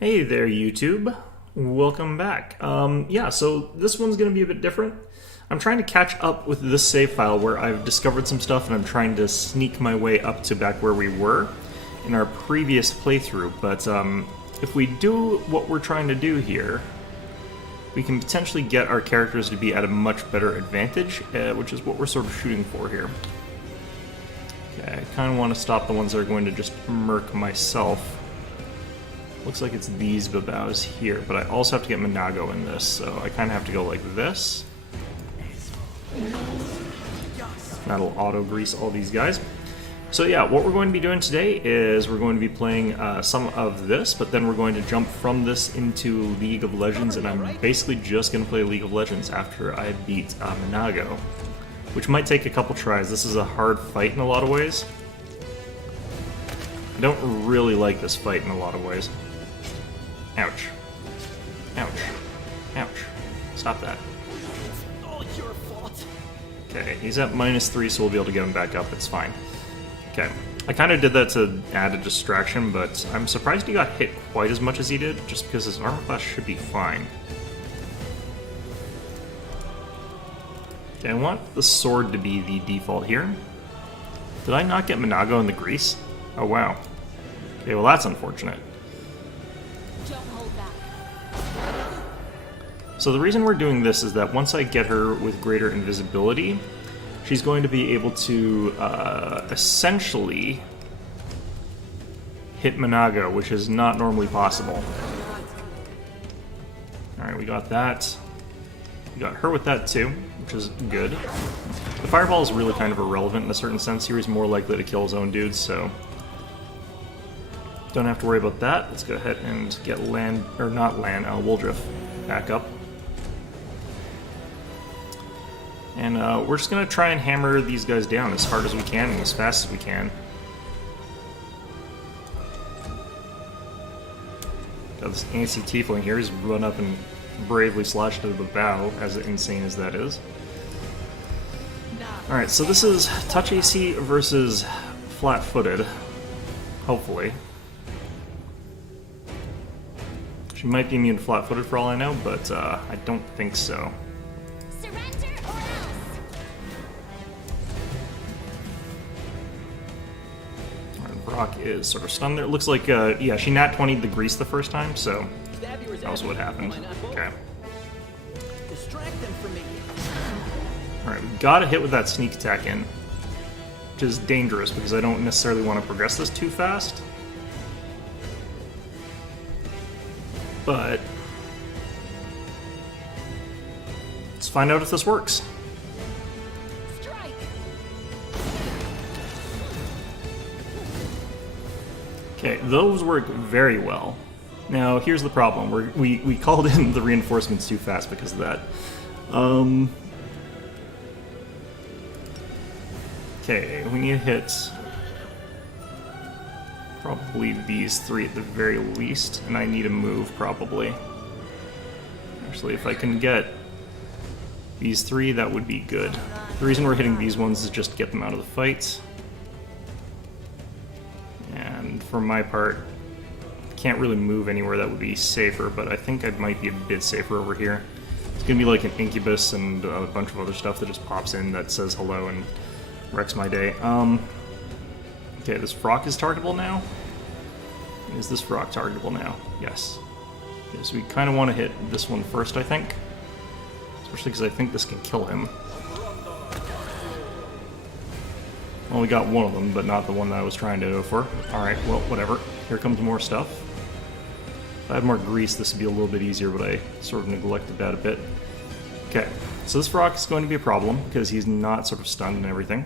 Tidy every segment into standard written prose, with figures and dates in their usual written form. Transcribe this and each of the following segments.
Hey there, YouTube. Welcome back. So this one's going to be a bit different. I'm trying to catch up with this save file where I've discovered some stuff and I'm trying to sneak my way up to back where we were in our previous playthrough. But if we do what we're trying to do here, we can potentially get our characters to be at a much better advantage, which is what we're sort of shooting for here. Okay, I kind of want to stop the ones that are going to just murk myself. Looks like it's these babaus here, but I also have to get Minago in this, so I kind of have to go like this. That'll auto-grease all these guys. So yeah, what we're going to be doing today is we're going to be playing some of this, but then we're going to jump from this into League of Legends, and I'm basically just going to play League of Legends after I beat Minago, which might take a couple tries. This is a hard fight in a lot of ways. I don't really like this fight in a lot of ways. Ouch. Ouch. Ouch. Stop that. It's all your fault. Okay, he's at -3, so we'll be able to get him back up. It's fine. Okay. I kind of did that to add a distraction, but I'm surprised he got hit quite as much as he did, just because his armor class should be fine. Okay, I want the sword to be the default here. Did I not get Minago in the grease? Oh, wow. Okay, well that's unfortunate. So the reason we're doing this is that once I get her with greater invisibility, she's going to be able to essentially hit Minago, which is not normally possible. Alright, we got that. We got her with that too, which is good. The fireball is really kind of irrelevant in a certain sense here. He's more likely to kill his own dudes, so don't have to worry about that. Let's go ahead and get Woldriff back up. And we're just going to try and hammer these guys down as hard as we can and as fast as we can. Got this antsy tiefling here. He's run up and bravely slashed into the bow, as insane as that is. Alright, so this is touch AC versus flat-footed, hopefully. She might be immune to flat-footed for all I know, but I don't think so. Brock is sort of stunned there. It looks like, yeah, she nat 20'd the grease the first time, so that was what happened. Okay. Distract them from me. Alright, we got a hit with that sneak attack in, which is dangerous because I don't necessarily want to progress this too fast. But let's find out if this works. Okay, those work very well. Now, here's the problem. We called in the reinforcements too fast because of that. Okay, we need to hit probably these three at the very least, and I need a move, probably. Actually, if I can get these three, that would be good. The reason we're hitting these ones is just to get them out of the fight. And for my part, can't really move anywhere that would be safer, but I think I might be a bit safer over here. It's gonna be like an incubus and a bunch of other stuff that just pops in that says hello and wrecks my day. Okay, this Frog is targetable now? Is this Frog targetable now? Yes. Okay, so we kind of want to hit this one first, I think. Especially because I think this can kill him. Well, we got one of them, but not the one that I was trying to go for. Alright, well, whatever. Here comes more stuff. If I had more grease, this would be a little bit easier, but I sort of neglected that a bit. Okay, so this Frog is going to be a problem, because he's not sort of stunned and everything.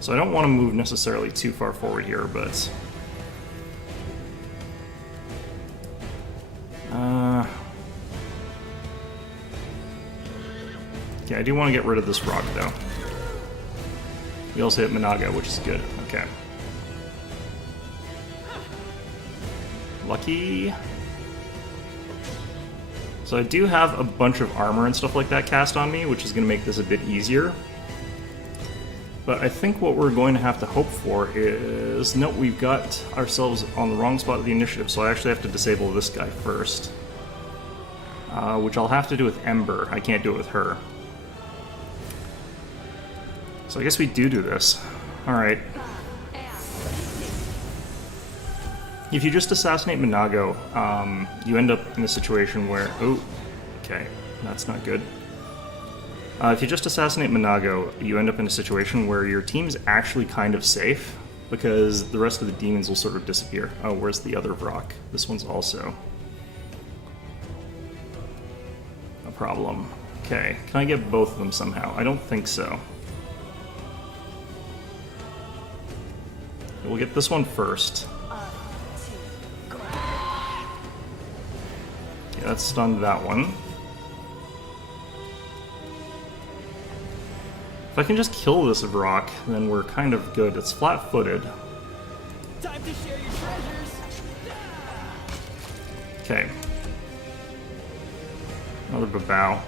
So I don't want to move necessarily too far forward here, but okay, I do want to get rid of this rock, though. We also hit Minago, which is good. Okay. Lucky. So I do have a bunch of armor and stuff like that cast on me, which is going to make this a bit easier. But I think what we're going to have to hope for is... Nope, we've got ourselves on the wrong spot of the initiative, so I actually have to disable this guy first. Which I'll have to do with Ember. I can't do it with her. So I guess we do this. Alright. If you just assassinate Minago, you end up in a situation where... Oh, okay, that's not good. If you just assassinate Minago, you end up in a situation where your team's actually kind of safe, because the rest of the demons will sort of disappear. Oh, where's the other Vrock? This one's also a problem. Okay, can I get both of them somehow? I don't think so. We'll get this one first. Yeah, that stunned that one. If I can just kill this Vrock, then we're kind of good. It's flat-footed. Time to share your treasures. Okay. Another Babao.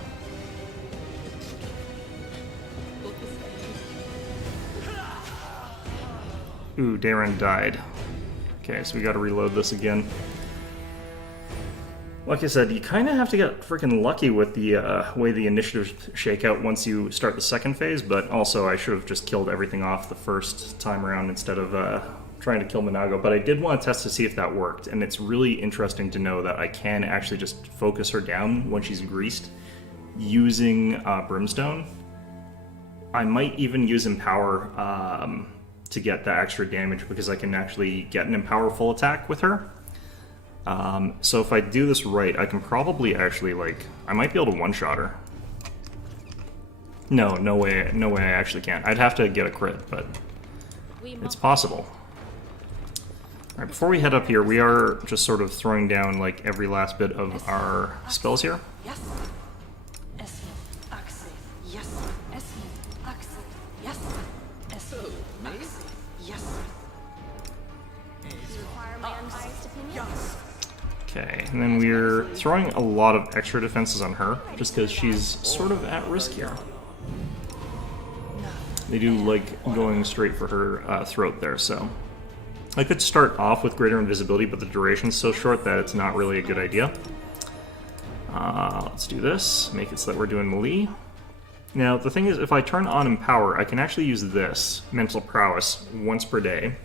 Ooh, Darren died. Okay, so we gotta reload this again. Like I said, you kind of have to get freaking lucky with the way the initiatives shake out once you start the second phase, but also I should have just killed everything off the first time around instead of trying to kill Minago. But I did want to test to see if that worked, and it's really interesting to know that I can actually just focus her down when she's greased using Brimstone. I might even use Empower to get that extra damage, because I can actually get an Empower full attack with her. So if I do this right, I can probably actually, like, I might be able to one-shot her. No way I actually can't. I'd have to get a crit, but it's possible. Alright, before we head up here, we are just sort of throwing down, like, every last bit of our spells here. Okay, and then we're throwing a lot of extra defenses on her, just because she's sort of at risk here. They do like going straight for her throat there, so... I could start off with greater invisibility, but the duration's so short that it's not really a good idea. Let's do this, make it so that we're doing melee. Now, the thing is, if I turn on Empower, I can actually use this, Mental Prowess, once per day.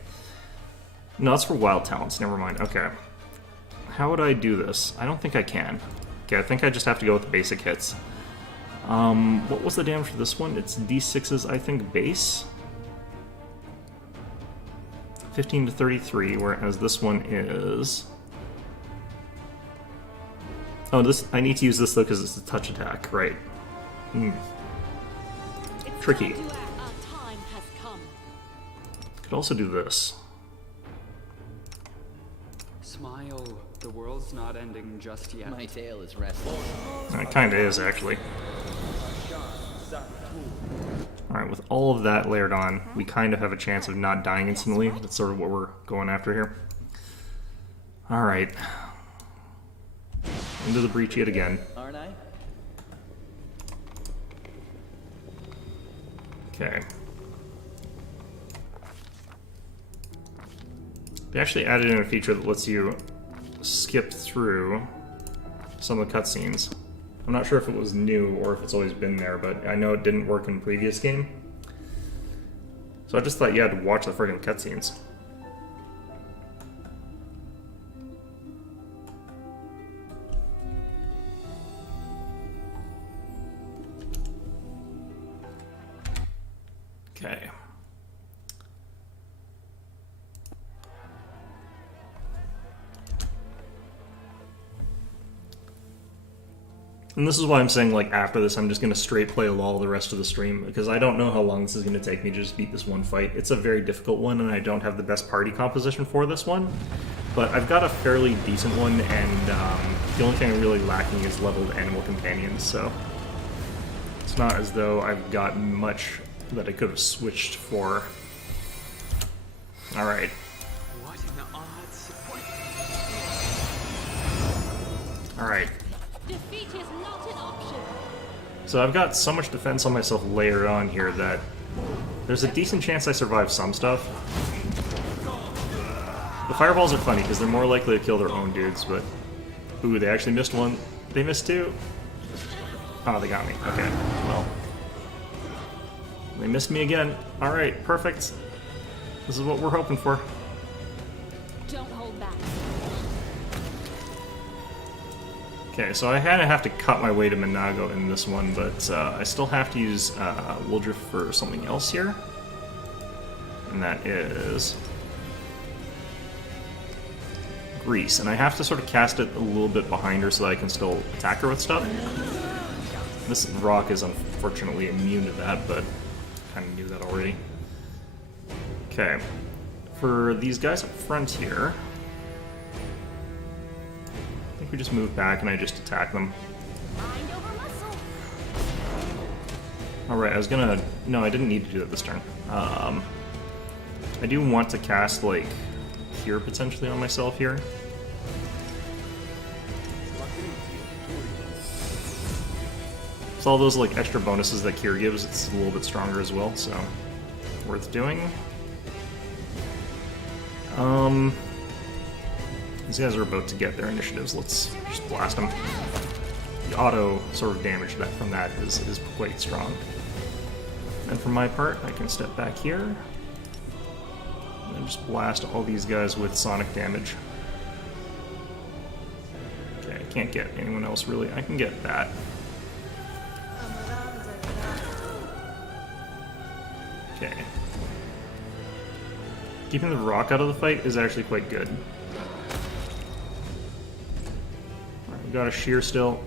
No, that's for wild talents, never mind, okay. How would I do this? I don't think I can. Okay, I think I just have to go with the basic hits. What was the damage for this one? It's D6's, I think, base. 15 to 33, whereas this one is... Oh, this I need to use this, though, because it's a touch attack, right. Tricky. Could also do this. Smile. The world's not ending just yet. My tail is restless. It kinda is, actually. Alright, with all of that layered on, we kind of have a chance of not dying instantly. That's sort of what we're going after here. Alright. Into the breach yet again. Aren't I? Okay. They actually added in a feature that lets you skip through some of the cutscenes. I'm not sure if it was new or if it's always been there, but I know it didn't work in the previous game. So I just thought you had to watch the friggin' cutscenes. Okay. And this is why I'm saying, like, after this, I'm just going to straight play LOL the rest of the stream, because I don't know how long this is going to take me to just beat this one fight. It's a very difficult one, and I don't have the best party composition for this one, but I've got a fairly decent one, and the only thing I'm really lacking is leveled animal companions, so it's not as though I've got much that I could have switched for. Alright. What in the odds? Alright. Defeat is not an option. So I've got so much defense on myself layered on here that There's a decent chance I survive some stuff. The fireballs are funny because they're more likely to kill their own dudes, but... Ooh, they actually missed one. They missed two. Oh, they got me. Okay, well. They missed me again. Alright, perfect. This is what we're hoping for. Don't hold back. Okay, so I kind of have to cut my way to Minago in this one, but I still have to use Wildrift for something else here. And that is... Grease. And I have to sort of cast it a little bit behind her so that I can still attack her with stuff. This rock is unfortunately immune to that, but I kind of knew that already. Okay. For these guys up front here... I think we just move back and I just attack them. Mind over muscle. Alright, I was gonna... No, I didn't need to do that this turn. I do want to cast, like, Cure potentially on myself here. So all those, like, extra bonuses that Cure gives, it's a little bit stronger as well, so... Worth doing. These guys are about to get their initiatives. Let's just blast them. The auto sort of damage that from that is quite strong. And for my part, I can step back here and just blast all these guys with sonic damage. Okay, I can't get anyone else really. I can get that. Okay. Keeping the rock out of the fight is actually quite good. Alright, we got a shear still.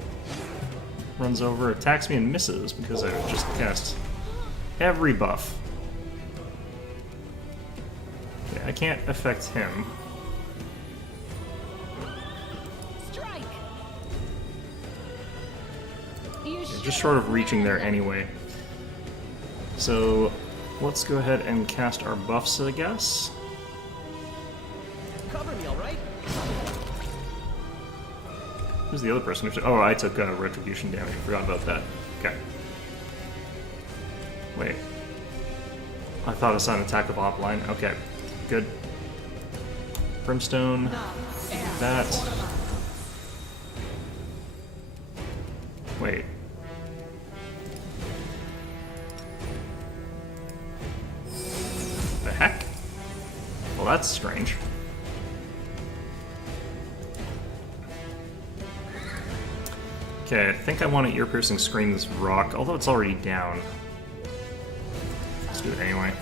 Runs over, attacks me and misses because I just cast every buff. Okay, I can't affect him. Strike. Just short of reaching there anyway. So let's go ahead and cast our buffs, I guess. Cover me, all right? Who's the other person? Oh, I took retribution damage. I forgot about that. Okay. Wait. I thought I saw an attack of offline. Okay. Good. Brimstone. That. Wait. The heck? Well, that's strange. Okay, I think I want to ear-piercing scream this rock, although it's already down. Let's do it anyway.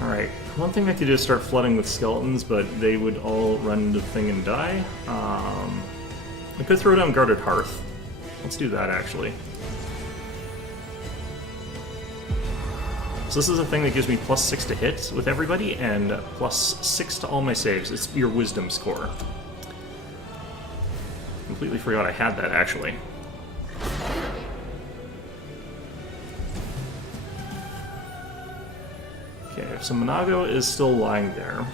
Alright, one thing I could do is start flooding with skeletons, but they would all run into the thing and die. I could throw down Guarded Hearth. Let's do that, actually. So this is a thing that gives me +6 to hit with everybody, and +6 to all my saves. It's your wisdom score. Completely forgot I had that, actually. Okay, so Minago is still lying there.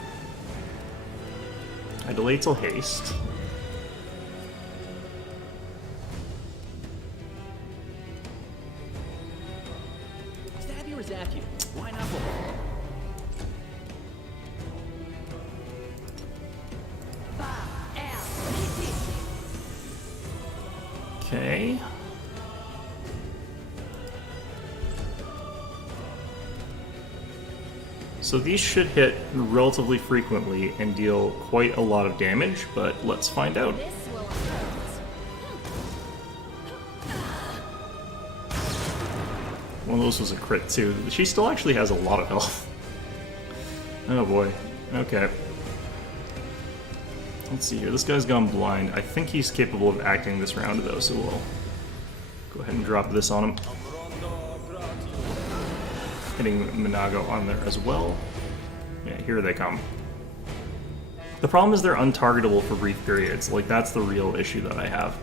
I delay till haste. Stab you or zap you? Why not both? Okay. So these should hit relatively frequently and deal quite a lot of damage, but let's find out. This will hurt. One of those was a crit too. She still actually has a lot of health. Oh boy. Okay. Let's see here. This guy's gone blind. I think he's capable of acting this round though, so we'll go ahead and drop this on him. Hitting Minago on there as well. Yeah, here they come. The problem is they're untargetable for brief periods. Like, that's the real issue that I have.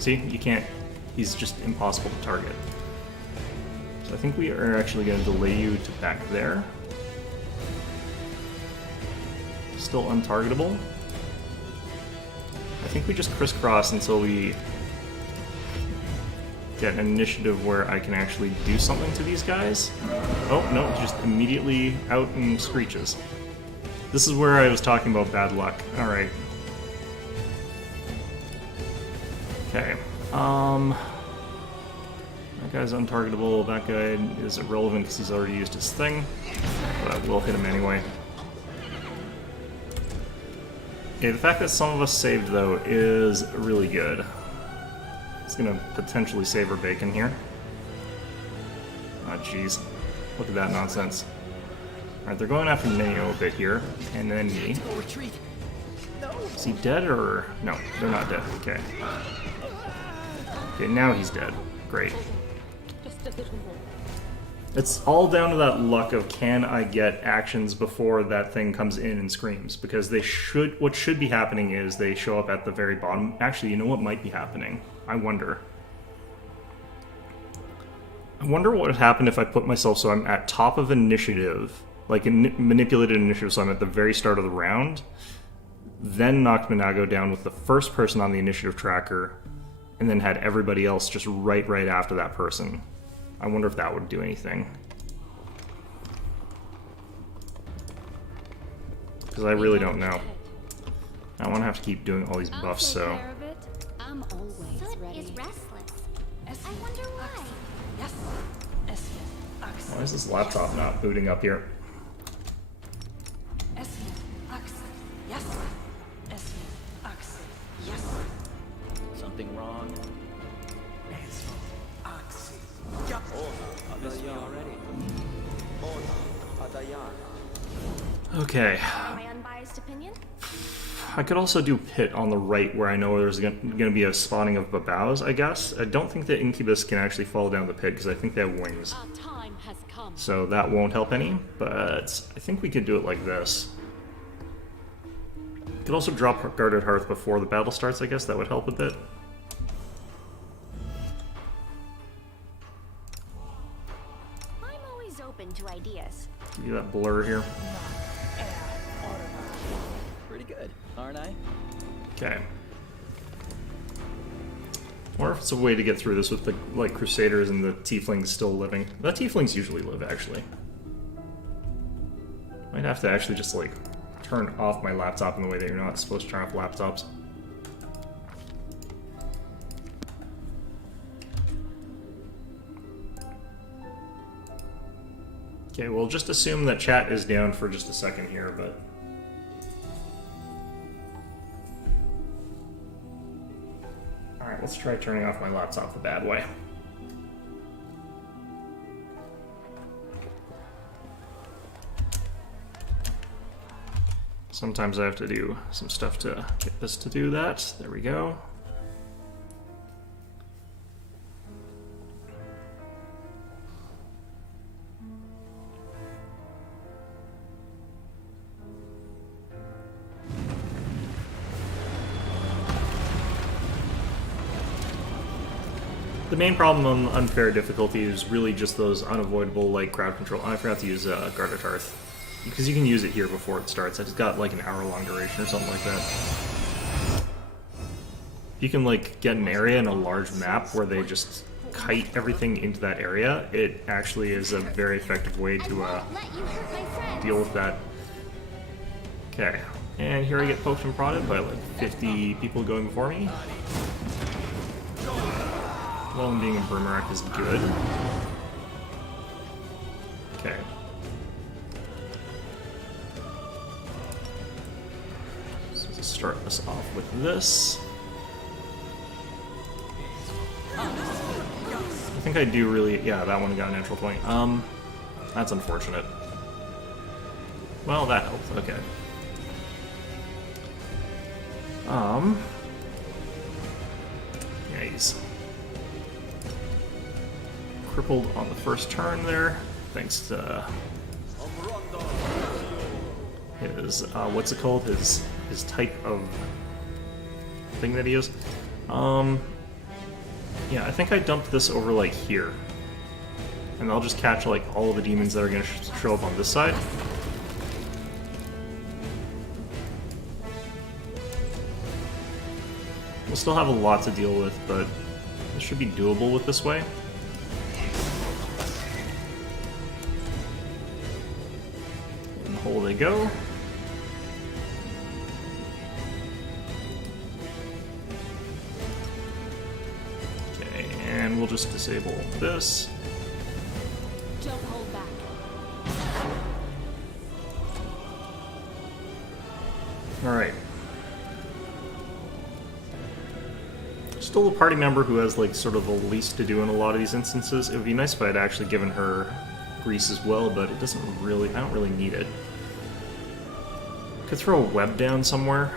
See? You can't... He's just impossible to target. So I think we are actually going to delay you to back there. Still untargetable. I think we just crisscross until we get an initiative where I can actually do something to these guys. Oh, no, just immediately out and screeches. This is where I was talking about bad luck. Alright. Okay. That guy's untargetable. That guy is irrelevant because he's already used his thing. But I will hit him anyway. Okay, the fact that some of us saved, though, is really good. It's gonna potentially save our bacon here. Oh, jeez. Look at that nonsense. Alright, they're going after Neo a bit here, and then me. Retreat. No. Is he dead, or... No, they're not dead. Okay. Okay, now he's dead. Great. Just a little more. It's all down to that luck of can I get actions before that thing comes in and screams, because they should... What should be happening is they show up at the very bottom. Actually, you know what might be happening? I wonder what would happen if I put myself so I'm at top of initiative, like in manipulated initiative, so I'm at the very start of the round, then knocked Minago down with the first person on the initiative tracker, and then had everybody else just right after that person. I wonder if that would do anything. Because I really don't know. I want to have to keep doing all these buffs, so... I'm always ready. Is restless. I wonder why. Yes. Yes. Ax. Why is this laptop not booting up here? Yes. Ax. Yes. Yes. Ax. Yes. Something wrong? Ax. Missed me already. Okay. My unbiased opinion? I could also do Pit on the right where I know there's going to be a spawning of Babaus, I guess. I don't think that Incubus can actually fall down the pit because I think they have wings. Our time has come. So that won't help any, but I think we could do it like this. Could also drop Guarded Hearth before the battle starts, I guess. That would help a bit. I'm always open to ideas. Give you that blur here. Pretty good, aren't I? Okay. I wonder if it's a way to get through this with the like Crusaders and the Tieflings still living. The Tieflings usually live, actually. Might have to actually just like turn off my laptop in the way that you're not supposed to turn off laptops. Okay, we'll just assume that chat is down for just a second here, but... Alright, let's try turning off my laptop the bad way. Sometimes I have to do some stuff to get this to do that. There we go. The main problem on unfair difficulty is really just those unavoidable, like, crowd control. Oh, I forgot to use Guarded Hearth. Because you can use it here before it starts. It's got, like, an hour-long duration or something like that. You can, like, get an area in a large map where they just kite everything into that area. It actually is a very effective way to Let you hurt my friends. deal with that. Okay. And here I get poked and prodded by, like, 50 people going before me. Well, and being a Brimarack is good. Okay. So to start us off with this. I think I do really... Yeah, that one got a natural 20. That's unfortunate. Well, that helped. Okay. Yeah, he's crippled on the first turn there, thanks to his, what's it called? His type of thing that he is. Yeah, I think I dumped this over, like, here. And I'll just catch, like, all of the demons that are going to show up on this side. We'll still have a lot to deal with, but This should be doable with this way. In the hole they go. Okay, and we'll just disable this. Don't hold back. Alright. Still a party member who has, like, sort of the least to do in a lot of these instances. It would be nice if I had actually given her grease as well, but it doesn't really... I don't really need it. Could throw a web down somewhere.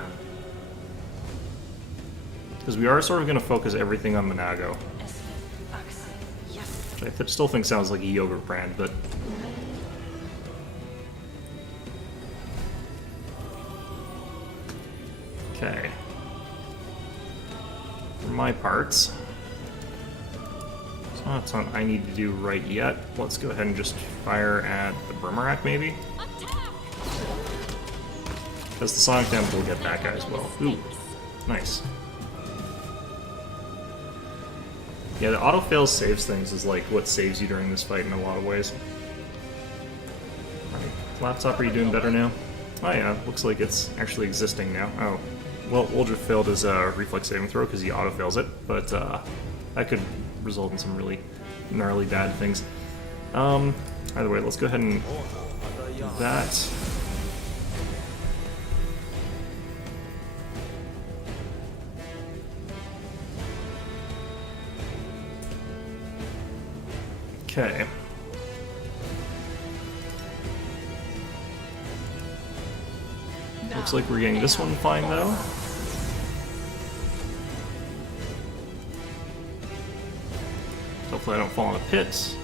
Because we are sort of going to focus everything on Monago. Which I still think sounds like a yogurt brand, but... Okay. For my parts, it's not something I need to do right yet. Let's go ahead and just fire at the Brimarack, maybe? Because the Sonic damage will get that guy as well. Ooh, nice. Yeah, the auto-fail saves things is like what saves you during this fight in a lot of ways. Alright, laptop, are you doing better now? Oh yeah, looks like it's actually existing now. Oh. Well, Uldra failed his reflex saving throw because he auto-fails it, but that could result in some really gnarly bad things. Either way, let's go ahead and do that. Okay. Looks like we're getting this one fine, though. Hopefully I don't fall in a pit.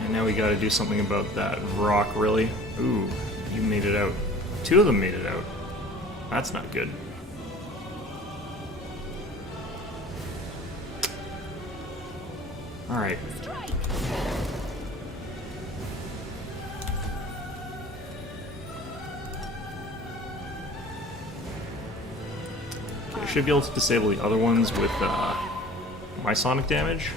And now we gotta do something about that rock, really. Ooh, you made it out. Two of them made it out. That's not good. Alright. I should be able to disable the other ones with my sonic damage.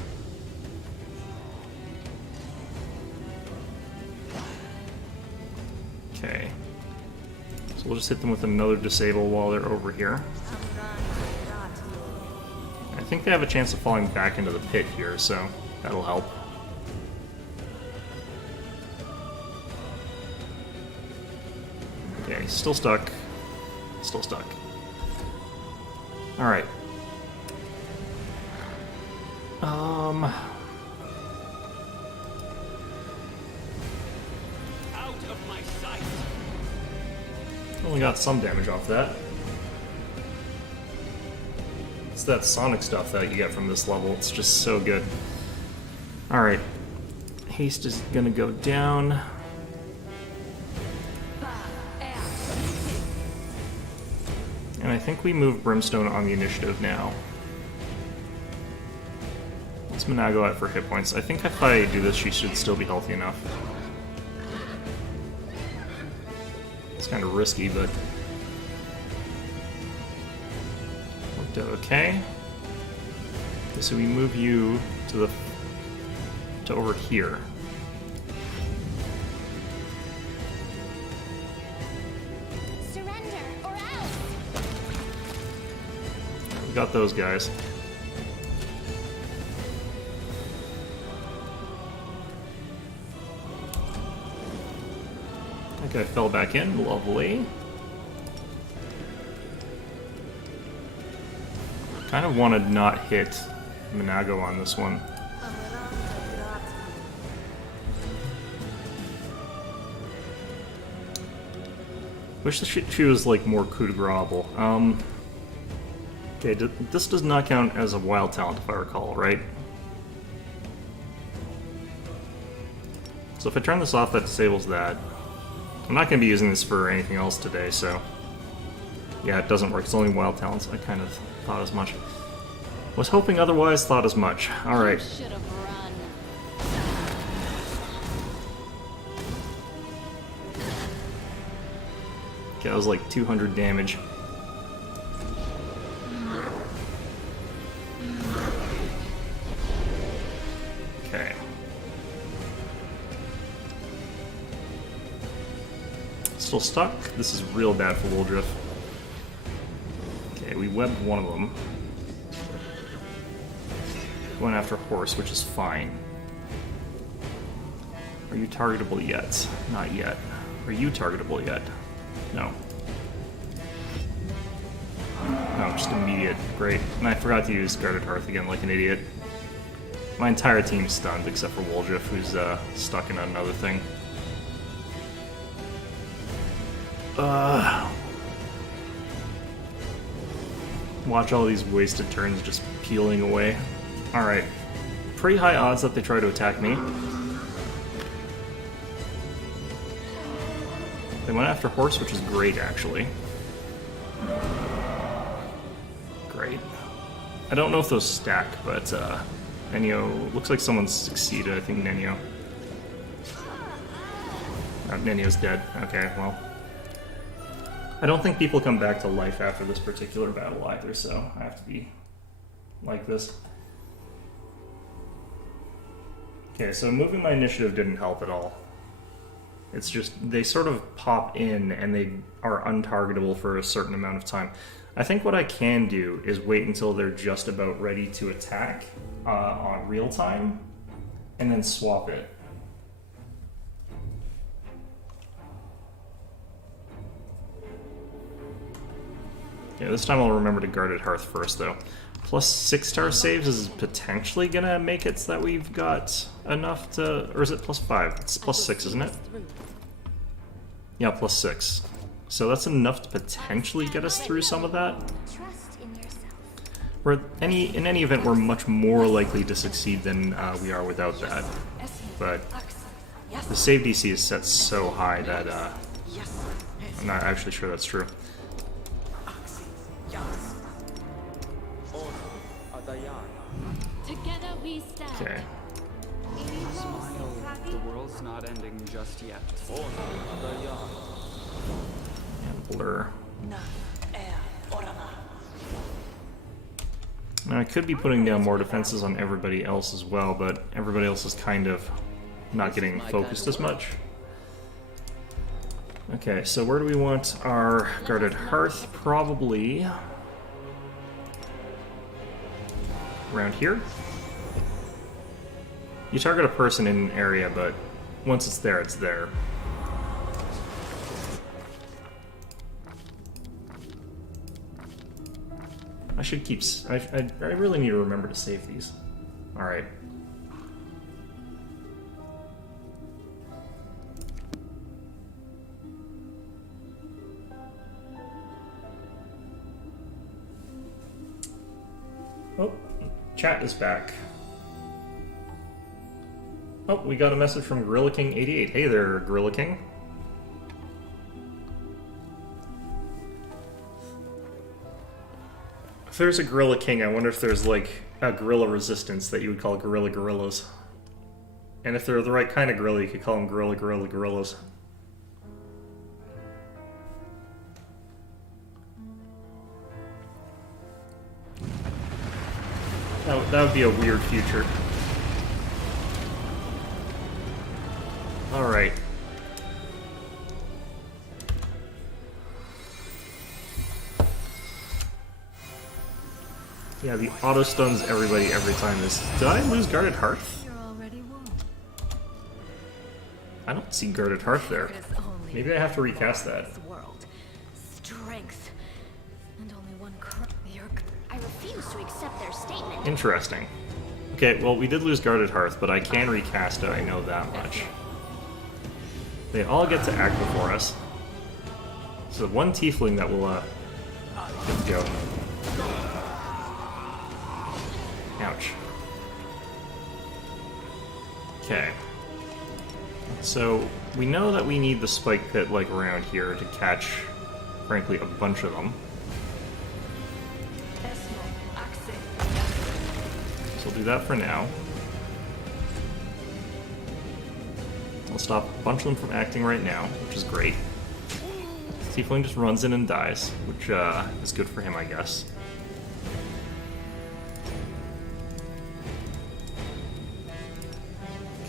Okay. So we'll just hit them with another disable while they're over here. I think they have a chance of falling back into the pit here, so that'll help. Okay, still stuck. Still stuck. Alright. Out of my sight. Only got some damage off that. It's that sonic stuff that you get from this level. It's just so good. Alright. Haste is gonna go down. And I think we move Brimstone on the initiative now. What's Monago at for hit points? I think if I do this, she should still be healthy enough. It's kind of risky, but... worked out okay. Okay, so we move you to over here. Got those guys. That guy fell back in, lovely. Kind of want to not hit Monago on this one. Wish she was like more coup de grace-able. Okay, this does not count as a wild talent, if I recall, right? So if I turn this off, that disables that. I'm not going to be using this for anything else today, so... yeah, it doesn't work. It's only wild talents. I kind of thought as much. Was hoping otherwise, thought as much. Alright. Should have run. Okay, that was like 200 damage. Still stuck. This is real bad for Woldriff. Okay, we webbed one of them. Going after horse, which is fine. Are you targetable yet? Not yet. Are you targetable yet? No. No, just immediate. Great. And I forgot to use Guarded Hearth again like an idiot. My entire team's stunned except for Woldriff, who's stuck in another thing. Watch all these wasted turns just peeling away. Alright. Pretty high odds that they try to attack me. They went after horse, which is great, actually. Great. I don't know if those stack, but Nenio... Looks like someone's succeeded, I think Nenio. Oh, Nenio's dead. Okay, well... I don't think people come back to life after this particular battle either, so I have to be like this. Okay, so moving my initiative didn't help at all. It's just, they sort of pop in and they are untargetable for a certain amount of time. I think what I can do is wait until they're just about ready to attack on real time, and then swap it. Yeah, this time I'll remember to Guarded Hearth first, though. Plus 6-star saves is potentially gonna make it so that we've got enough to... Or is it plus 5? It's plus 6, isn't it? Yeah, plus 6. So that's enough to potentially get us through some of that. Trust in yourself. In any event, we're much more likely to succeed than we are without that. But the save DC is set so high that I'm not actually sure that's true. Together we stand. Okay. Smile, the world's not ending just yet. And blur. Now I could be putting down more defenses on everybody else as well, but everybody else is kind of not getting focused as much. Okay, so where do we want our Guarded Hearth? Probably around here. You target a person in an area, but once it's there, it's there. I should keep... I really need to remember to save these. Alright. Oh, chat is back. Oh, we got a message from Gorilla King 88. Hey there, Gorilla King. If there's a Gorilla King, I wonder if there's like a gorilla resistance that you would call gorilla gorillas. And if they're the right kind of gorilla, you could call them gorilla gorillas. That would be a weird future. Alright. Yeah, the auto stuns everybody every time. Did I lose Guarded Hearth? You're already won. I don't see Guarded Hearth there. Maybe I have to recast that. World. Strength. And only one I refuse to accept their statement. Interesting. Okay, well, we did lose Guarded Hearth, but I can recast it, I know that much. They all get to act before us. So one tiefling that will, get to go. Ouch. Okay. So, we know that we need the spike pit, like, around here to catch, frankly, a bunch of them. So we'll do that for now. I'll stop a bunch of them from acting right now, which is great. Tiefling just runs in and dies, which is good for him, I guess.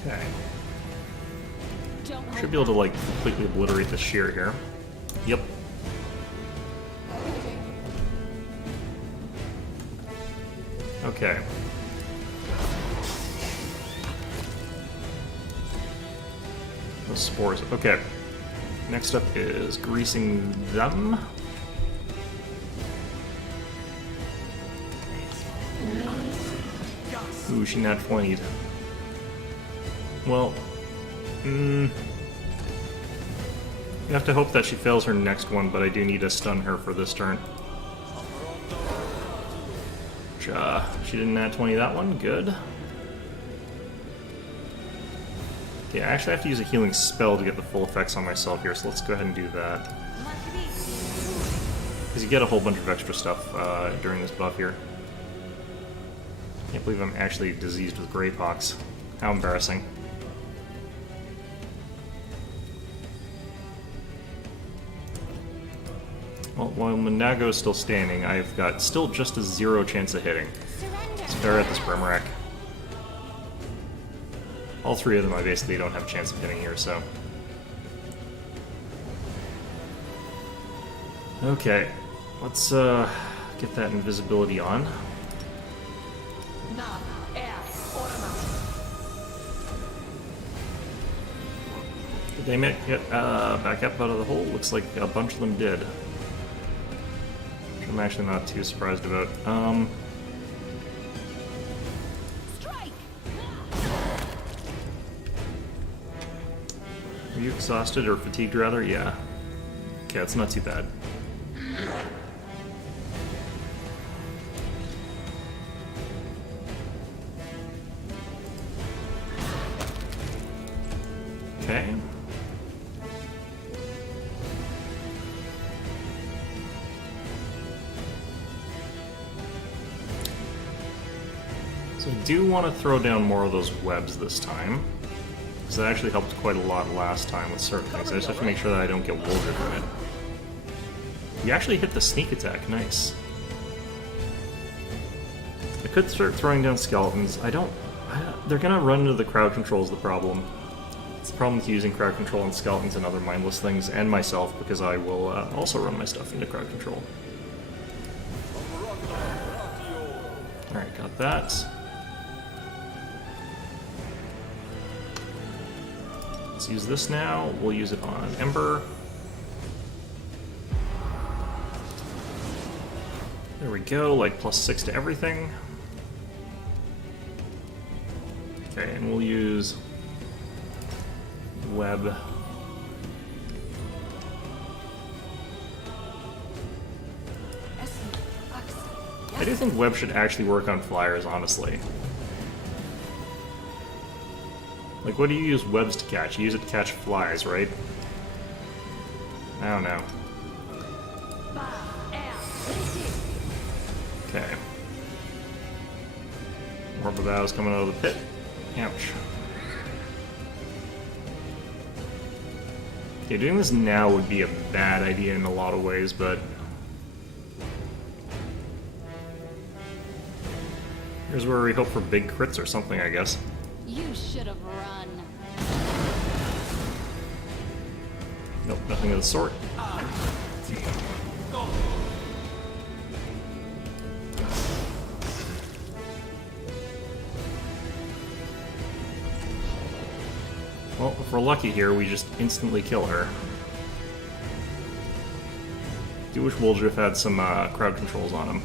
Okay. Should be able to, like, completely obliterate the shear here. Yep. Okay. Those spores. Okay. Next up is greasing them. Ooh, she nat 20'd. Well, you have to hope that she fails her next one, but I do need to stun her for this turn. She didn't nat 20 that one, good. Okay, I actually have to use a healing spell to get the full effects on myself here, so let's go ahead and do that. Because you get a whole bunch of extra stuff during this buff here. Can't believe I'm actually diseased with grey pox. How embarrassing. Well, while Mandago is still standing, I've got still just a 0 chance of hitting. Let's fire at this Brimrack. All 3 of them I basically don't have a chance of hitting here, so... Okay, let's get that invisibility on. Did they get back up out of the hole? Looks like a bunch of them did. Which I'm actually not too surprised about. Strike! Are you exhausted or fatigued rather? Yeah. Okay, that's not too bad. Okay. So I do want to throw down more of those webs this time, because that actually helped quite a lot last time with certain things. I just have to make sure that I don't get wounded from it. You actually hit the sneak attack, nice. I could start throwing down skeletons. They're gonna run into the crowd control is the problem. It's the problem with using crowd control on skeletons and other mindless things, and myself, because I will also run my stuff into crowd control. Alright, got that. Let's use this now. We'll use it on Ember. There we go, like +6 to everything. Okay, and we'll use web. I do think web should actually work on flyers, honestly. Like, what do you use webs to catch? You use it to catch flies, right? I don't know. Okay. More Babaos coming out of the pit. Ouch. Okay, doing this now would be a bad idea in a lot of ways, but... here's where we hope for big crits or something, I guess. You should have run. Nope, nothing of the sort. Well, if we're lucky here, we just instantly kill her. Do wish Woljif had some crowd controls on him.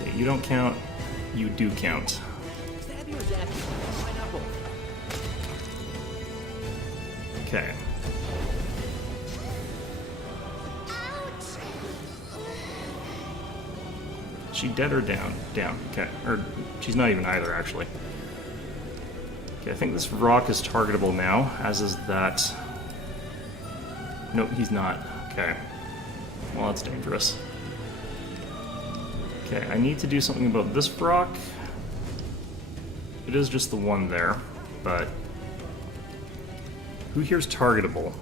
Okay, you don't count, you do count. Stab you or zap you? Why not both? Okay. Is she dead or down? Down, okay. Or, she's not even either, actually. Okay, I think this rock is targetable now, as is that... Nope, he's not. Okay. Well, that's dangerous. Okay, I need to do something about this rock. It is just the one there, but... who here's targetable?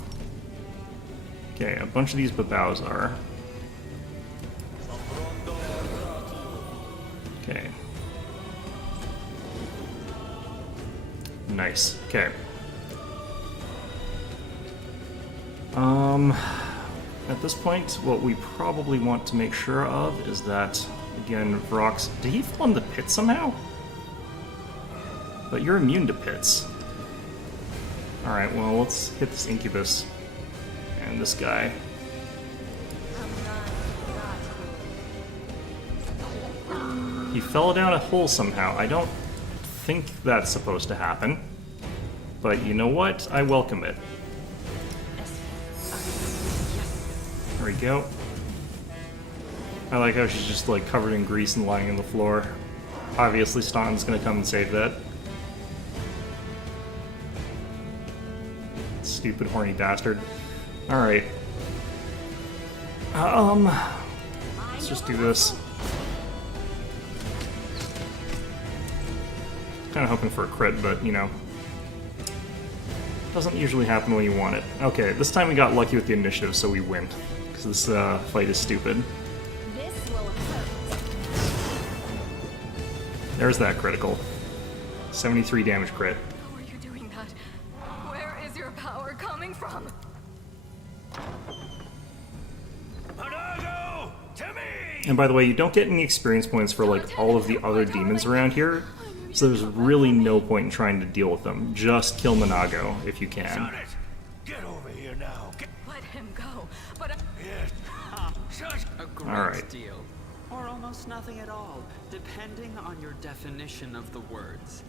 Okay, a bunch of these Babaos are. Okay. Nice. Okay. At this point, what we probably want to make sure of is that, again, Vrox... Did he fall in the pit somehow? But you're immune to pits. Alright, well, let's hit this Incubus. And this guy. He fell down a hole somehow. I don't think that's supposed to happen. But you know what? I welcome it. There we go. I like how she's just like covered in grease and lying on the floor. Obviously Staunton's gonna come and save that. Stupid horny bastard. Alright. Let's just do this. Kinda hoping for a crit, but you know. Doesn't usually happen when you want it. Okay, this time we got lucky with the initiative, so we win. Because this fight is stupid. This will hurt. There's that critical. 73 damage crit. How are you doing that? Where is your power coming from? And by the way, you don't get any experience points for like all of the other demons around here, so there's really no point in trying to deal with them. Just kill Monago if you can. Get over here now. Let him go. But A great Alright. deal. Or almost nothing at all, depending on your definition of the words.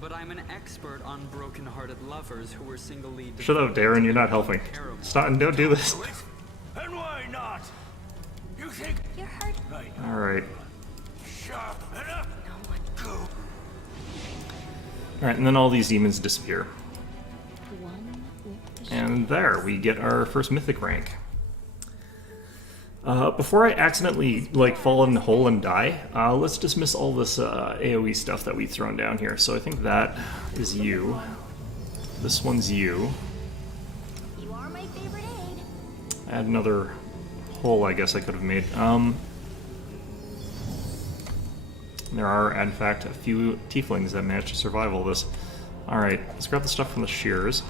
But I'm an expert on broken-hearted lovers who were singly... Shut up, Darren, you're not helping. Staunton, don't do this. And why not? You think You're hurt. Alright. sharp enough? Go. Alright, and then all these demons disappear. One with the And there, we get our first mythic rank. Before I accidentally like fall in the hole and die, let's dismiss all this AoE stuff that we've thrown down here. So I think that is you. This one's you. You are my favorite aid. Add another hole I guess I could have made. There are, in fact, a few tieflings that managed to survive all this. Alright, let's grab the stuff from the shears.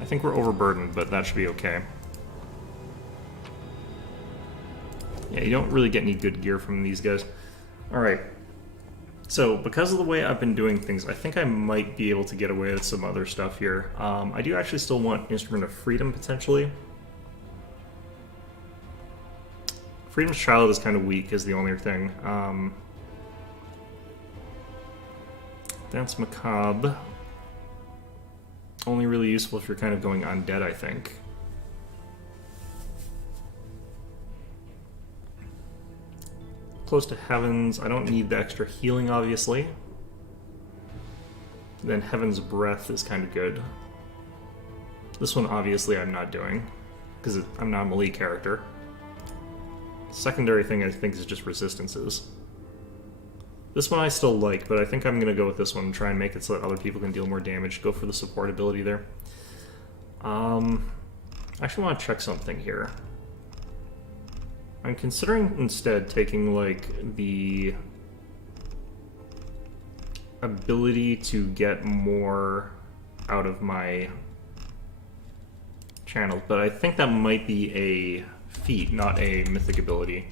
I think we're overburdened, but that should be okay. Yeah, you don't really get any good gear from these guys. Alright. So, because of the way I've been doing things, I think I might be able to get away with some other stuff here. I do actually still want Instrument of Freedom, potentially. Freedom's Child is kind of weak, is the only thing. Dance Macabre. Only really useful if you're kind of going undead, I think. Close to Heavens. I don't need the extra healing, obviously. Then Heaven's Breath is kind of good. This one, obviously, I'm not doing, because I'm not a melee character. Secondary thing, I think, is just resistances. This one I still like, but I think I'm going to go with this one and try and make it so that other people can deal more damage. Go for the support ability there. I actually want to check something here. I'm considering instead taking, like, the ability to get more out of my channels, but I think that might be a feat, not a mythic ability.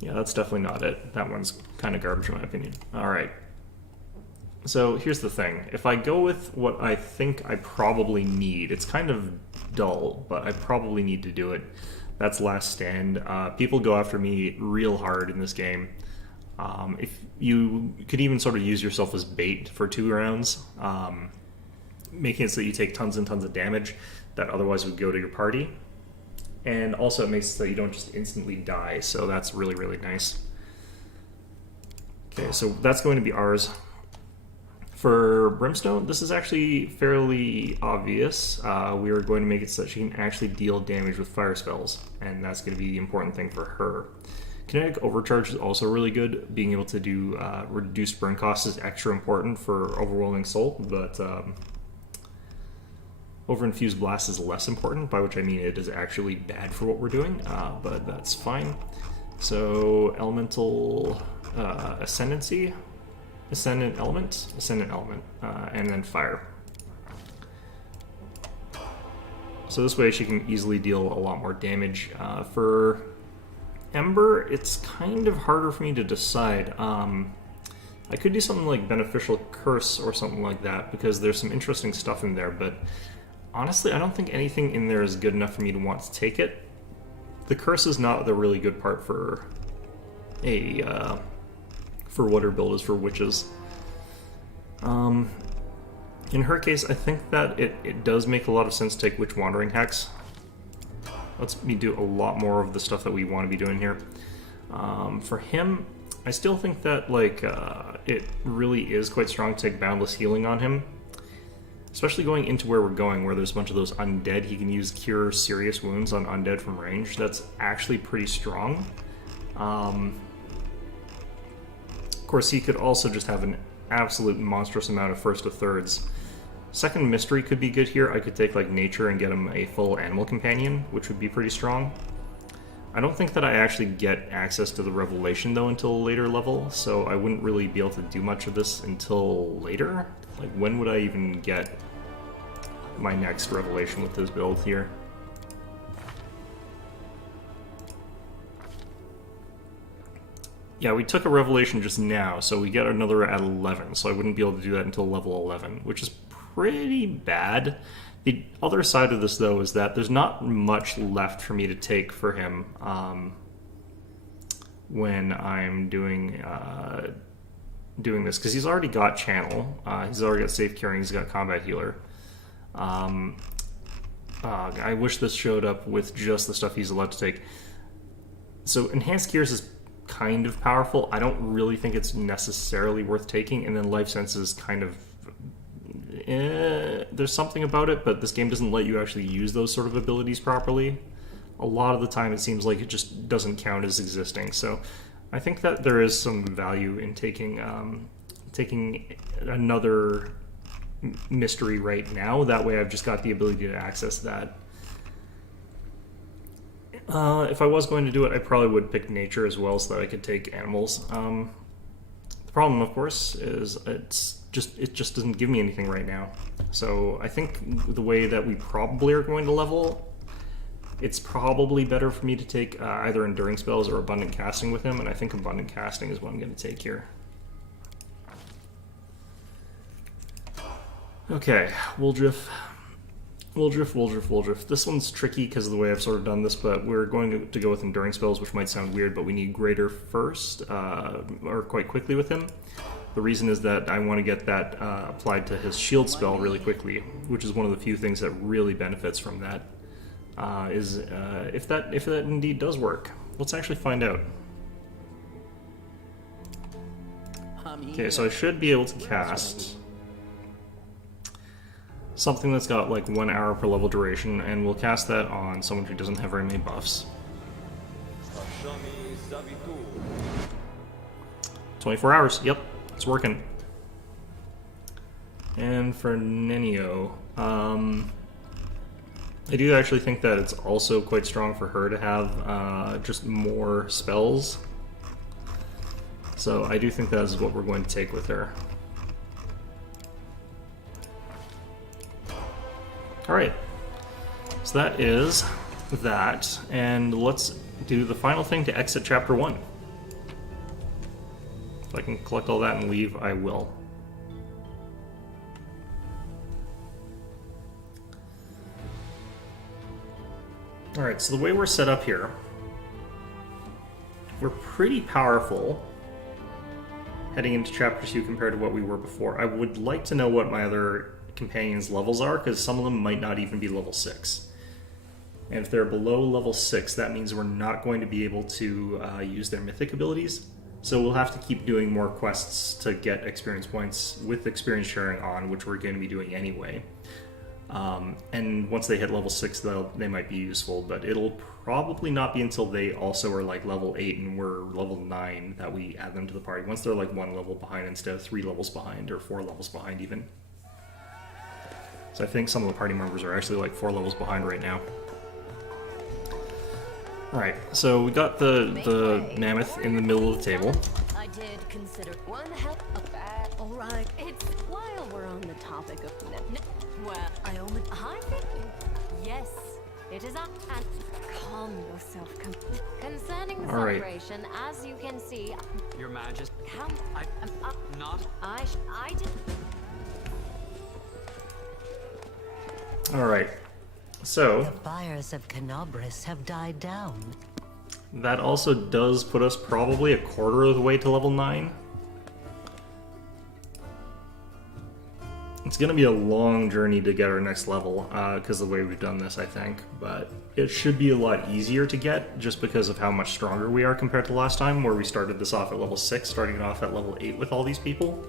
Yeah, that's definitely not it. That one's kind of garbage in my opinion. Alright. So here's the thing. If I go with what I think I probably need, it's kind of dull, but I probably need to do it. That's Last Stand. People go after me real hard in this game. If you could even sort of use yourself as bait for 2 rounds, making it so that you take tons and tons of damage that otherwise would go to your party. And also it makes it so that you don't just instantly die, so that's really, really nice. Okay, so that's going to be ours. For Brimstone, this is actually fairly obvious. We are going to make it so that she can actually deal damage with fire spells, and that's going to be the important thing for her. Kinetic Overcharge is also really good. Being able to do reduced burn cost is extra important for Overwhelming Soul, but Overinfused Blast is less important, by which I mean it is actually bad for what we're doing, but that's fine. So, Elemental Ascendancy, Ascendant Element, and then Fire. So this way she can easily deal a lot more damage. For Ember, it's kind of harder for me to decide. I could do something like Beneficial Curse or something like that, because there's some interesting stuff in there, but honestly, I don't think anything in there is good enough for me to want to take it. The Curse is not the really good part for what her build is for witches. In her case, I think that it does make a lot of sense to take Witch Wandering Hex. Lets me do a lot more of the stuff that we want to be doing here. For him, I still think that like it really is quite strong to take Boundless Healing on him. Especially going into where we're going, where there's a bunch of those undead. He can use Cure Serious Wounds on undead from range. That's actually pretty strong. Of course, he could also just have an absolute monstrous amount of first to thirds. Second Mystery could be good here. I could take like Nature and get him a full Animal Companion, which would be pretty strong. I don't think that I actually get access to the Revelation though until a later level, so I wouldn't really be able to do much of this until later. Like, when would I even get my next Revelation with this build here? Yeah, we took a Revelation just now, so we get another at 11, so I wouldn't be able to do that until level 11, which is pretty bad. The other side of this, though, is that there's not much left for me to take for him when I'm doing this, because he's already got Channel, he's already got Safe Curing, he's got Combat Healer. I wish this showed up with just the stuff he's allowed to take. So Enhanced Cures is kind of powerful. I don't really think it's necessarily worth taking, and then Life Sense is kind of... there's something about it, but this game doesn't let you actually use those sort of abilities properly. A lot of the time it seems like it just doesn't count as existing, so I think that there is some value in taking another mystery right now. That way I've just got the ability to access that. If I was going to do it, I probably would pick Nature as well so that I could take animals. The problem, of course, is it just doesn't give me anything right now. So I think the way that we probably are going to level, it's probably better for me to take either Enduring Spells or Abundant Casting with him, and I think Abundant Casting is what I'm going to take here. Okay, Wooldrift. This one's tricky because of the way I've sort of done this, but we're going to go with Enduring Spells, which might sound weird, but we need Greater first, or quite quickly with him. The reason is that I want to get that applied to his shield spell really quickly, which is one of the few things that really benefits from that. If that indeed does work. Let's actually find out. Okay, so I should be able to cast something that's got like 1 hour per level duration, and we'll cast that on someone who doesn't have very many buffs. 24 hours, yep, it's working. And for Nenio, I do actually think that it's also quite strong for her to have just more spells. So I do think that is what we're going to take with her. Alright, so that is that, and let's do the final thing to exit Chapter 1. If I can collect all that and leave, I will. Alright, so the way we're set up here, we're pretty powerful heading into Chapter 2 compared to what we were before. I would like to know what my other companions' levels are, because some of them might not even be level 6. And if they're below level 6, that means we're not going to be able to use their mythic abilities. So we'll have to keep doing more quests to get experience points with experience sharing on, which we're going to be doing anyway. And once they hit level 6, they might be useful, but it'll probably not be until they also are like level 8 and we're level 9 that we add them to the party. Once they're like 1 level behind instead of 3 levels behind, or 4 levels behind even. So I think some of the party members are actually like 4 levels behind right now. Alright, so we got the mammoth in the middle of the table. I did consider one hell of that. All right, it's while we're on the topic of well, I only I think yes. It is up and calm yourself. Concerning the All right. celebration, as you can see, Your Majesty, how not. I did. All right. So The fires of Canobris have died down. that also does put us probably a quarter of the way to level 9. It's going to be a long journey to get our next level, because of the way we've done this, I think. But it should be a lot easier to get, just because of how much stronger we are compared to last time, where we started this off at level 6, starting it off at level 8 with all these people.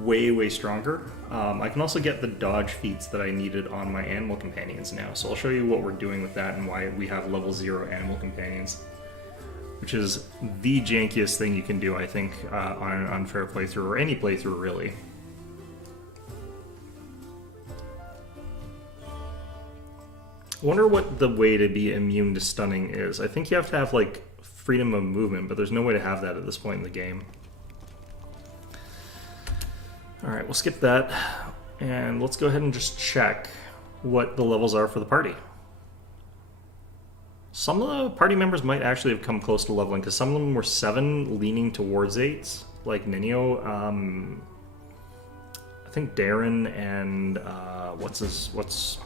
Way, way stronger. I can also get the dodge feats that I needed on my animal companions now, so I'll show you what we're doing with that and why we have level 0 animal companions. Which is the jankiest thing you can do, I think, on an unfair playthrough, or any playthrough, really. I wonder what the way to be immune to stunning is. I think you have to have, like, freedom of movement, but there's no way to have that at this point in the game. Alright, we'll skip that, and let's go ahead and just check what the levels are for the party. Some of the party members might actually have come close to leveling, because some of them were 7, leaning towards 8, like Ninio. I think Darren and, what's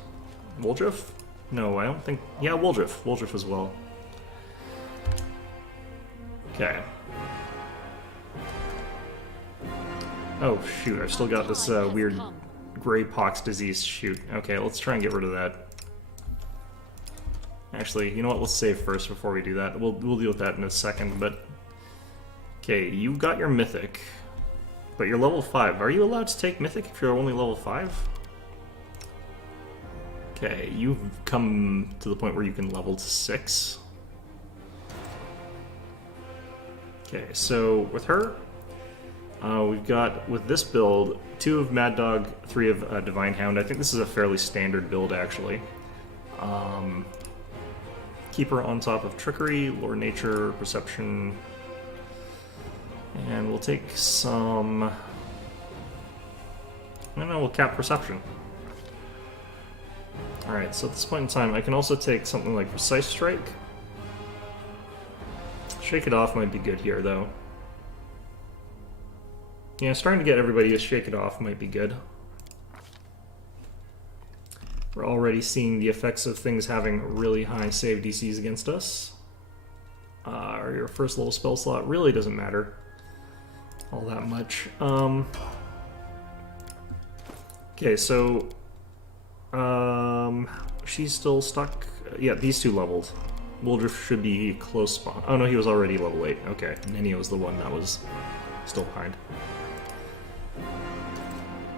Woldriff? No, I don't think... Yeah, Woldriff as well. Okay. Oh, shoot, I've still got this weird gray pox disease. Shoot. Okay, let's try and get rid of that. Actually, you know what? Let's save first before we do that. We'll deal with that in a second, but... Okay, you got your Mythic, but you're level 5. Are you allowed to take Mythic if you're only level 5? Okay, you've come to the point where you can level to 6. Okay, so with her, we've got, with this build, 2 of Mad Dog, 3 of Divine Hound. I think this is a fairly standard build, actually. Keep her on top of Trickery, Lore Nature, Perception, and we'll take some... I don't know, we'll cap Perception. Alright, so at this point in time, I can also take something like Precise Strike. Shake It Off might be good here, though. Yeah, starting to get everybody to Shake It Off might be good. We're already seeing the effects of things having really high save DCs against us. Your first level spell slot really doesn't matter all that much. Okay, so... she's still stuck. Yeah, these 2 leveled. Woldriff should be close spawn. Oh no, he was already level 8. Okay, Ninio's the one that was still behind.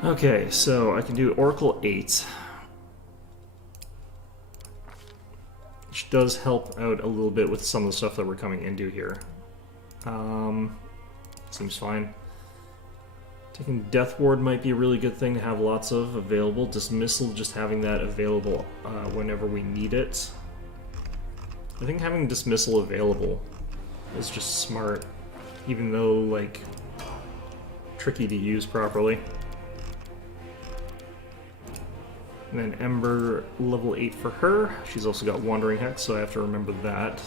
Okay, so I can do Oracle 8. Which does help out a little bit with some of the stuff that we're coming into here. Seems fine. Taking Death Ward might be a really good thing to have lots of available. Dismissal, just having that available whenever we need it. I think having Dismissal available is just smart, even though, like, tricky to use properly. And then Ember, level 8 for her. She's also got Wandering Hex, so I have to remember that.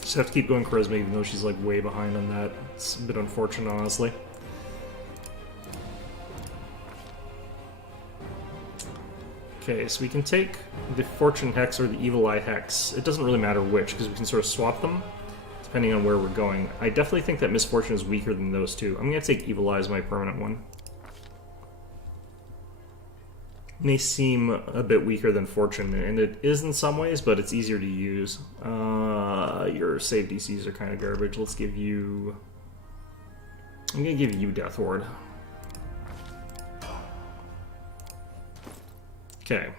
Just have to keep going Charisma, even though she's, like, way behind on that. It's a bit unfortunate, honestly. Okay, so we can take the Fortune Hex or the Evil Eye Hex. It doesn't really matter which, because we can sort of swap them, depending on where we're going. I definitely think that Misfortune is weaker than those 2. I'm going to take Evil Eye as my permanent one. May seem a bit weaker than Fortune, and it is in some ways, but it's easier to use. Your save DCs are kind of garbage. Let's give you... I'm going to give you Death Ward. Okay,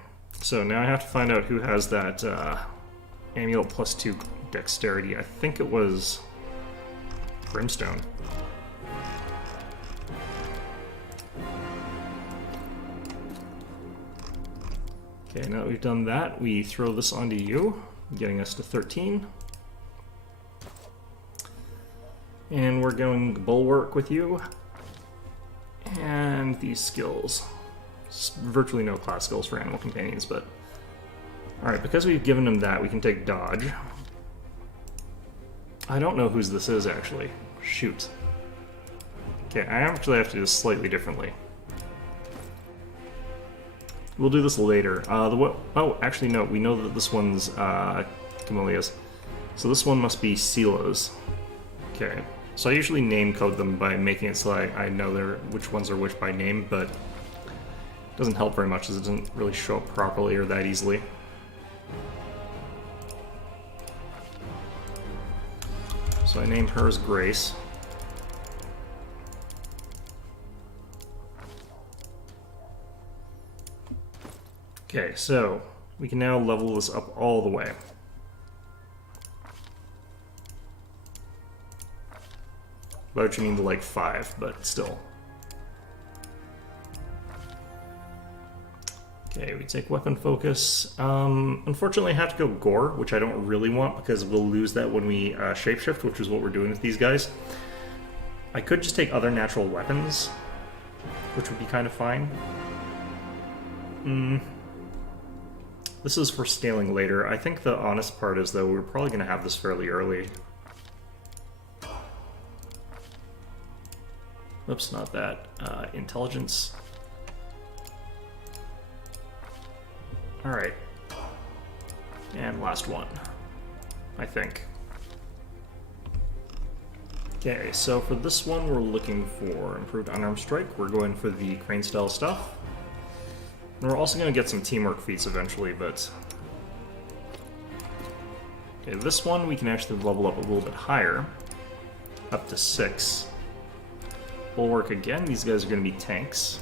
so now I have to find out who has that Amulet plus 2 Dexterity. I think it was Brimstone. Okay, now that we've done that, we throw this onto you, getting us to 13. And we're going Bulwark with you. And these skills. Virtually no class skills for animal companions, but Alright, because we've given him that, we can take dodge. I don't know whose this is, actually. Shoot. Okay, I actually have to do this slightly differently. We'll do this later. Oh, actually, no. We know that this one's Camelia's. So this one must be Sila's. Okay. So I usually name code them by making it so I know which ones are which by name, but it doesn't help very much as it doesn't really show up properly or that easily. So I name hers Grace. Okay, so we can now level this up all the way. By which I mean to like 5, but still. Okay, we take weapon focus. Unfortunately, I have to go gore, which I don't really want because we'll lose that when we shapeshift, which is what we're doing with these guys. I could just take other natural weapons, which would be kind of fine. This is for scaling later. I think the honest part is, though, we're probably going to have this fairly early. Oops, not that. Intelligence. Alright. And last one, I think. Okay, so for this one we're looking for improved unarmed strike. We're going for the crane style stuff. And we're also going to get some teamwork feats eventually, but... Okay, this one we can actually level up a little bit higher. Up to 6. Bulwark again, these guys are going to be tanks.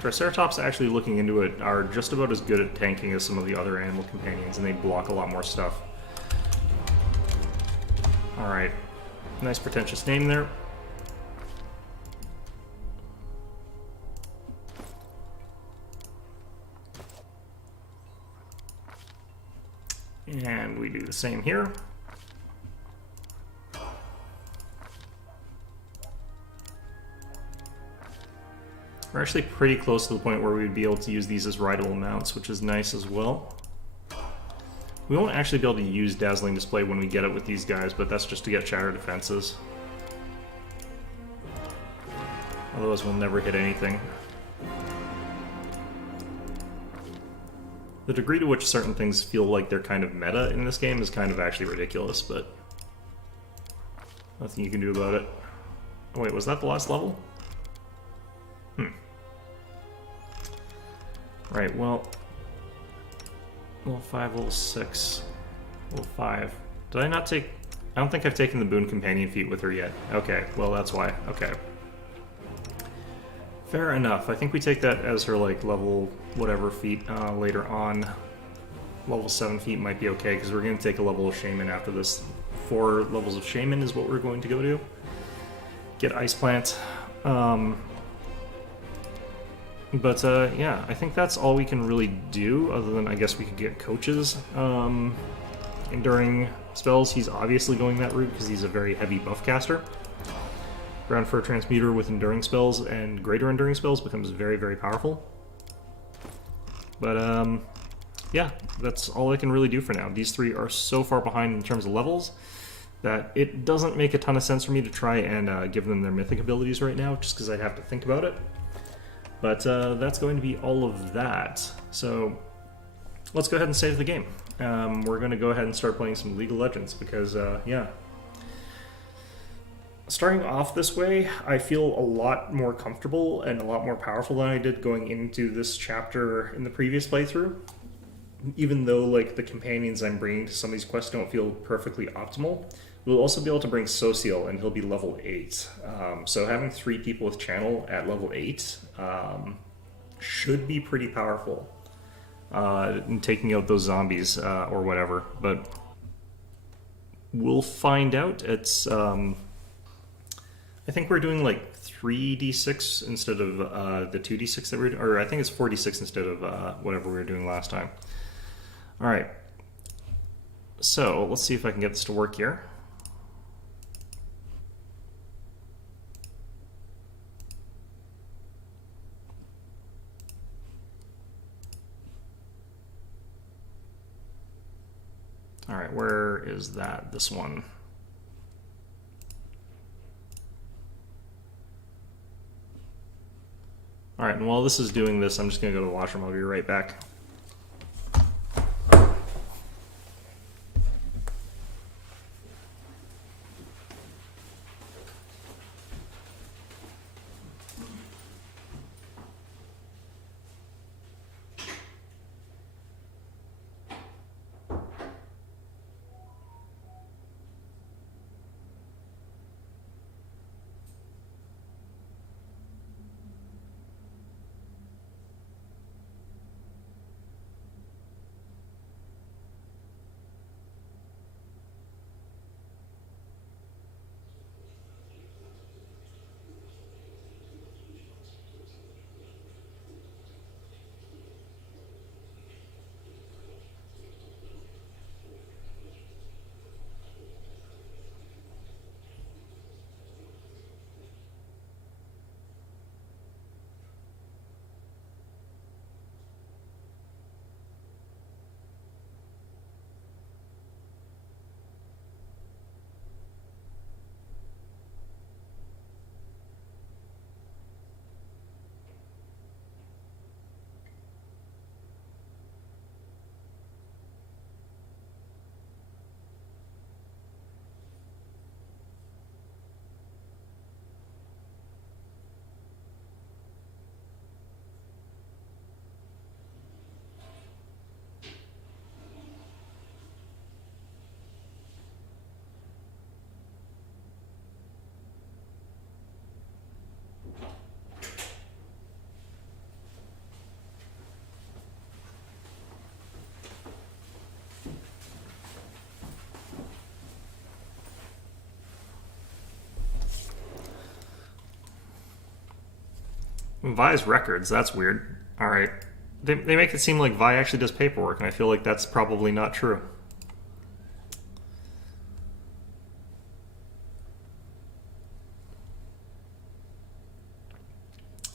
Triceratops, actually looking into it, are just about as good at tanking as some of the other animal companions, and they block a lot more stuff. Alright. Nice pretentious name there. And we do the same here. We're actually pretty close to the point where we'd be able to use these as rideable mounts, which is nice as well. We won't actually be able to use Dazzling Display when we get it with these guys, but that's just to get Shatter Defenses. Otherwise we'll never hit anything. The degree to which certain things feel like they're kind of meta in this game is kind of actually ridiculous, but nothing you can do about it. Oh wait, was that the last level? Right, well... Level 5, level 6... Level 5... Did I not take... I don't think I've taken the Boon Companion feat with her yet. Okay, well that's why. Okay. Fair enough. I think we take that as her, like, level whatever feat later on. Level 7 feat might be okay, because we're going to take a level of Shaman after this. 4 levels of Shaman is what we're going to go to. Get Ice Plant. But yeah, I think that's all we can really do, other than I guess we could get coaches. Enduring spells, he's obviously going that route because he's a very heavy buff caster. Ground Fur Transmuter with enduring spells and greater enduring spells becomes very, very powerful. But yeah, that's all I can really do for now. These 3 are so far behind in terms of levels that it doesn't make a ton of sense for me to try and give them their mythic abilities right now, just because I'd have to think about it. But that's going to be all of that. So let's go ahead and save the game. We're going to go ahead and start playing some League of Legends because, yeah. Starting off this way, I feel a lot more comfortable and a lot more powerful than I did going into this chapter in the previous playthrough. Even though, like, the companions I'm bringing to some of these quests don't feel perfectly optimal, we'll also be able to bring Sociel, and he'll be level 8. So having 3 people with Channel at level 8 should be pretty powerful in taking out those zombies or whatever. But we'll find out. It's I think we're doing like 3d6 instead of the 2d6 that we're doing, or I think it's 4d6 instead of whatever we were doing last time. All right. So let's see if I can get this to work here. Alright, where is that? This one. Alright, and while this is doing this, I'm just going to go to the washroom. I'll be right back. Vi's records, that's weird. Alright. They make it seem like Vi actually does paperwork, and I feel like that's probably not true.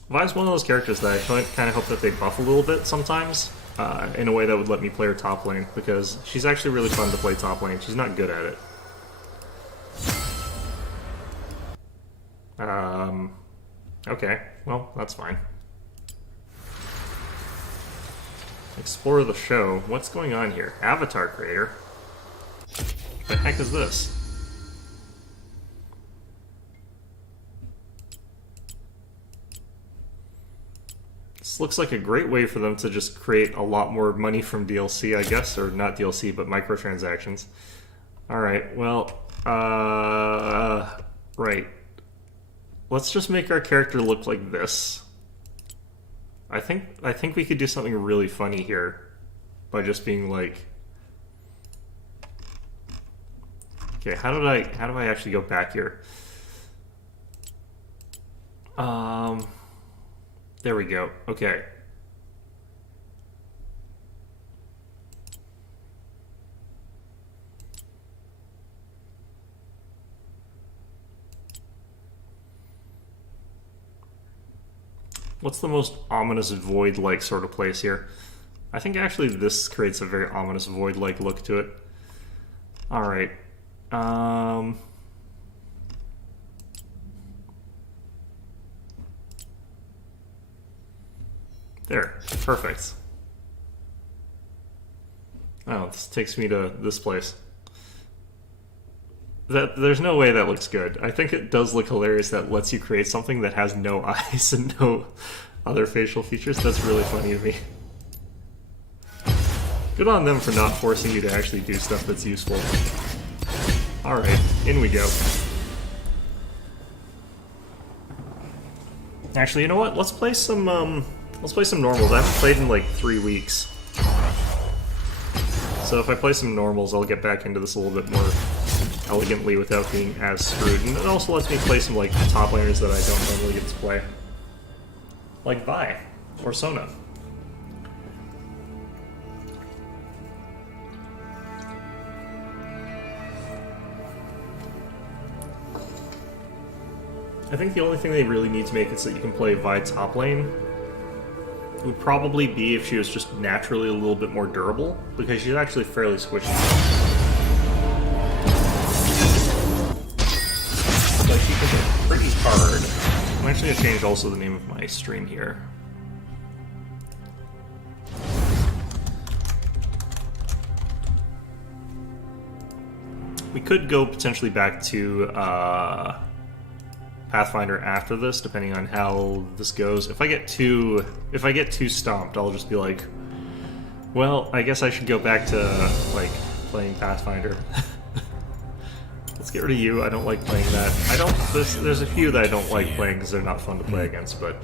Vi's one of those characters that I kind of hope that they buff a little bit sometimes, in a way that would let me play her top lane, because she's actually really fun to play top lane. She's not good at it. Okay, well, that's fine. Explore the show. What's going on here? Avatar creator? What the heck is this? This looks like a great way for them to just create a lot more money from DLC, I guess, or not DLC, but microtransactions. Alright, well, right. Let's just make our character look like this. I think we could do something really funny here by just being like, okay, how do I actually go back here? There we go. Okay. What's the most ominous void-like sort of place here? I think actually this creates a very ominous void-like look to it. Alright. There. Perfect. Oh, this takes me to this place. There's no way that looks good. I think it does look hilarious that lets you create something that has no eyes and no other facial features. That's really funny to me. Good on them for not forcing you to actually do stuff that's useful. Alright, in we go. Actually, you know what? Let's play some normals. I haven't played in like 3 weeks. So if I play some normals, I'll get back into this a little bit more elegantly without being as screwed. And it also lets me play some like top laners that I don't normally get to play. Like Vi or Sona. I think the only thing they really need to make it so that you can play Vi top lane would probably be if she was just naturally a little bit more durable, because she's actually fairly squishy. actually gonna change also the name of my stream here. We could go potentially back to Pathfinder after this, depending on how this goes. If I get too stomped, I'll just be like, well, I guess I should go back to like playing Pathfinder. Let's get rid of you. I don't like playing that. There's a few that I don't like playing because they're not fun to play against, but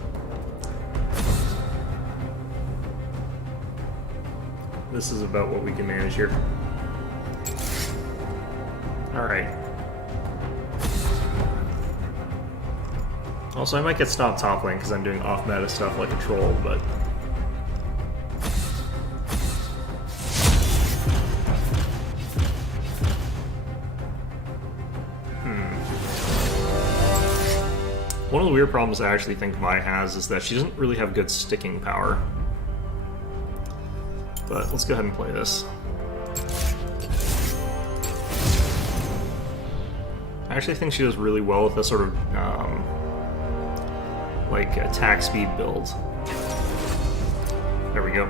this is about what we can manage here. Alright. Also, I might get stopped top lane because I'm doing off-meta stuff like a troll, but... One of the weird problems I actually think Vi has is that she doesn't really have good sticking power. But let's go ahead and play this. I actually think she does really well with a sort of, like, attack speed build. There we go.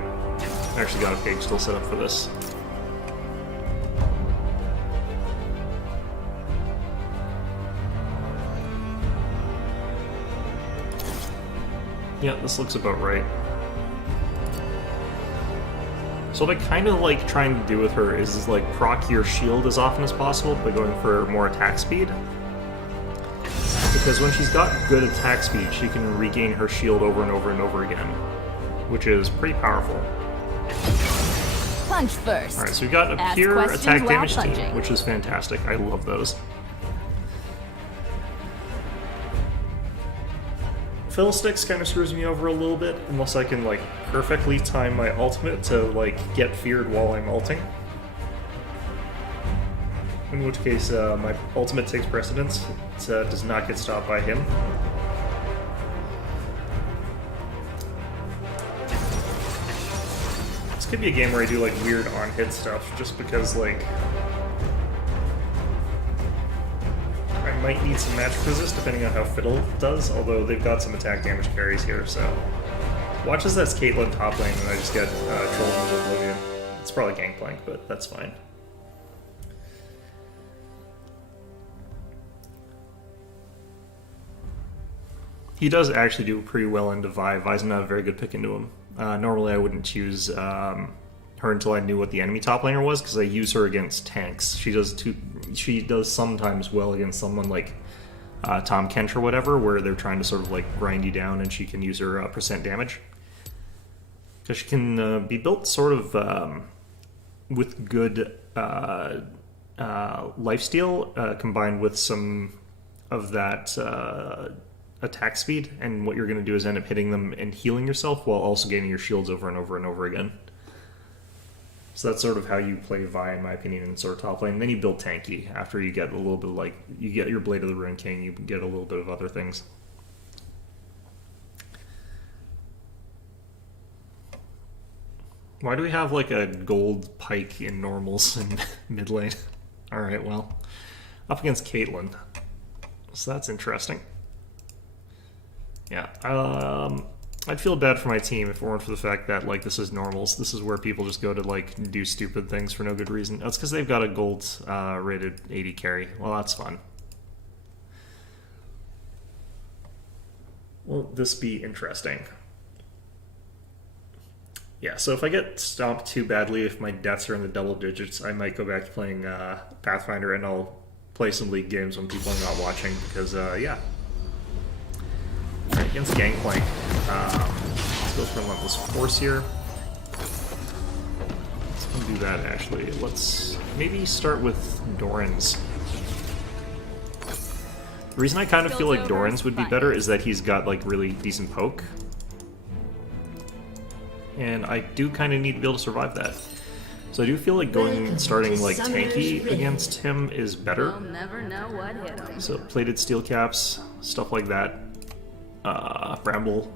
I actually got a page still set up for this. Yeah, this looks about right. So what I kind of like trying to do with her is like proc your shield as often as possible by going for more attack speed. Because when she's got good attack speed, she can regain her shield over and over and over again, which is pretty powerful. Punch first. Alright, so we got a Ask pure questions attack while damage team, punching. which is fantastic. I love those. Fiddlesticks kind of screws me over a little bit, unless I can, like, perfectly time my ultimate to, like, get feared while I'm ulting. In which case, my ultimate takes precedence. It does not get stopped by him. This could be a game where I do, like, weird on-hit stuff, just because, like... I might need some magic resist depending on how Fiddle does, although they've got some attack damage carries here, so... Watch as that's Caitlyn top lane and I just get trolled into oblivion. It's probably Gangplank, but that's fine. He does actually do pretty well into Vi. Vi's not a very good pick into him. Normally I wouldn't choose her until I knew what the enemy top laner was, because I use her against tanks. She does sometimes well against someone like Tom Kench or whatever, where they're trying to sort of like grind you down, and she can use her percent damage. Because she can be built sort of with good lifesteal combined with some of that attack speed, and what you're going to do is end up hitting them and healing yourself while also gaining your shields over and over and over again. So that's sort of how you play Vi, in my opinion, in sort of top lane. And then you build tanky after you get a little bit of, like, you get your Blade of the Ruined King, you get a little bit of other things. Why do we have, like, a gold pike in normals in mid lane? Alright, well, up against Caitlyn. So that's interesting. Yeah, I'd feel bad for my team if it weren't for the fact that, like, this is normals. This is where people just go to, like, do stupid things for no good reason. That's because they've got a gold rated 80 carry. Well, that's fun. Will this be interesting? Yeah, so if I get stomped too badly, if my deaths are in the double digits, I might go back to playing Pathfinder, and I'll play some League games when people are not watching, because, yeah. Alright, against Gangplank. Let's go for Relentless Force here. Let's do that, actually. Let's maybe start with Doran's. The reason I kind of feel like Doran's would be better is that he's got, like, really decent poke. And I do kind of need to be able to survive that. So I do feel like starting, like, tanky against him is better. You'll never know what hit him. So plated steel caps, stuff like that. Bramble.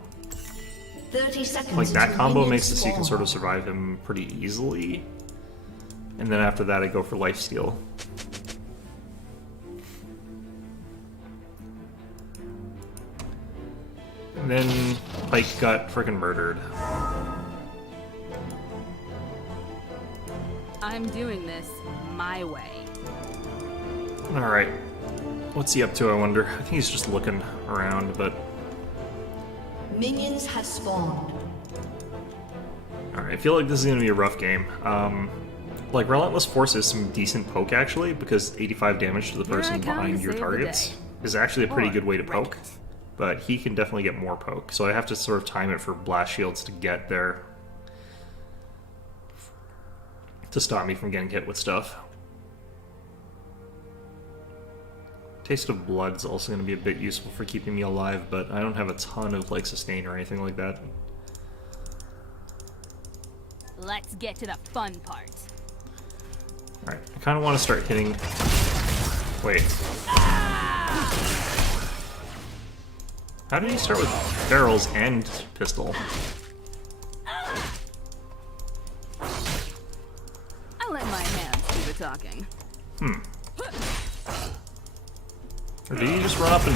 30 seconds. Like, that until combo minions makes it so you can spawn. sort of survive him pretty easily. And then after that I go for lifesteal. And then Pike got frickin' murdered. I'm doing this my way. Alright. What's he up to, I wonder? I think he's just looking around, but... Minions have spawned. Alright, I feel like this is going to be a rough game. Like, Relentless Force is some decent poke, actually, because 85 damage to the Here I person come behind to your save the targets day. is actually a pretty Or good way to poke. wreck it. But he can definitely get more poke, so I have to sort of time it for blast shields to get there. To stop me from getting hit with stuff. Taste of Blood is also going to be a bit useful for keeping me alive, but I don't have a ton of, like, sustain or anything like that. Let's get to the fun part. Alright, I kind of want to start hitting... Wait. How did he start with barrels and pistol? I let my hands do the talking. Or did he just run up and...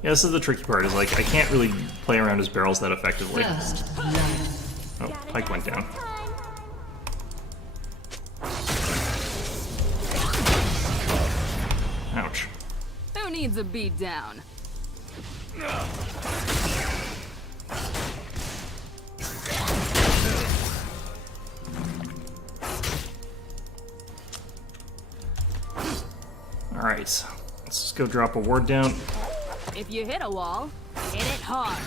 Yeah, this is the tricky part, is like, I can't really play around his barrels that effectively. First blood. Oh, Pike went down. Ouch. Who needs a beat down? Alright, let's just go drop a ward down. If you hit a wall, hit it hard.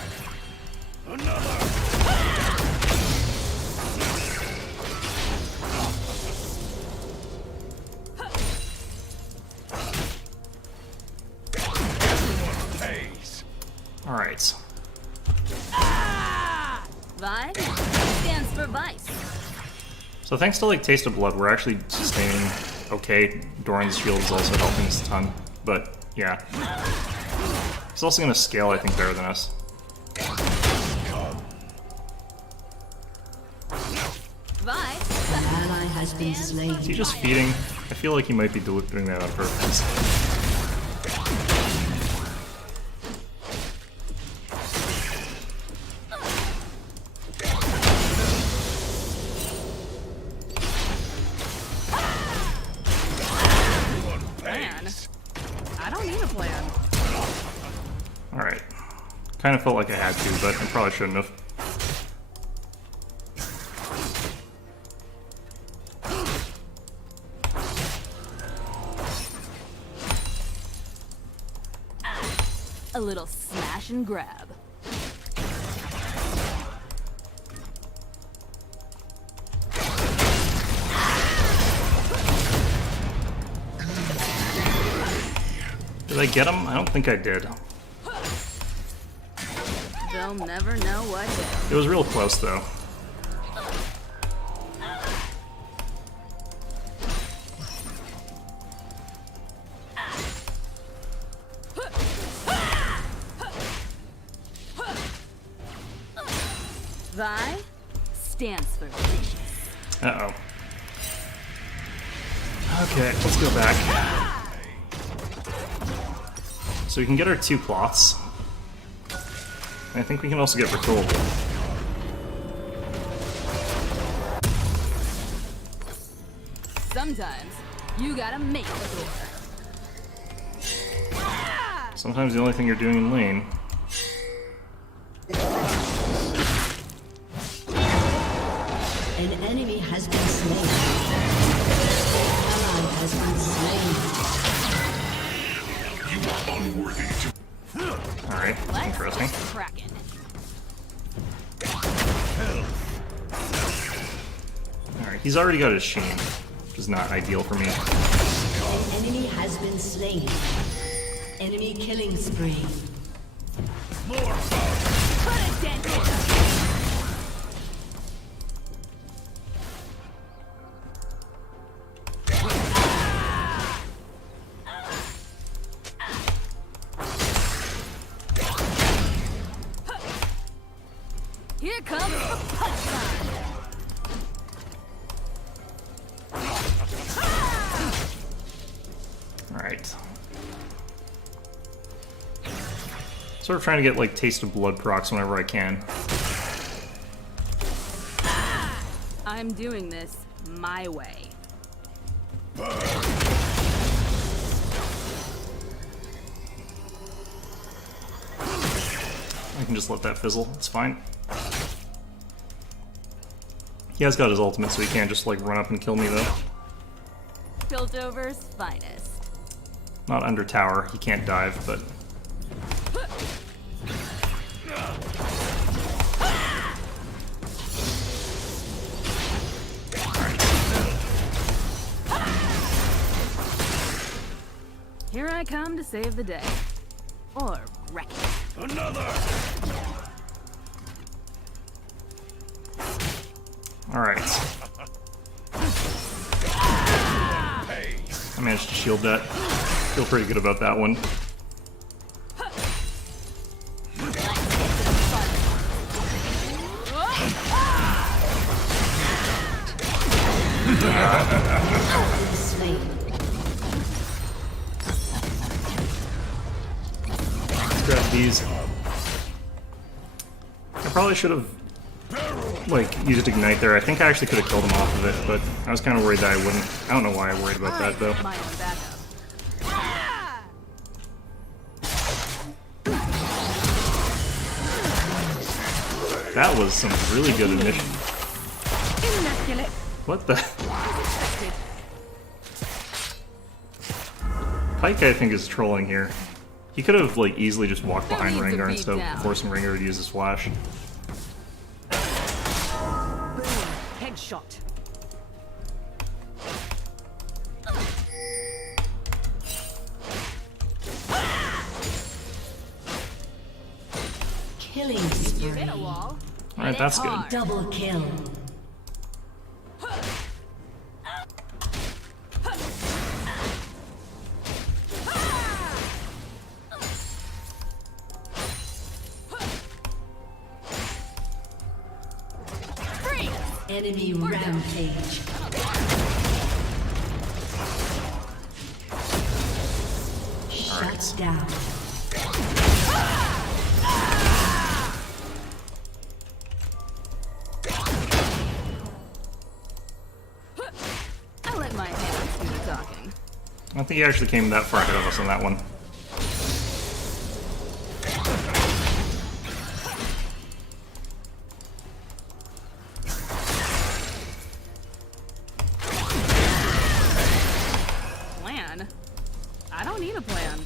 Alright. Vi stands for vice. So thanks to like Taste of Blood, we're actually sustaining okay. Doran's shield is also helping us a ton, but yeah. He's also gonna scale, I think, better than us. Vi Ally has been slain. Is he just feeding? I feel like he might be doing that on purpose. plan. I don't need a plan. Alright. Kind of felt like I had to, but I probably shouldn't have. A little smash and grab. Did I get him? I don't think I did. They'll never know what hit. It was real close, though. Vi stands for vicious. Uh-oh. Okay, let's go back. So we can get our 2 cloths. I think we can also get Retoolable. Sometimes you gotta make the door. Sometimes the only thing you're doing in lane. An enemy has been slain. Ally has been slain. Alright, Let's interesting. get cracking. Alright, he's already got his Sheen, which is not ideal for me. An enemy has been slain. Enemy killing spree. Put a dent in it. Here comes the punchline. Alright. Sort of trying to get, like, taste of blood procs whenever I can. I'm doing this my way. I can just let that fizzle, it's fine. He has got his ultimate, so he can't just, like, run up and kill me, though. Piltover's finest. Not under tower, he can't dive, but... Here I come to save the day. Or wreck it. Another! Alright. I managed to shield that. Feel pretty good about that one. Let's grab these. I probably should have, like, used Ignite there. I think I actually could have killed him off of it, but I was kind of worried that I wouldn't. I don't know why I worried about that, though. My own backup. That was some really good initiative. Immaculate. What the? Pike, I think, is trolling here. He could have, like, easily just walked behind needs a Rengar beat instead of down. forcing Rengar to use his flash. Headshot. Killing You spree. hit a wall. Alright, that's good. hard. Double kill. Freeze. Enemy rampage. Shut down. I let my hands do the talking. I don't think he actually came that far ahead of us on that one. Plan? I don't need a plan.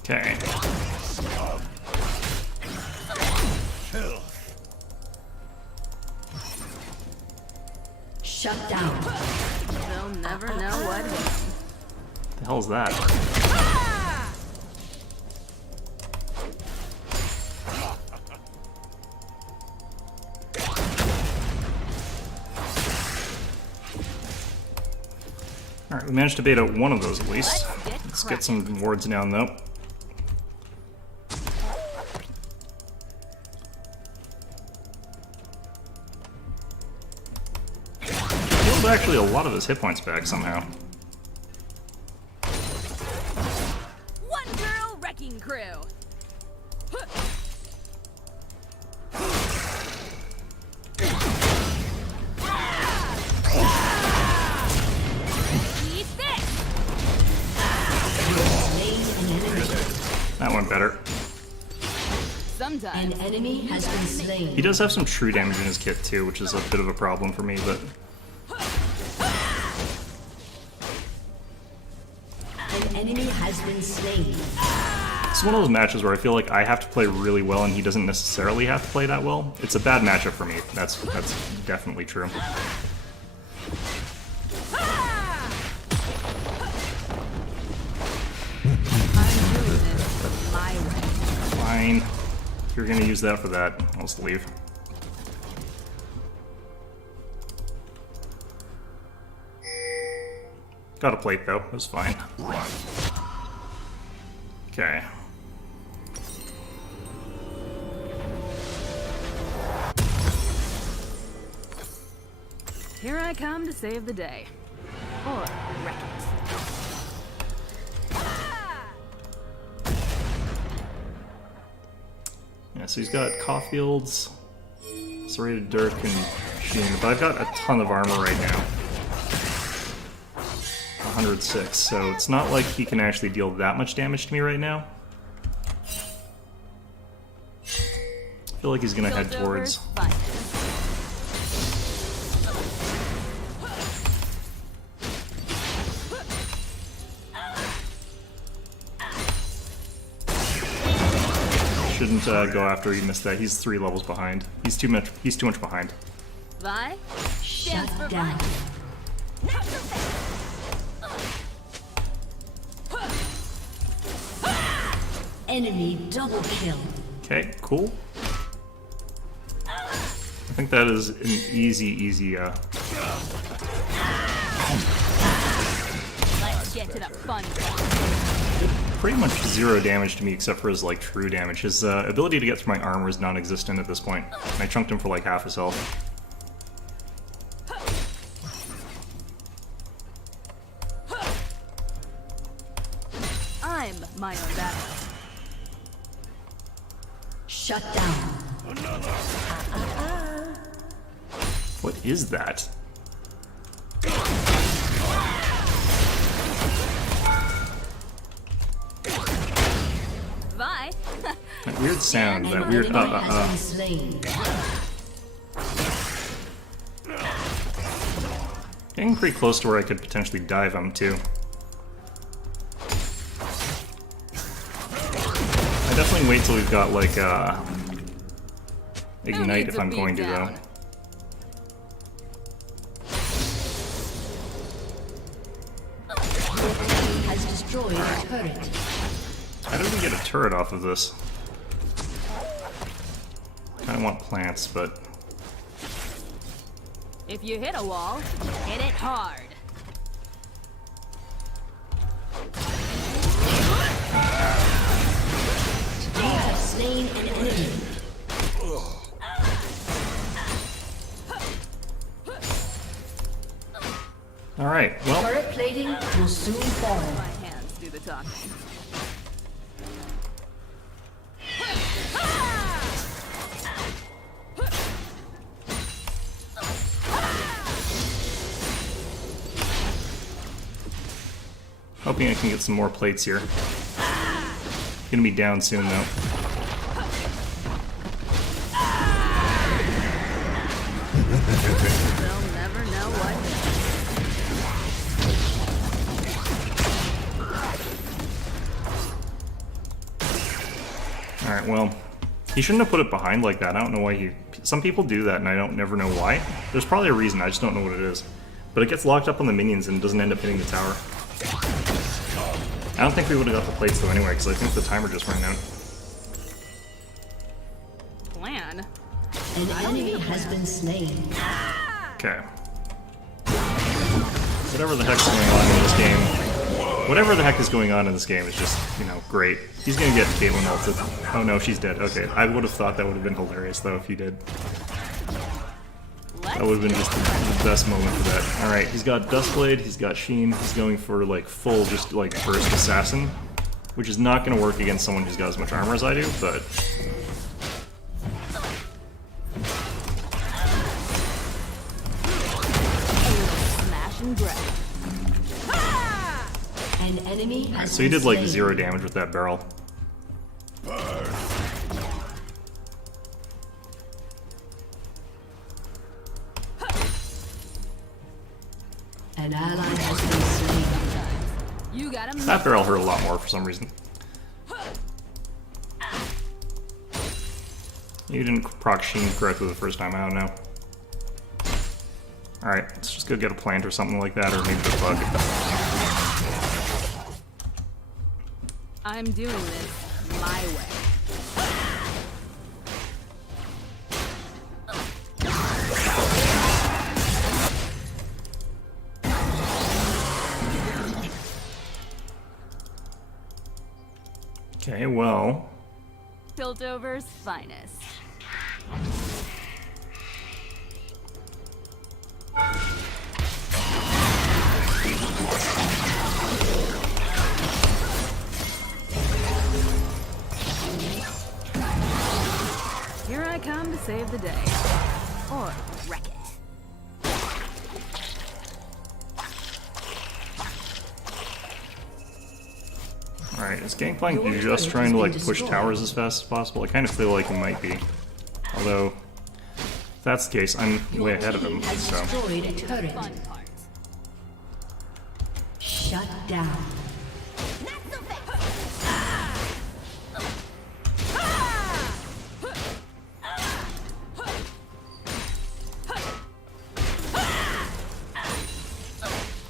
Okay. Shut down. They'll never know what hit 'em. The hell is that? Alright, we managed to bait out one of those at least. Let's get some wards down though. Healed actually a lot of his hit points back somehow. One girl wrecking crew. Eat this. That went better. Sometimes. An enemy has been slain. He does have some true damage in his kit too, which is a bit of a problem for me, but An enemy has been slain. it's one of those matches where I feel like I have to play really well and he doesn't necessarily have to play that well. It's a bad matchup for me. That's definitely true. I'm doing this my way. Fine. If you're gonna use that for that, I'll just leave. Got a plate though, it was fine. Okay. Here I come to save the day. Or wreck it. Yeah, so he's got Caulfield's, Serrated Dirk, and Sheen, but I've got a ton of armor right now. 106, so it's not like he can actually deal that much damage to me right now. I feel like he's gonna head towards... Shouldn't go after he missed that. He's 3 levels behind. He's too much behind. Vi? Shut down. Enemy double kill. Okay, cool. I think that is an easy Let's get to the fun. pretty much 0 damage to me except for his like true damage. His ability to get through my armor is non-existent at this point. And I chunked him for like half his health. I'm my own battle. Shut down. What is that? Vi? That weird sound, that An weird enemy has been slain. Getting pretty close to where I could potentially dive him too. I definitely wait till we've got like Ignite if I'm going to though. Has destroyed a turret. How did we get a turret off of this? I kinda want plants, but If you hit a wall, hit it hard. They have slain an enemy. alright, well, Turret plating will soon fall. My hands do the talking. hoping I can get some more plates here. Gonna be down soon though. They'll never know what hit. Alright, well, he shouldn't have put it behind like that. I don't know why he... Some people do that and I don't never know why. There's probably a reason, I just don't know what it is. But it gets locked up on the minions and doesn't end up hitting the tower. I don't think we would have got the plates though anyway, because I think the timer just ran out. Plan? An enemy has been slain. Okay. Whatever the heck's going on in this game... Whatever the heck is going on in this game is just, you know, great. He's gonna get Caitlyn ulted. Oh no, she's dead. Okay, I would have thought that would have been hilarious though if he did. That would have been just the best moment for that. Alright, he's got Dustblade, he's got Sheen, he's going for like full just like burst assassin, which is not gonna work against someone who's got as much armor as I do, but Smash and grab. An enemy has so he been did like slain. 0 damage with that barrel. An ally has been slain. You got him. That barrel hurt a lot more for some reason. You didn't proc Sheen correctly the first time, I don't know. Alright, let's just go get a plant or something like that, or maybe the bug. I'm doing this my way. Okay, well... Piltover's finest. Here I come to save the day. Or wreck it. Alright, is Gangplank just trying to like push towers as fast as possible? I kind of feel like he might be. Although, if that's the case, I'm way ahead of him, Has so. destroyed a turret. Fun part. Shut down.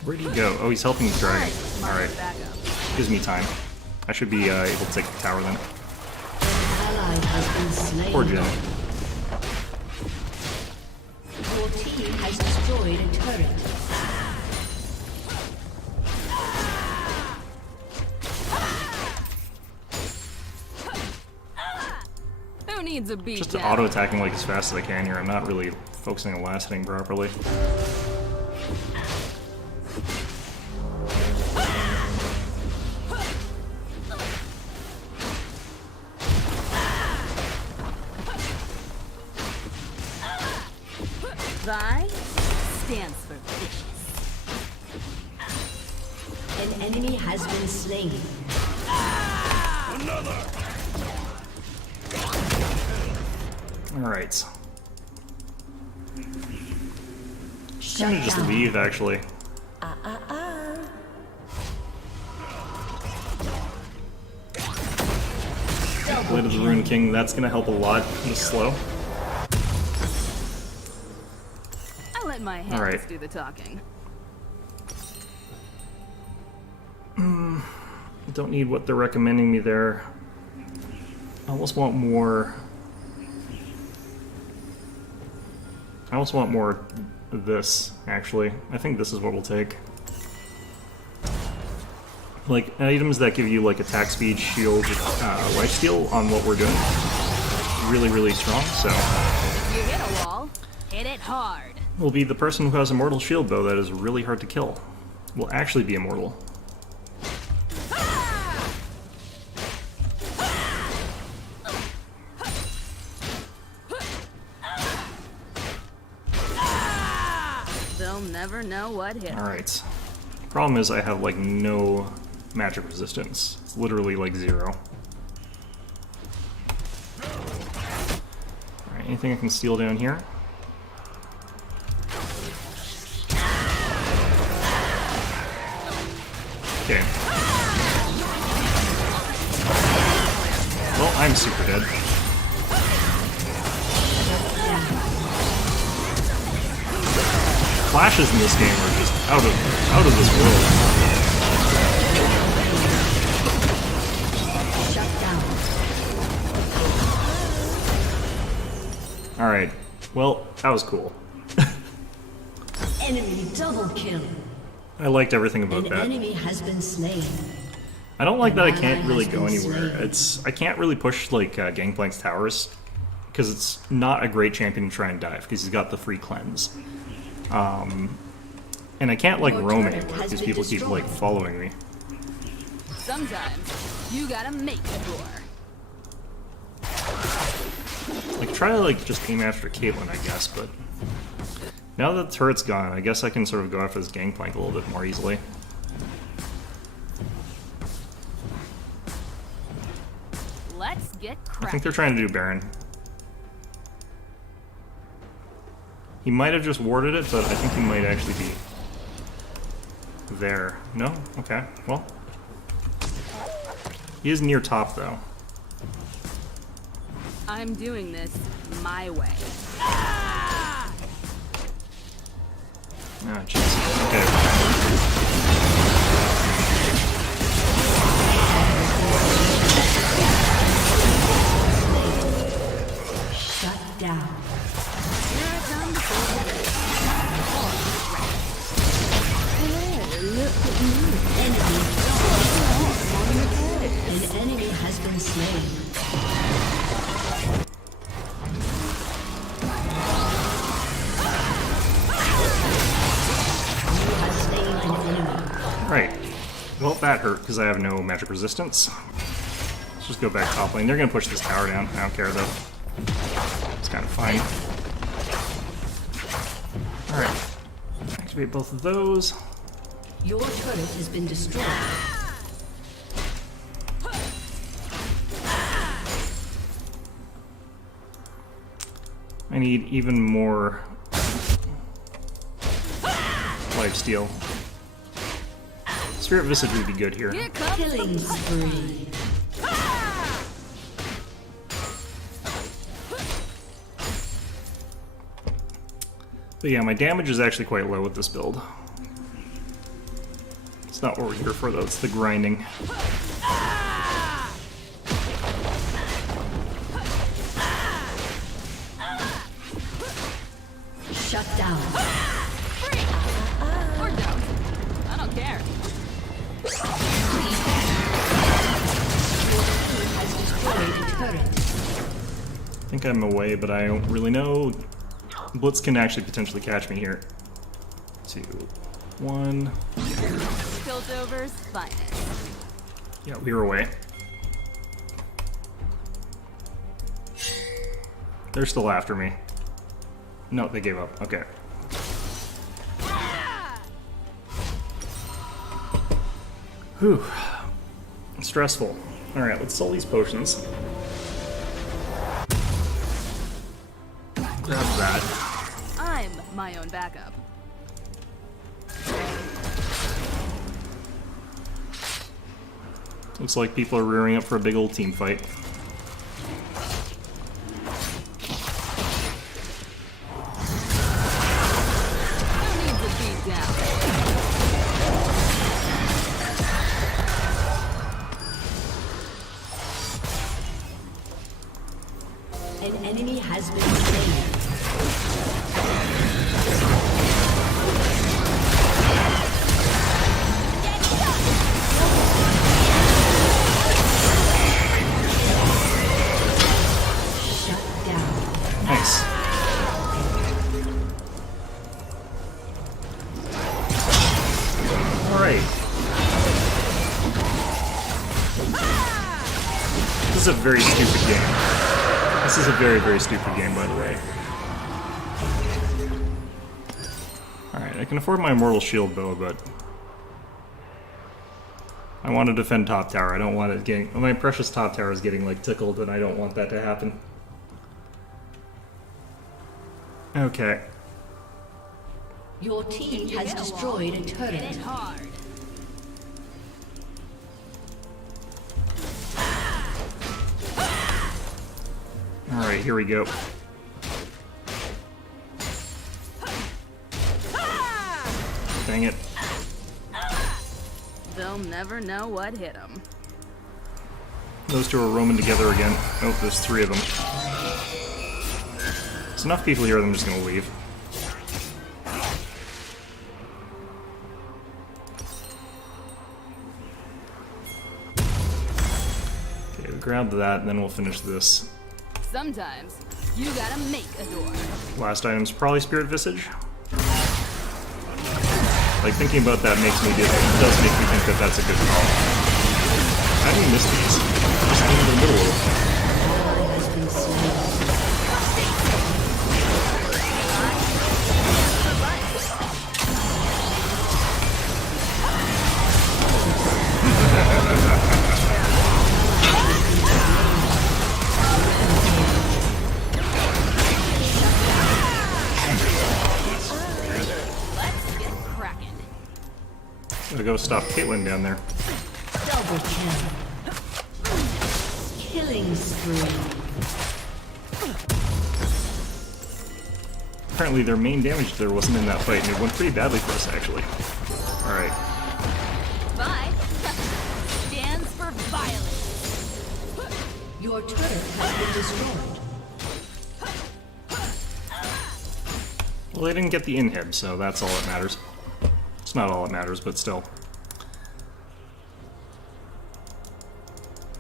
Where'd he go? Oh, he's helping the dragon. Alright, Back up. gives me time. I should be able to take the tower then. Ally has been slain. Poor Jin. Your team has destroyed a turret. Who needs a beat Just down? auto-attacking like as fast as I can here. I'm not really focusing on last hitting properly. Vi stands for vicious. An enemy has been slain. Alright. Kind of just leave, actually. Blade of the Rune King, that's gonna help a lot in the slow. I let my hands Alright. do the talking. Don't need what they're recommending me there. I almost want more. I almost want more of this, actually. I think this is what we'll take. Like, items that give you, like, attack speed, shield, lifesteal on what we're doing. Really, really strong, so. If you hit a wall, hit it hard. Will be the person who has Immortal Shield, though, that is really hard to kill. Will actually be immortal. They'll never know what hit. Alright. Problem is, I have, like, no magic resistance. It's literally, like, 0. Alright, anything I can steal down here? Okay. Well, I'm super dead. Flashes in this game are just out of this world. Alright. Well, that was cool. Enemy double kill. I liked everything about An that. enemy has been slain. I don't like that I can't Ally really has go been anywhere. slain. I can't really push like Gangplank's towers because it's not a great champion to try and dive because he's got the free cleanse. And I can't like Your roam turret anywhere has because been people keep like destroyed. following me. Sometimes you gotta make sure. Like try to like just aim after Caitlyn, I guess, but now that the turret's gone, I guess I can sort of go after this Gangplank a little bit more easily. Let's get I think cracking. they're trying to do Baron. He might have just warded it, but I think he might actually be there. No? Okay. Well. He is near top, though. I'm doing this my way. Ah, jeez. Okay. Shut down. Here I come to save the day. An enemy has been slain. You have slain an enemy. hope that hurt, because I have no magic resistance. Let's just go back top lane. They're going to push this tower down. I don't care, though. It's kind of fine. Alright. Activate both of those. Your turret has been destroyed. I need even more lifesteal. Spirit Visage would be good here. Killing spree. But yeah, my damage is actually quite low with this build. It's not what we're here for, though. It's the grinding. Shut down. Or don't. I don't care. Has destroyed a turret. I think I'm away, but I don't really know. Blitz can actually potentially catch me here. 2, 1. Piltover's finest. Yeah, we were away. They're still after me. No, they gave up. Okay. Whew. Stressful. Alright, let's sell these potions. Grab that. I'm my own backup. Looks like people are rearing up for a big old team fight. Who needs a beat down? An enemy has been slain. Shut down. Nice. Alright. This is a very stupid game. This is a very, very stupid game, by the way. Alright, I can afford my Immortal Shield bow, but I want to defend top tower. I don't want it getting... My precious top tower is getting, like, tickled, and I don't want that to happen. Okay. Your team has destroyed a turret. Hit it hard. Alright, here we go. Dang it. They'll never know what hit them. Those two are roaming together again. Oh, there's 3 of them. There's enough people here that I'm just gonna leave. Okay, we'll grab that and then we'll finish this. Sometimes you gotta make a door. Last item's probably Spirit Visage. Like, thinking about that makes me does make me think that that's a good call. How do you miss these? Just in the middle of them. Has been slain. Let's get cracking. Gotta go stop Caitlyn down there. Double kill. Killing spree. Apparently their main damage there wasn't in that fight, and it went pretty badly for us, actually. Alright. Bye. Stands for violence. Your turret has been destroyed. Well, they didn't get the inhib, so that's all that matters. It's not all that matters, but still.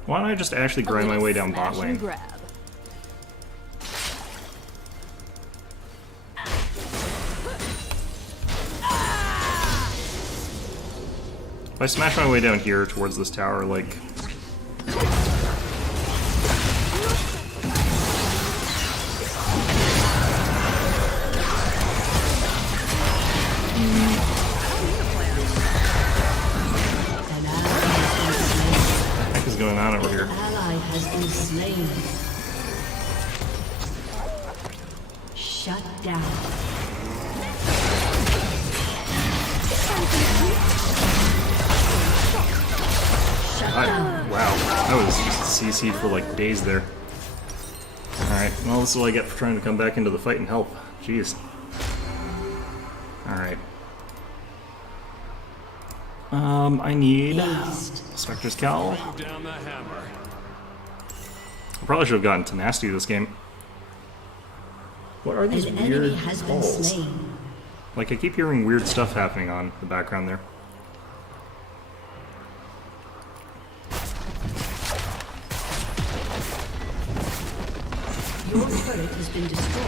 Why don't I just actually grind my way down bot Smash and lane? grab. If I smash my way down here towards this tower, like... What the heck is going on over here? Ally has been slain. Shut down. Wow, that was just CC for like days there. Alright, well this is what I get for trying to come back into the fight and help. Jeez. Alright. I need Spectre's Cowl. I probably should have gotten Tenacity this game. What are these An weird enemy has been calls? slain. Like I keep hearing weird stuff happening on the background there. Your turret has been destroyed.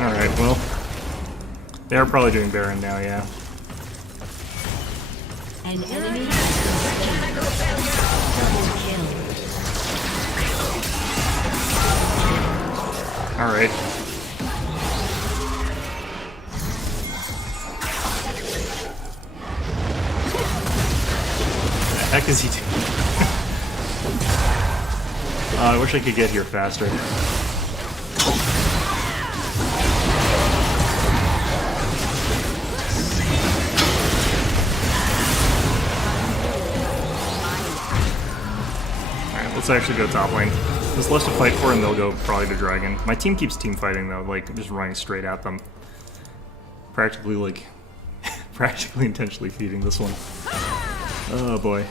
Alright, well. They are probably doing Baron now, yeah. An enemy has been slain. Double kill. Alright. What the heck is he doing? I wish I could get here faster. Alright, let's actually go top lane. There's less to fight for and they'll go probably to Dragon. My team keeps team fighting though, like just running straight at them. Practically like practically intentionally feeding this one. Oh boy.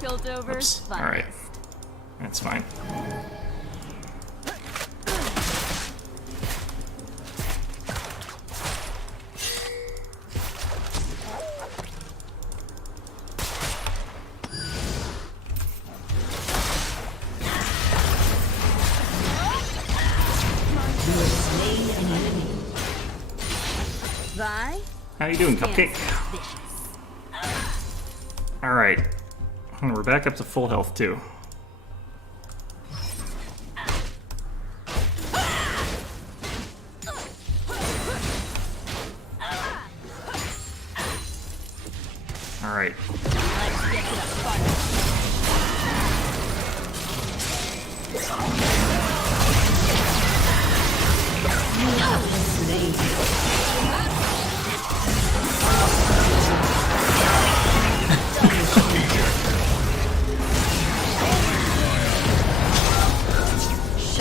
Piltover's Oops. Alright. That's fine. Vi? How you doing, Cupcake? Alright. And we're back up to full health too. Alright.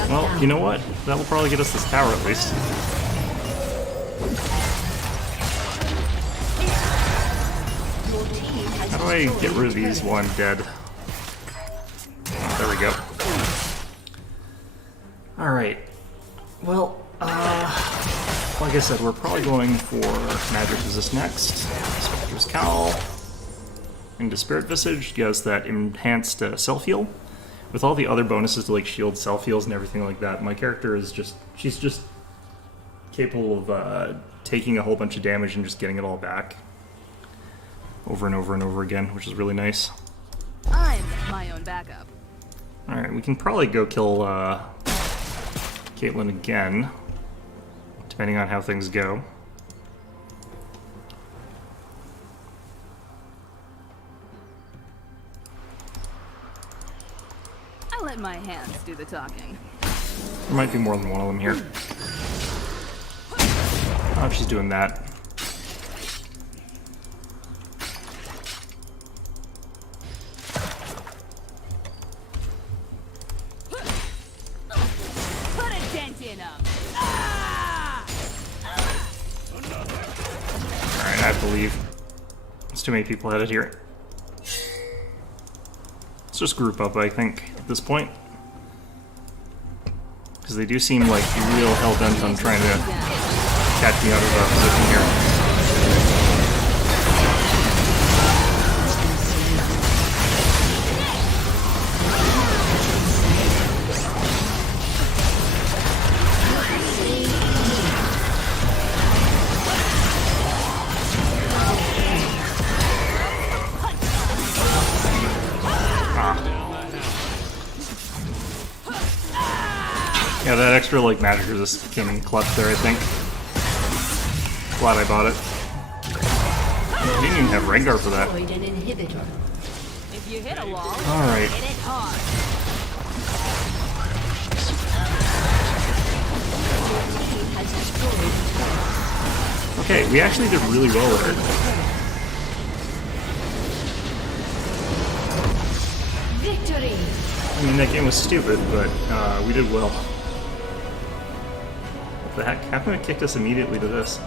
Well, you know what? That will probably get us this tower at least. How do I get rid of these while I'm dead? Oh, there we go. Alright. Well, like I said, we're probably going for Magic Resist next. Spectre's Cowl. Into Spirit Visage gives that enhanced self-heal. With all the other bonuses to like shield, self-heals, and everything like that, my character is just... she's just capable of taking a whole bunch of damage and just getting it all back. Over and over and over again, which is really nice. I'm my own backup. Alright, we can probably go kill Caitlyn again, depending on how things go. I let my hands do the talking. There might be more than one of them here. Oh, she's doing that. Put a dent in 'em. Alright, I have to leave. There's too many people headed here. Let's just group up, I think, at this point. Because they do seem like real hell-bent on trying to catch me out of our position here. Yeah, that extra like magic resist came in clutch there, I think. Glad I bought it. I didn't even have Rengar for that. Destroyed an inhibitor. If you hit a wall, Alright. hit it hard. Has destroyed. Okay, we actually did really well with her. Victory! I mean, that game was stupid, but we did well. What the heck? How come it kicked us immediately to this?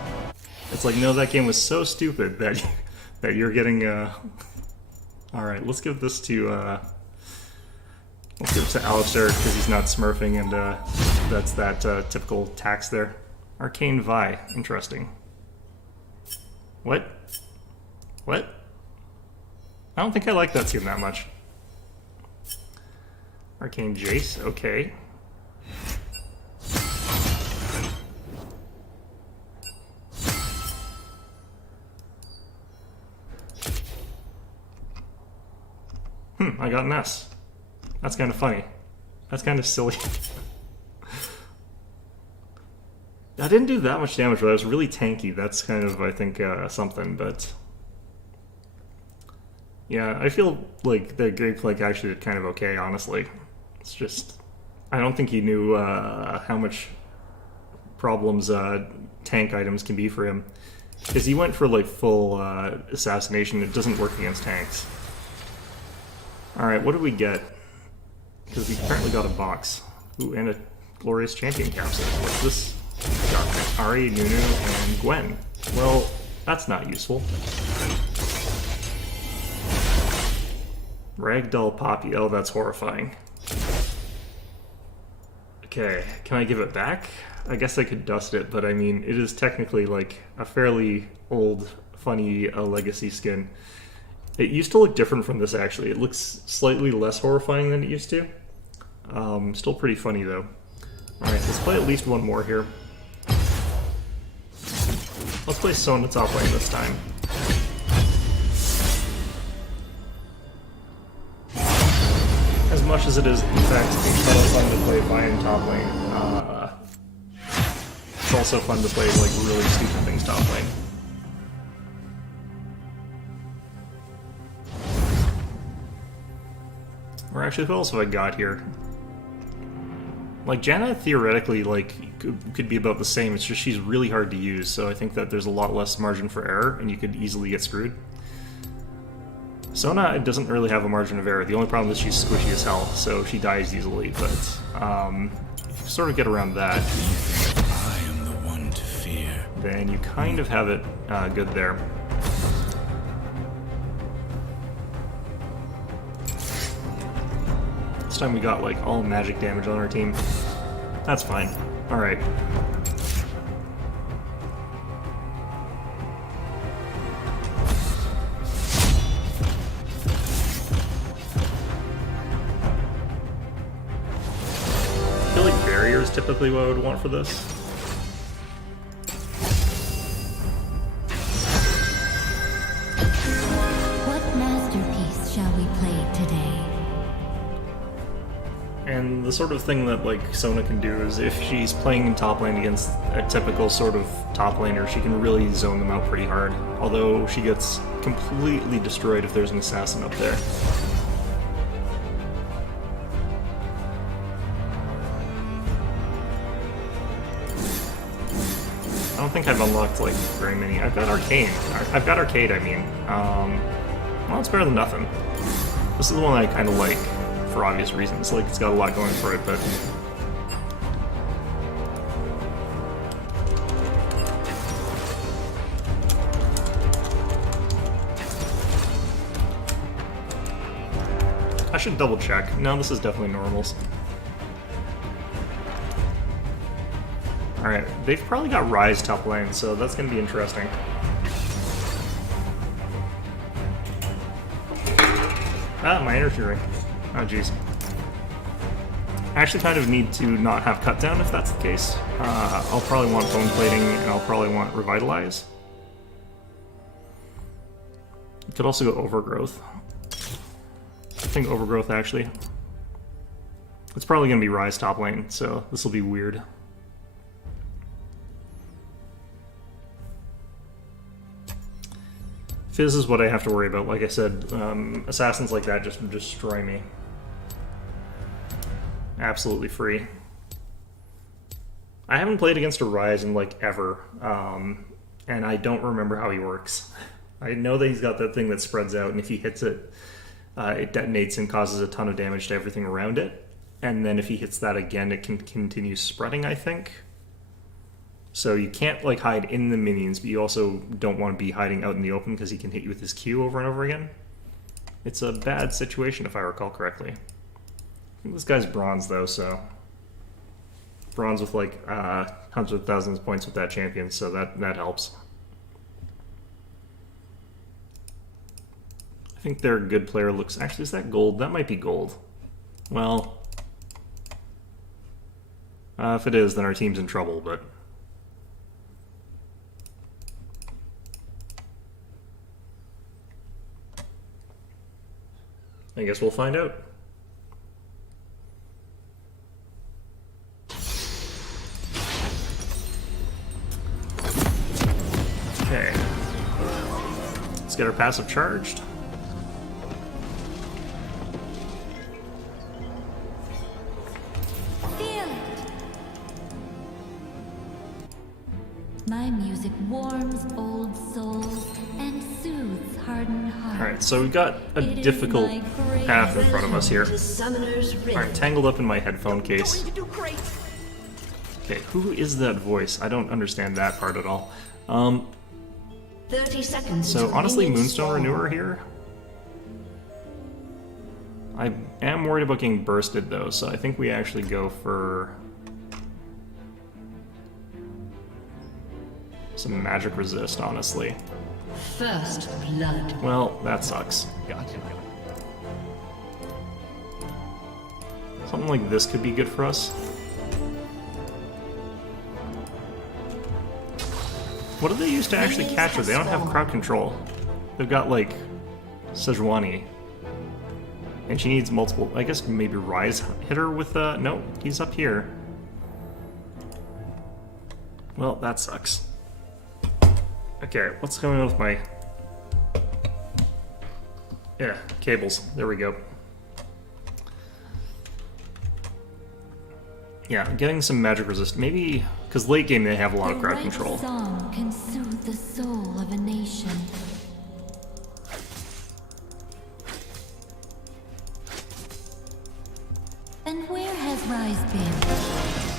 It's like, no, that game was so stupid that that you're getting. All right, let's give this to Alistair because he's not smurfing, and that's that typical tax there. Arcane Vi, interesting. What? What? I don't think I like that skin that much. Arcane Jace, okay. I got an S. That's kind of funny. That's kind of silly. I didn't do that much damage, but I was really tanky. That's kind of, I think, something, but... Yeah, I feel like the Great Plague actually did kind of okay, honestly. It's just... I don't think he knew how much problems tank items can be for him. Because he went for, like, full assassination. It doesn't work against tanks. Alright, what did we get? Because we apparently got a box. Ooh, and a Glorious Champion capsule. What's this? We got Ari, Nunu, and Gwen. Well, that's not useful. Ragdoll Poppy. Oh, that's horrifying. Okay, can I give it back? I guess I could dust it, but I mean, it is technically like a fairly old, funny legacy skin. It used to look different from this, actually. It looks slightly less horrifying than it used to. Still pretty funny, though. Alright, let's play at least one more here. Let's play Sona top lane this time. As much as it is, in fact, incredibly fun to play Vian top lane, it's also fun to play, like, really stupid things top lane. Or actually, who else have I got here? Like, Janna theoretically, like, could be about the same, it's just she's really hard to use, so I think that there's a lot less margin for error, and you could easily get screwed. Sona doesn't really have a margin of error. The only problem is she's squishy as hell, so she dies easily, but if you sort of get around that, I am the one to fear. then you kind of have it good there. This time we got like all magic damage on our team. That's fine. Alright. I feel like barrier is typically what I would want for this. What masterpiece shall we play today? And the sort of thing that like Sona can do is if she's playing in top lane against a typical sort of top laner, she can really zone them out pretty hard. Although she gets completely destroyed if there's an assassin up there. I don't think I've unlocked like very many. I've got Arcane. I've got Arcade, I mean. Well, it's better than nothing. This is the one I kind of like. For obvious reasons, like it's got a lot going for it, but I should double check. No, this is definitely normals. Alright, they've probably got Rise top lane, so that's gonna be interesting. Ah, my energy ring. Oh, jeez. I actually kind of need to not have cut down if that's the case. I'll probably want bone plating, and I'll probably want revitalize. You could also go overgrowth. I think overgrowth actually. It's probably going to be Ryze top lane, so this will be weird. Fizz is what I have to worry about. Like I said, assassins like that just destroy me. Absolutely free. I haven't played against a Ryze in like ever, and I don't remember how he works. I know that he's got that thing that spreads out, and if he hits it, it detonates and causes a ton of damage to everything around it. And then if he hits that again, it can continue spreading, I think. So you can't like hide in the minions, but you also don't want to be hiding out in the open because he can hit you with his Q over and over again. It's a bad situation if I recall correctly. I think this guy's bronze though, so bronze with like hundreds of thousands of points with that champion, so that helps. I think their good player looks... Actually, is that gold? That might be gold. Well, if it is, then our team's in trouble, but... I guess we'll find out. Okay. Let's get our passive charged. My music warms old souls and soothes hardened hearts. Alright, so we've got a difficult path in front of us here. Alright, tangled up in my headphone case. Okay, who is that voice? I don't understand that part at all. 30 seconds. So honestly, Moonstone Renewer here. I am worried about getting bursted though, so I think we actually go for some magic resist, honestly. First blood. Well, that sucks. Gotcha. Something like this could be good for us. What do they use to actually catch her? They don't have crowd control. They've got, like, Sejuani. And she needs multiple... I guess maybe Ryze hit her with... no, he's up here. Well, that sucks. Okay, what's going on with my... Yeah, cables. There we go. Yeah, getting some magic resist. Maybe... Because late game they have a lot of crowd control. The right song can soothe the soul of a nation. And where has Ryze been?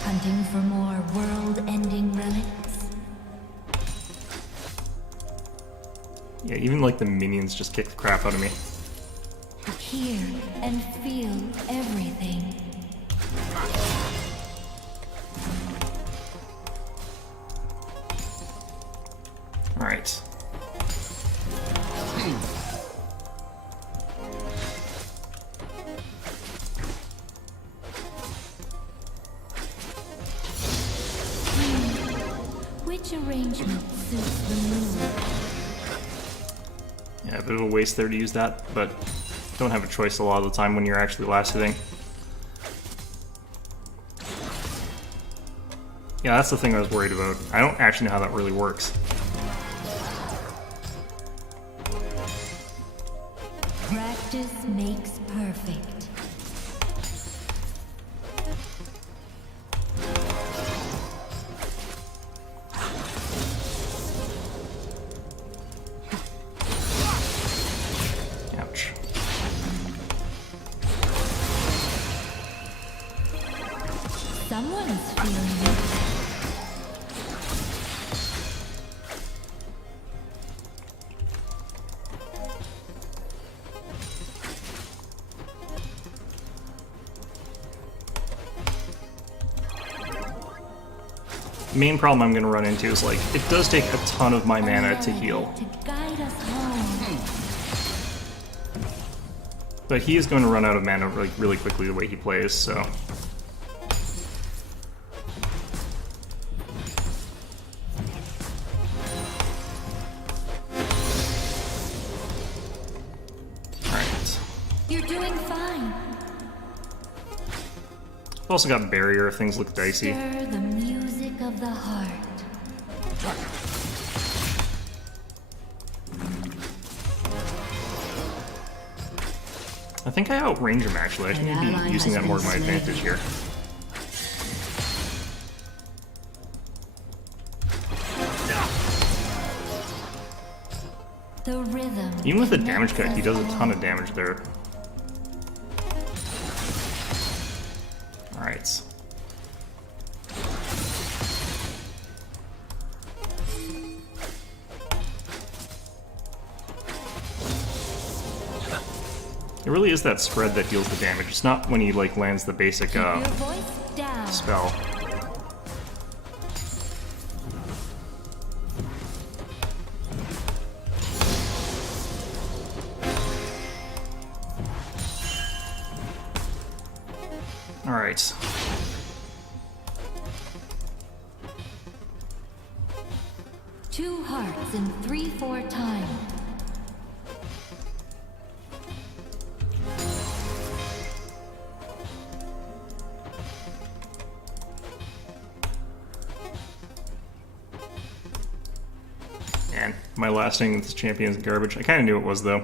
Hunting for more world-ending relics? Yeah, even like the minions just kick the crap out of me. Hear and feel everything. Alright. Which arrangement suits the mood? Yeah, a bit of a waste there to use that, but don't have a choice a lot of the time when you're actually last hitting. Yeah, that's the thing I was worried about. I don't actually know how that really works. Practice makes perfect. Ouch. Someone's feeling it. Main problem I'm going to run into is, like, it does take a ton of my mana to heal. To guide us home. But he is going to run out of mana like really quickly the way he plays, so... Alright. You're doing fine. I've also got barrier if things look dicey. Stir the music of the heart. I think I outrange him actually. I should be using that more to my advantage here. The rhythm. Even with the damage cut, he does a ton of damage there. Alright. It really is that spread that deals the damage. It's not when he like lands the basic spell. Alright. Two hearts in 3/4 time. Man, my last thing with this champion is garbage. I kind of knew it was though.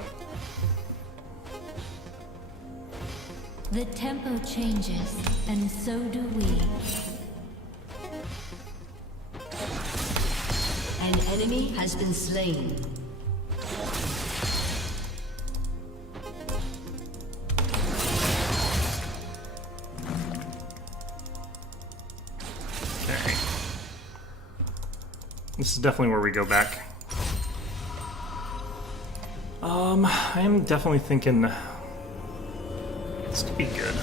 The tempo changes, and so do we. An enemy has been slain. Okay. This is definitely where we go back. I am definitely thinking this could be good.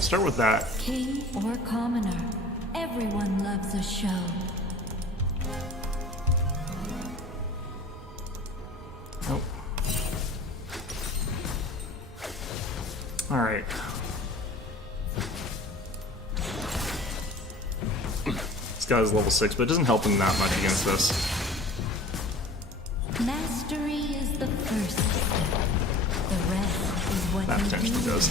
Start with that. King or commoner, everyone loves a show. Oh. Alright. This guy is level 6, but it doesn't help him that much against this. Mastery is the first step. The rest is what That you potentially do. does.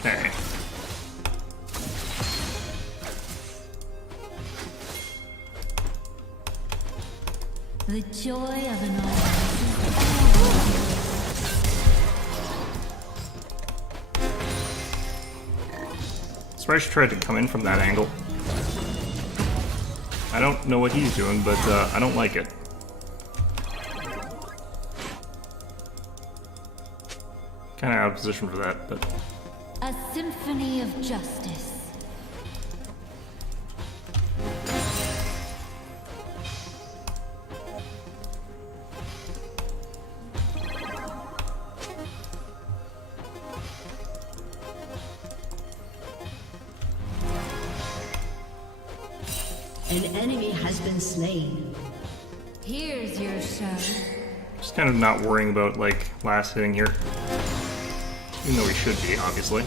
Okay. The joy of an Sprice tried to come in from that angle. I don't know what he's doing, but I don't like it. Kind of out of position for that, but... A symphony of justice. An enemy has been slain. Here's your show. Just kind of not worrying about, like, last hitting here. Even though we should be, obviously.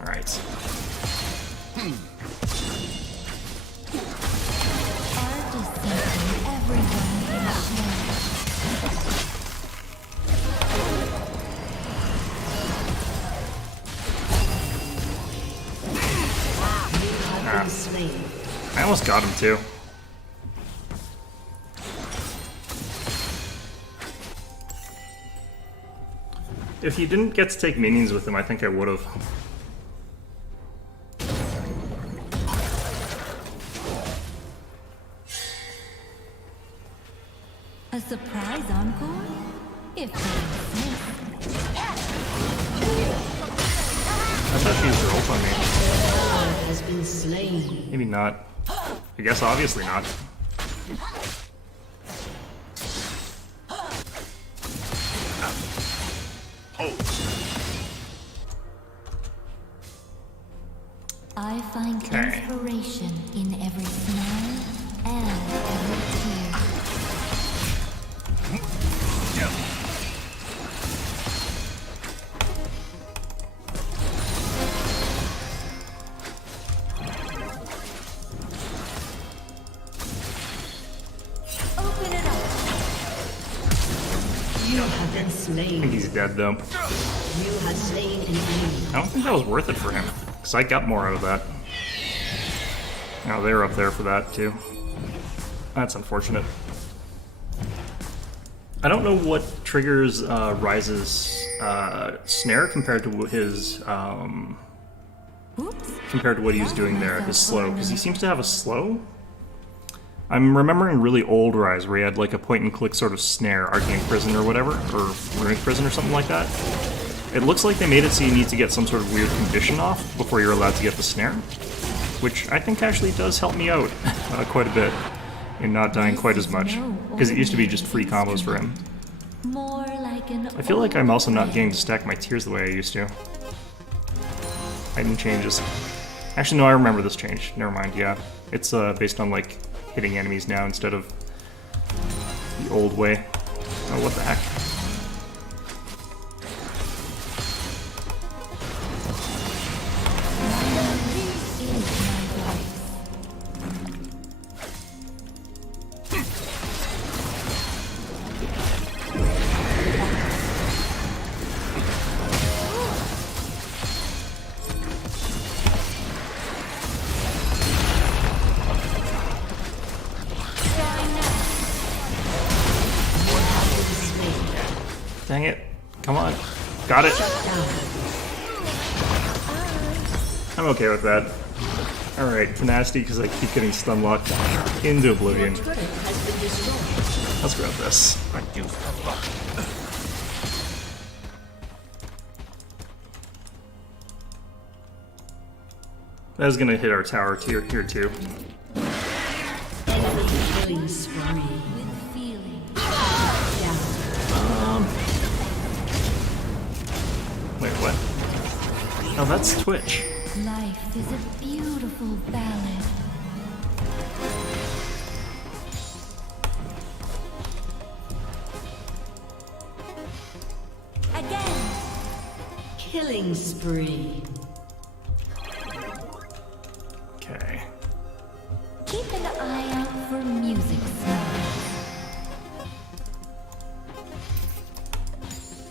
Alright. Art is something everyone can share. Slain. I almost got him, too. If he didn't get to take minions with him, I think I would have. A surprise encore? If they exist. I thought she was rolled on me. Has been slain. Maybe not. I guess obviously not. I find inspiration in every smile and every tear. Open it up. You have been I slain. think he's dead though. You have slain an enemy. I don't think that was worth it for him, because I got more out of that. Oh, they were up there for that too. That's unfortunate. I don't know what triggers Ryze's snare compared to his compared to what he was doing there, his slow, because he seems to have a slow. I'm remembering really old Ryze where he had like a point-and-click sort of snare, Arcane Prison or whatever, or Runic Prison or something like that. It looks like they made it so you need to get some sort of weird condition off before you're allowed to get the snare, which I think actually does help me out quite a bit in not dying quite as much, because it used to be just free combos for him. More like an I feel like I'm also not old getting to stack my tiers the way I used to. Item changes. Actually, no, I remember this change. Never mind, yeah. It's based on, like, hitting enemies now instead of the old way. Oh, what the heck. Dang it. Come on. Got it. I'm okay with that. Alright, nasty because I keep getting stun locked into oblivion. Let's grab this. That is gonna hit our tower here too. Enemy killing spree. with feeling. Wait, what? Oh, that's Twitch. Life is a beautiful ballad. Again. Killing spree. Okay. Keep an eye out for music smells.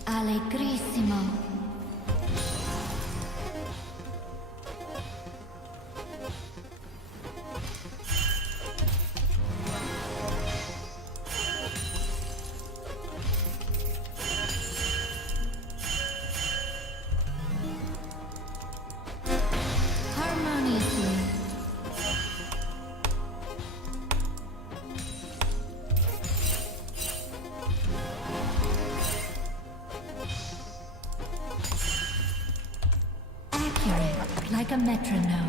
Allegrissimo. Harmoniously. Accurate, like a metronome.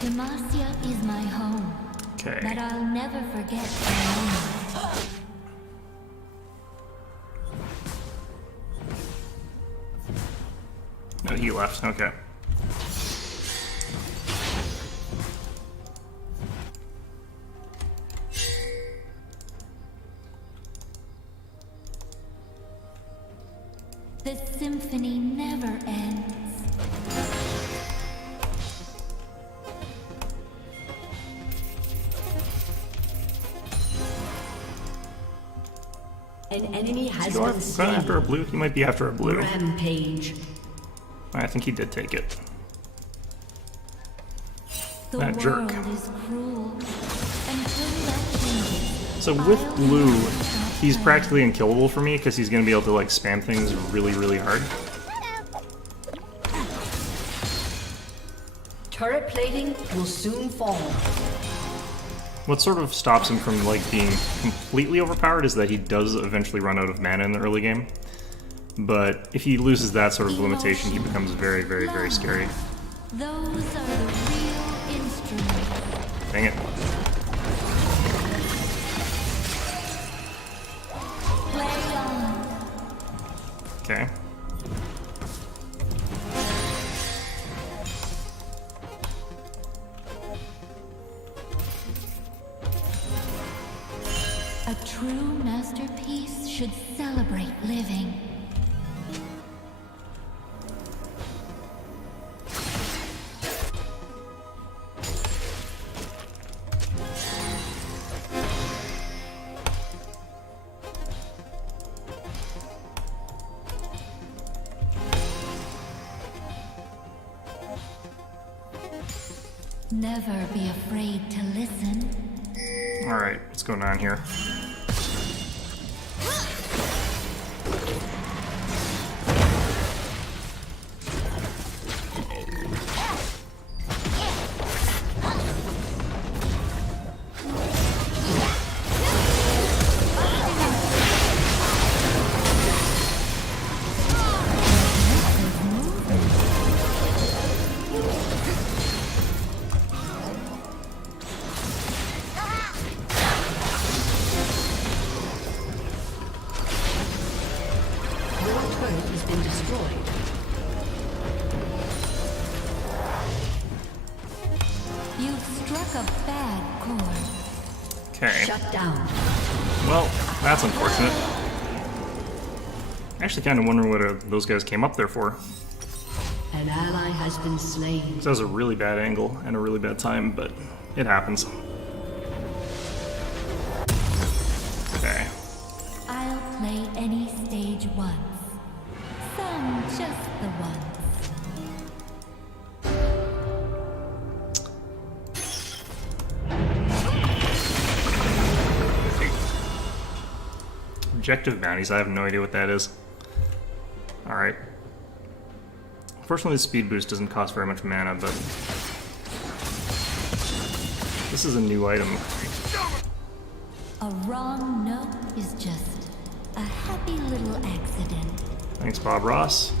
Demacia is my home, but Okay. I'll never forget my own. No, he left. Okay. The symphony never ends. An enemy has Go been after slain. a blue? He might be after a blue. Rampage. I think he did take it. The That world jerk. is cruel. Until that changes. So with blue, he's practically unkillable for me because he's going to be able to like spam things really, really hard. Turret plating will soon fall. What sort of stops him from like being completely overpowered is that he does eventually run out of mana in the early game. But if he loses that sort of limitation, he becomes very, very, very scary. Those are the real instruments. Dang it. Play on. Okay. A true masterpiece should celebrate living. Never be afraid to listen. Alright, what's going on here? Okay. Shut down. Well, that's unfortunate. I actually kind of wonder what those guys came up there for. An ally has been slain. That was a really bad angle and a really bad time, but it happens. Okay. I'll play any stage once. Some just the once. Objective bounties, I have no idea what that is. Alright. Unfortunately, the speed boost doesn't cost very much mana, but this is a new item. A wrong note is just a happy little accident. Thanks, Bob Ross.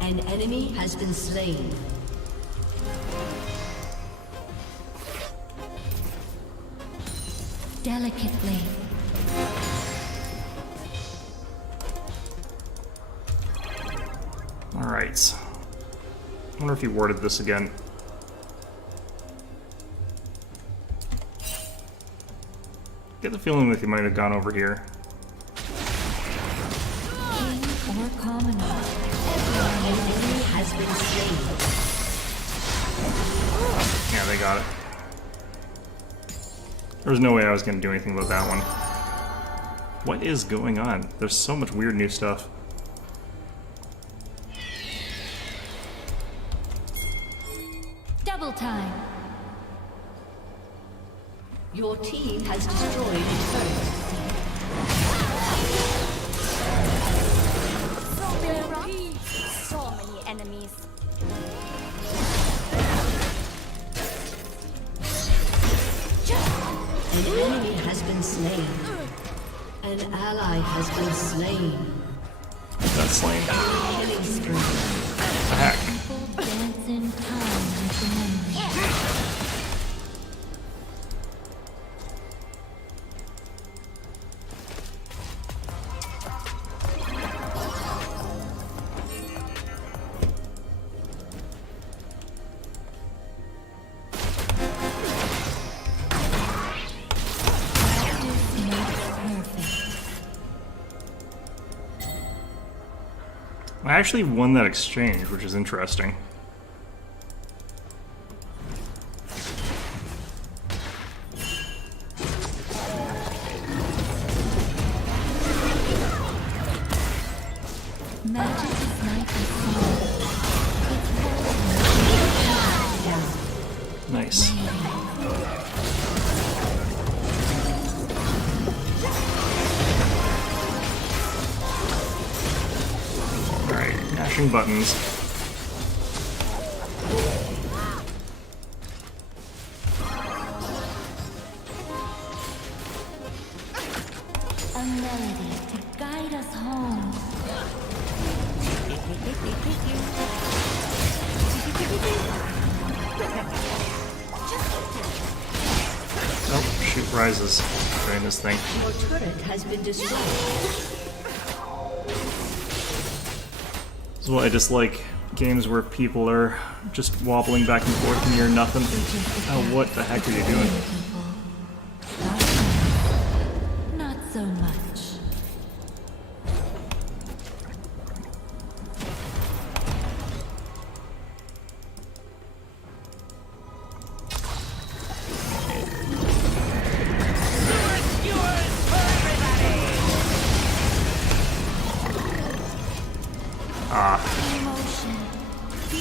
An enemy has been slain. Delicately. Alright. I wonder if he warded this again. I get the feeling that he might have gone over here. King or commoner. An enemy has been slain. Yeah, they got it. There was no way I was going to do anything about that one. What is going on? There's so much weird new stuff. Double time. Your team has destroyed a turret. So many enemies. An enemy has been slain. An ally has been slain. That's slain. Killing spree. The heck? People dance in time with the memory. I actually won that exchange, which is interesting. Magic is like a song. It's Nice. Alright, mashing buttons. rises during this thing. Your turret has been destroyed. This is why I dislike games where people are just wobbling back and forth near nothing. Oh, what the heck are you doing? Not so much.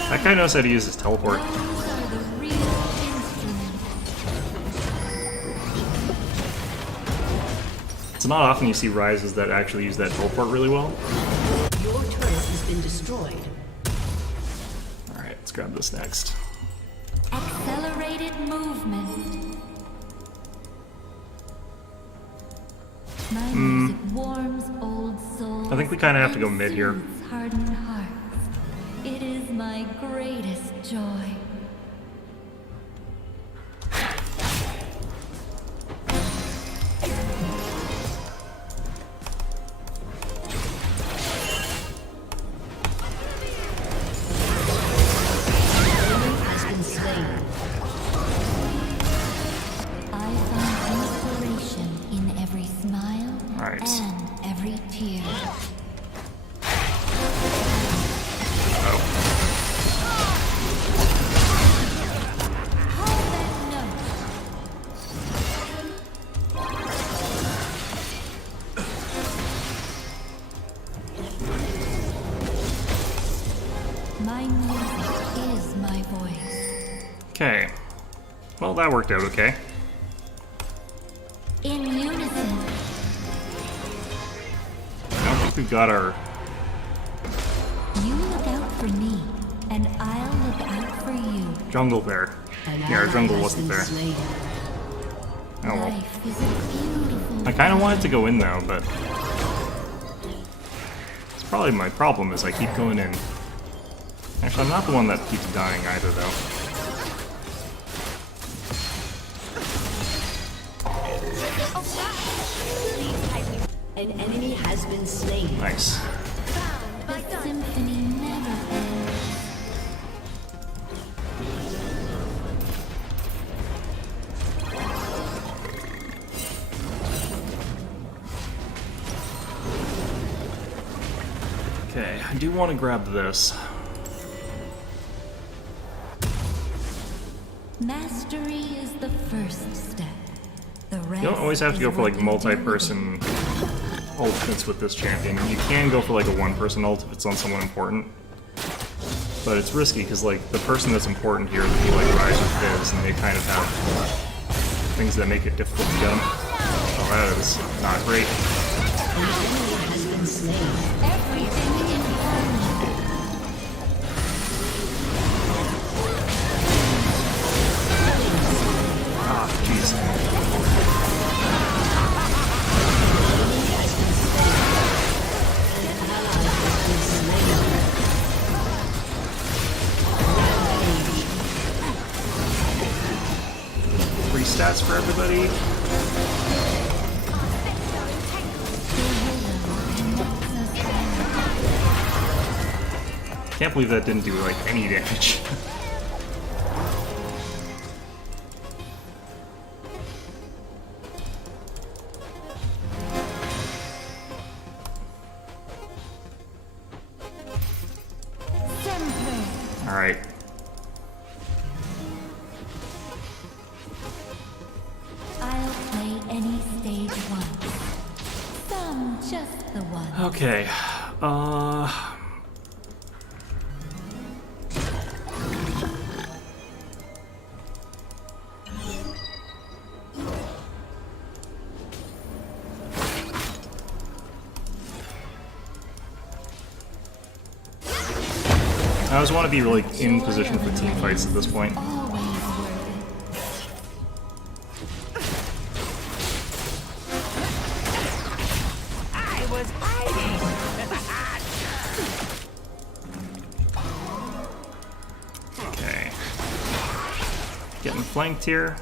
That guy knows how to use his teleport. Those are the real instruments. It's not often you see rises that actually use that teleport really well. Your turret has been destroyed. Alright, let's grab this next. Accelerated movement. My music warms old souls. I think we kinda have to go and mid here. soothes hardened hearts. It is my greatest joy. Has been slain. I find inspiration in every smile Alright. and every tear. Oh. Hold that note. My music is my voice. Okay. Well, that worked out okay. In unison, I don't think we've got our... you look out for me, and I'll look out for you. jungle there. An Yeah, our ally jungle has wasn't been there. slain. Oh well. Life is a beautiful. I kind of wanted to go in though, but... It's probably my problem is I keep going in. Actually, I'm not the one that keeps dying either though. An enemy has been slain. Nice. The symphony never ends. Okay, I do want to grab this. Mastery is the first step. The rest You don't always have to is go for like what you do with multi-person ultimates with this champion. You can go for like a one-person ult if it's on someone important. But it's risky because like the person that's important here would be like Rise or Fizz, and they kind of have things that make it difficult to get them. Oh, that is not great. An enemy has been slain. Everything in harmony. Ah, jeez. Free stats for everybody. Can't believe that didn't do like any damage. All right. I'll play any stage once. Some just the one. Okay. I always want to be really in position for team fights at this point. Always worth I was hiding. Okay. Getting flanked here.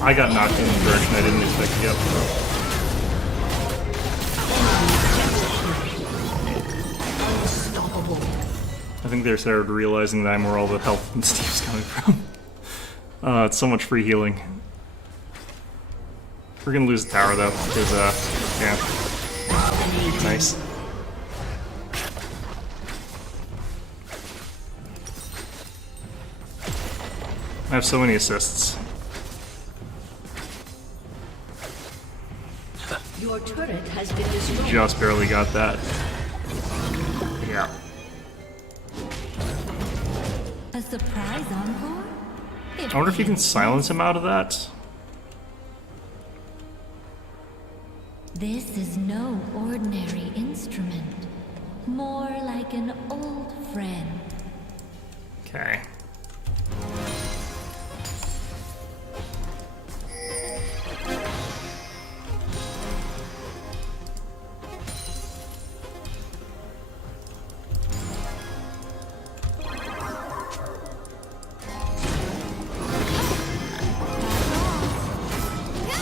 I got knocked in the direction I didn't expect to get. Unstoppable. I think they started realizing that I'm where all the health and Steve's coming from. It's so much free healing. We're gonna lose the tower though, because, yeah. Nice. I have so many assists. Your turret has been destroyed. Just barely got that. Yeah. A surprise encore? I wonder if you can silence him out of that. This is no ordinary instrument. More like an old friend. Okay.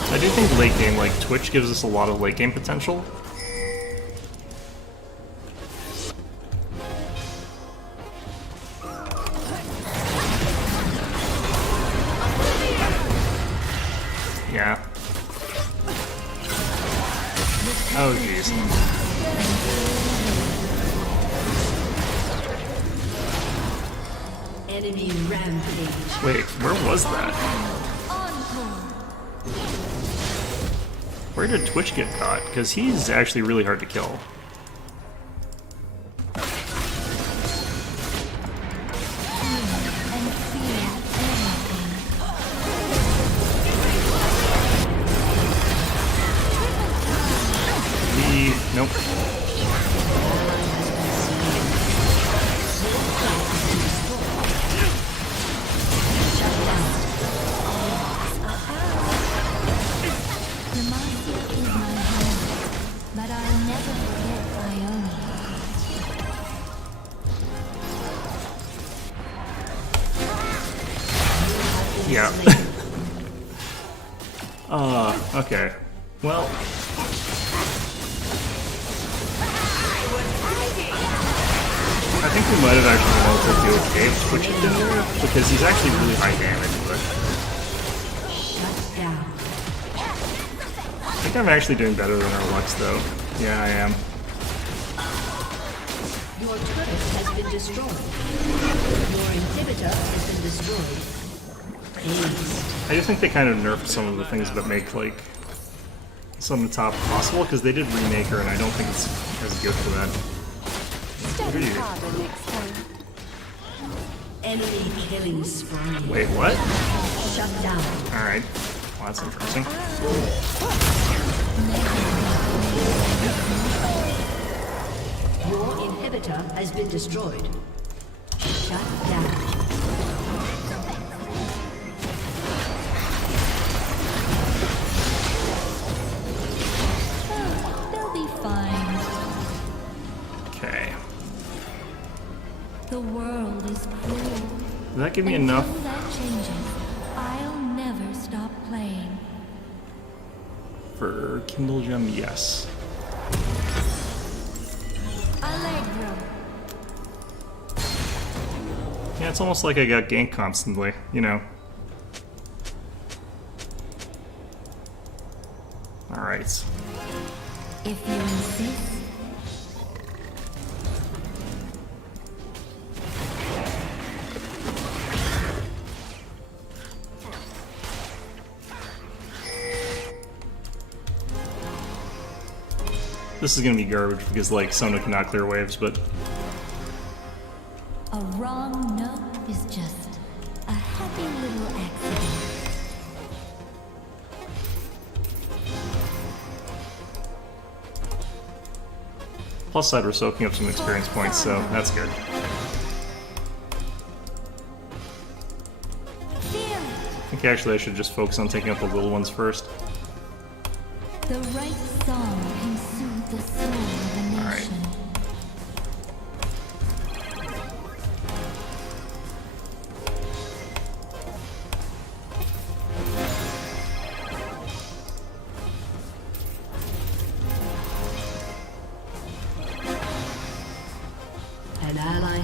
I do think late game, like, Twitch gives us a lot of late game potential. Yeah. Oh, jeez. Enemy rampage. Wait, where was that? Where did Twitch get caught? Because he's actually really hard to kill. Nope. But I'll never forget Ione. Yeah. Okay. Well. I think we might have actually been able to do okay if Twitch had been there, because he's actually really high damage, but... Shut down. I think I'm actually doing better than our Lux, though. Yeah, I am. Your turret has been destroyed. Your inhibitor has been destroyed. Aced. I just think they kind of nerfed some of the things that make, like, some of the top possible, because they did remake her, and I don't think it's as good for that. What are you? Enemy killing spree. Wait, what? Shut down. Alright. Well, that's interesting. Your inhibitor has been destroyed. Shut down. They'll be fine. Okay. The world is cruel. Did that give me enough? Until that changes, I'll never stop playing. For Kindle Gem, yes. Allegro. Yeah, it's almost like I got ganked constantly, you know. Alright. If you insist. This is gonna be garbage because, like, Sona cannot clear waves, but... A wrong note is just a happy little accident. Plus side, we're soaking up some experience points, so that's good. I think actually I should just focus on taking out the little ones first. The right song can soothe the soul of a nation.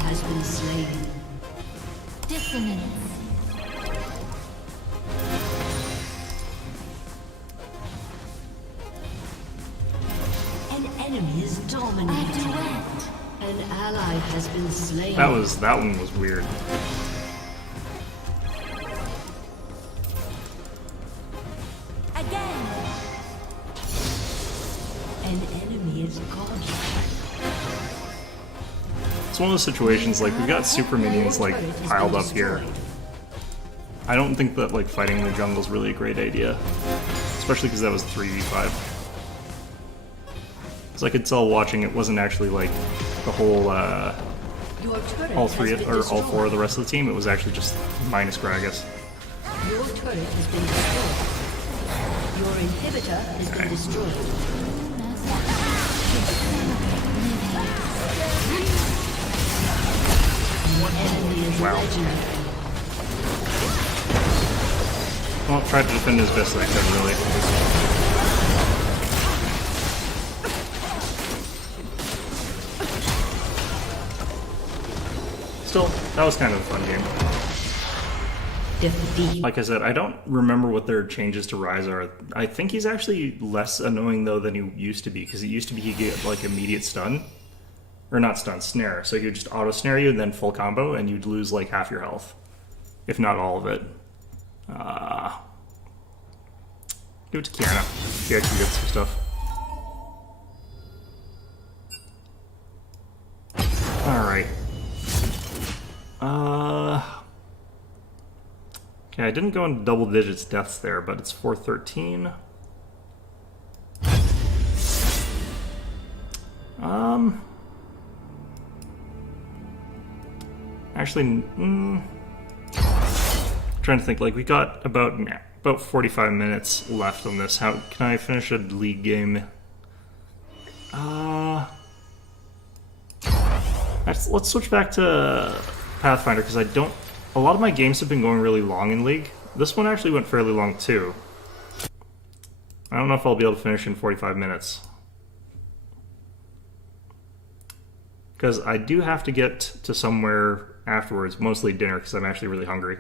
has been slain. Dissonance. An enemy is dominating. An ally has been slain. That one was weird. Again. An enemy is gone. It's one of those situations like we've got super minions like piled up here. I don't think that like fighting in the jungle is really a great idea, especially because that was 3v5. So I could tell watching it wasn't actually like the whole all four of the rest of the team. It was actually just minus Gragas. Your turret has been destroyed. Your inhibitor has been destroyed. Enemy is Wow. legendary. Well, tried to defend as best I could, really. Still, that was kind of a fun game. Defeat. Like I said, I don't remember what their changes to Ryze are. I think he's actually less annoying, though, than he used to be, because it used to be he'd get, like, immediate stun. Or not stun, snare. So he would just auto-snare you and then full combo, and you'd lose, like, half your health. If not all of it. Give it to Kiana. She actually gets some stuff. Alright. Okay, I didn't go into double digits deaths there, but it's 413. Actually, trying to think, like, we got about 45 minutes left on this. How can I finish a league game? Let's switch back to Pathfinder, because a lot of my games have been going really long in League. This one actually went fairly long too. I don't know if I'll be able to finish in 45 minutes. Because I do have to get to somewhere afterwards, mostly dinner, because I'm actually really hungry.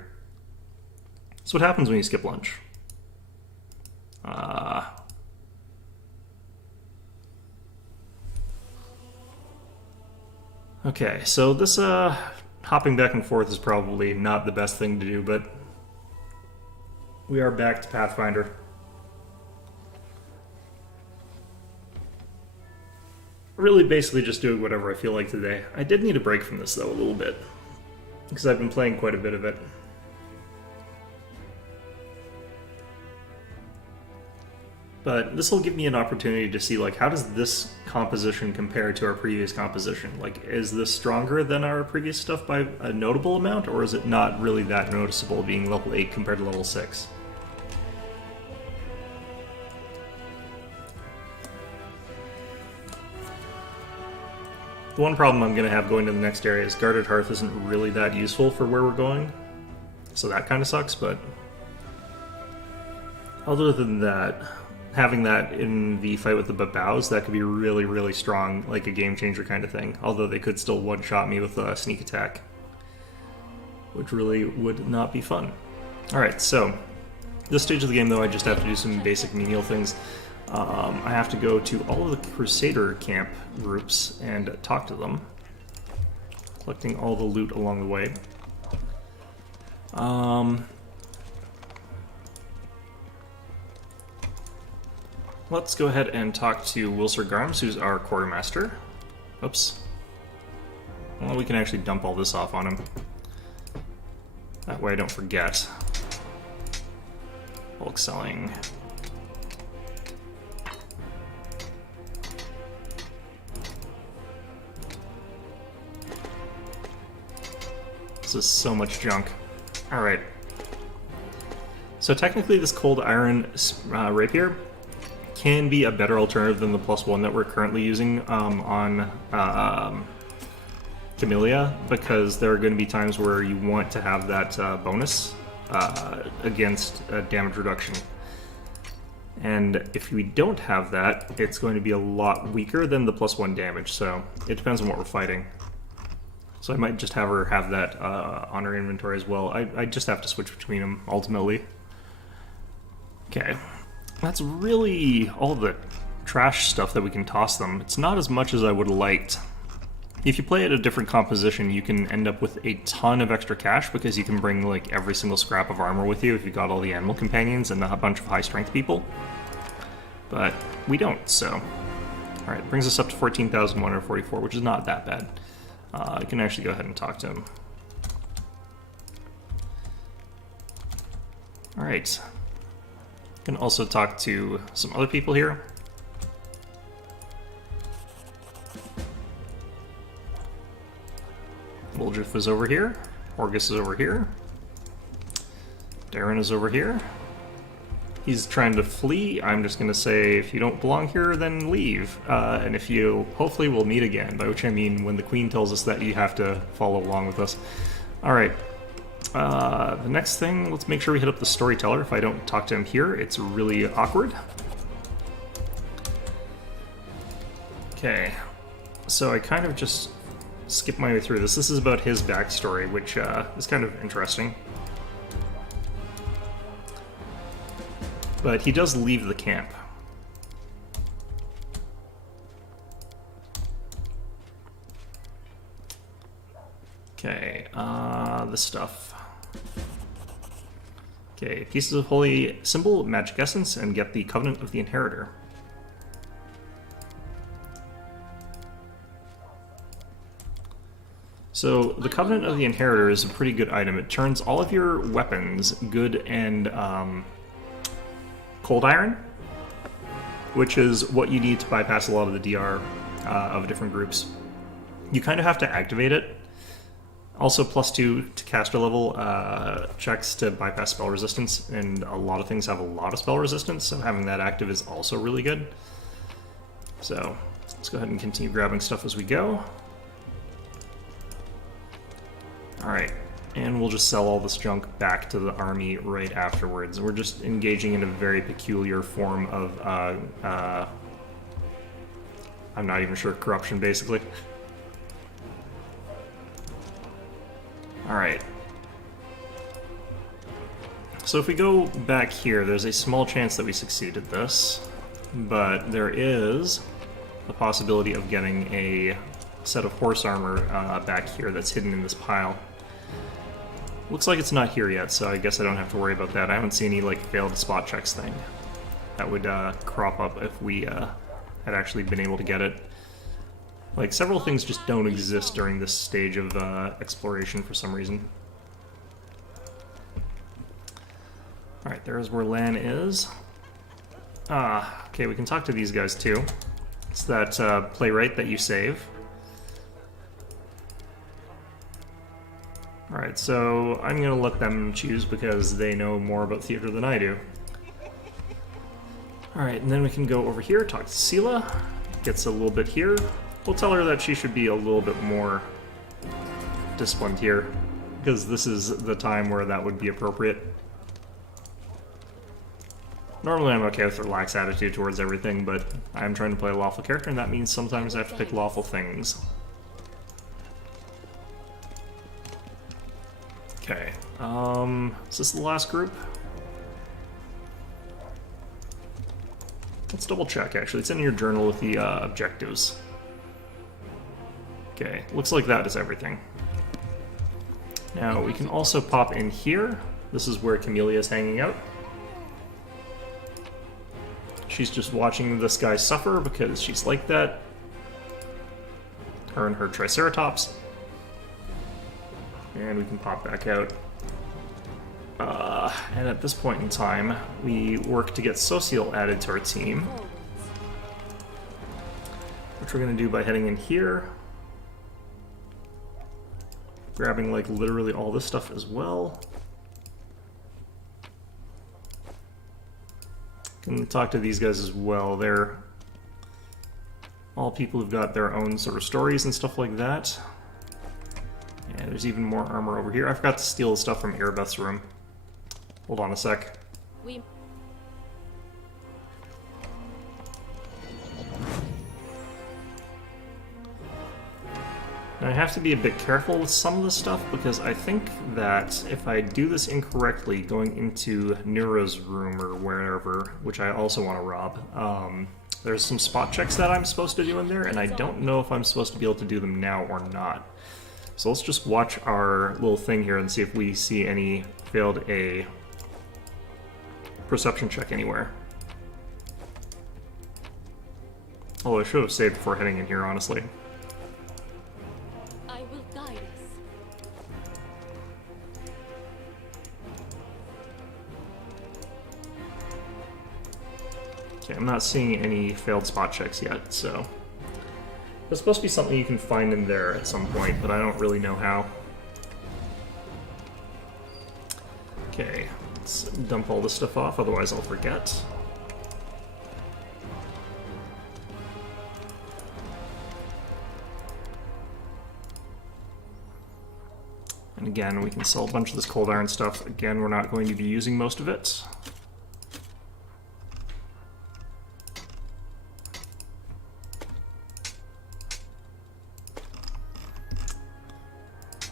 That's what happens when you skip lunch. Okay, so this hopping back and forth is probably not the best thing to do, but we are back to Pathfinder. Really basically just doing whatever I feel like today. I did need a break from this though, a little bit, because I've been playing quite a bit of it. But this will give me an opportunity to see, like, how does this composition compare to our previous composition? Like, is this stronger than our previous stuff by a notable amount, or is it not really that noticeable, being level 8 compared to level 6? The one problem I'm going to have going to the next area is Guarded Hearth isn't really that useful for where we're going, so that kind of sucks, but other than that, having that in the fight with the Babaus, that could be really, really strong, like a game changer kind of thing. Although they could still one-shot me with a sneak attack, which really would not be fun. Alright, so this stage of the game, though, I just have to do some basic menial things. I have to go to all of the Crusader camp groups and talk to them, collecting all the loot along the way. Let's go ahead and talk to Wilser Garms, who's our quartermaster. Oops. Well, we can actually dump all this off on him. That way I don't forget. Bulk selling. This is so much junk. Alright. So technically this Cold Iron Rapier can be a better alternative than the +1 that we're currently using on Camellia, because there are going to be times where you want to have that bonus against damage reduction. And if we don't have that, it's going to be a lot weaker than the +1 damage, so it depends on what we're fighting. So I might just have her have that on her inventory as well. I just have to switch between them, ultimately. Okay. That's really all the trash stuff that we can toss them. It's not as much as I would have liked. If you play at a different composition, you can end up with a ton of extra cash because you can bring like every single scrap of armor with you if you got all the animal companions and a bunch of high strength people. But we don't, so... Alright, brings us up to 14,144, which is not that bad. I can actually go ahead and talk to him. Alright. Can also talk to some other people here. Woljif is over here. Orgus is over here. Darren is over here. He's trying to flee. I'm just going to say, if you don't belong here, then leave. And if you, hopefully we'll meet again, by which I mean when the Queen tells us that you have to follow along with us. Alright. The next thing, let's make sure we hit up the Storyteller. If I don't talk to him here, it's really awkward. Okay. So I kind of just skip my way through this. This is about his backstory, which is kind of interesting. But he does leave the camp. Okay, this stuff. Okay, pieces of holy symbol, magic essence, and get the Covenant of the Inheritor. So, the Covenant of the Inheritor is a pretty good item. It turns all of your weapons good and cold iron, which is what you need to bypass a lot of the DR of different groups. You kind of have to activate it. Also, +2 to caster level checks to bypass spell resistance, and a lot of things have a lot of spell resistance, so having that active is also really good. So, let's go ahead and continue grabbing stuff as we go. Alright, and we'll just sell all this junk back to the army right afterwards. We're just engaging in a very peculiar form of, I'm not even sure, corruption, basically. Alright. So if we go back here, there's a small chance that we succeeded this, but there is the possibility of getting a set of horse armor back here that's hidden in this pile. Looks like it's not here yet, so I guess I don't have to worry about that. I haven't seen any like failed spot checks thing that would crop up if we had actually been able to get it. Like, several things just don't exist during this stage of exploration for some reason. Alright, there's where Lan is. Okay, we can talk to these guys too. It's that playwright that you save. Alright, so I'm going to let them choose because they know more about theater than I do. Alright, and then we can go over here, talk to Sela. Gets a little bit here. We'll tell her that she should be a little bit more disciplined here, because this is the time where that would be appropriate. Normally I'm okay with a relaxed attitude towards everything, but I'm trying to play a lawful character, and that means sometimes I have to pick lawful things. Okay, is this the last group? Let's double check, actually. It's in your journal with the objectives. Okay, looks like that is everything. Now, we can also pop in here. This is where Camellia is hanging out. She's just watching this guy suffer because she's like that. Her and her Triceratops. And we can pop back out. And at this point in time, we work to get Sociel added to our team. Which we're going to do by heading in here. Grabbing, like, literally all this stuff as well. Can talk to these guys as well. They're all people who've got their own sort of stories and stuff like that. Yeah, there's even more armor over here. I forgot to steal the stuff from Erebeth's room. Hold on a sec. And I have to be a bit careful with some of this stuff because I think that if I do this incorrectly, going into Nura's room or wherever, which I also want to rob, there's some spot checks that I'm supposed to do in there, and I don't know if I'm supposed to be able to do them now or not. So let's just watch our little thing here and see if we see any failed a perception check anywhere. Oh, I should have saved before heading in here, honestly. I will guide us. Okay, I'm not seeing any failed spot checks yet, so... There's supposed to be something you can find in there at some point, but I don't really know how. Okay, let's dump all this stuff off, otherwise I'll forget. And again, we can sell a bunch of this cold iron stuff. Again, we're not going to be using most of it.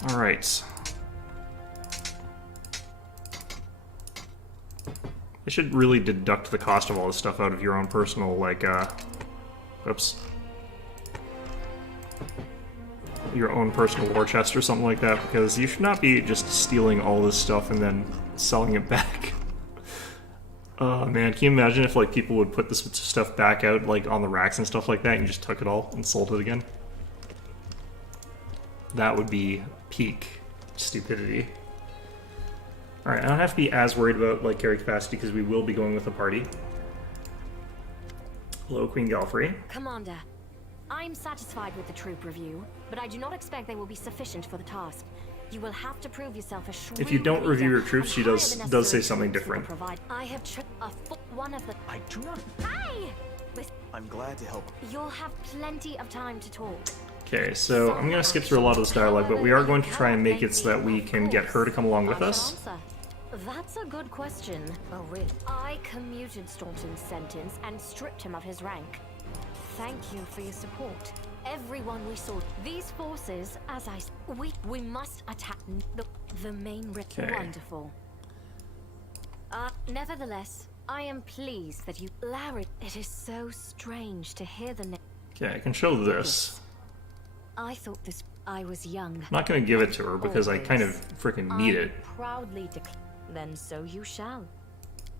Alright. I should really deduct the cost of all this stuff out of your own personal, like, whoops. Your own personal war chest or something like that, because you should not be just stealing all this stuff and then selling it back. Oh man, can you imagine if, like, people would put this stuff back out, like, on the racks and stuff like that, and you just took it all and sold it again? That would be peak stupidity. Alright, I don't have to be as worried about, like, carry capacity because we will be going with a party. Hello, Queen Galfrey. Commander, I'm satisfied with the troop review, but I do not expect they will be sufficient for the task. You will have to prove yourself a shrewd If you don't review leader your troops, and she hire does the say necessary something troops who will different. provide. I have one of the. I do not. Hey! I'm glad to help. You'll have plenty of time to talk. Okay, so I'm going to skip through a lot of this dialogue, but we are going to try and make it so that we can get her to come along with us. That's a good question. Oh, really? I commuted Staunton's sentence and stripped him of his rank. Thank you for your support. Everyone we saw. These forces, as we must attack the main rift. Okay. Wonderful. Nevertheless, I am pleased that you... Larry, it is so strange to hear the name. Okay, I can show this. I thought this... I was young. I'm not going to give it to her because I kind of freaking need it. Proudly then so you shall.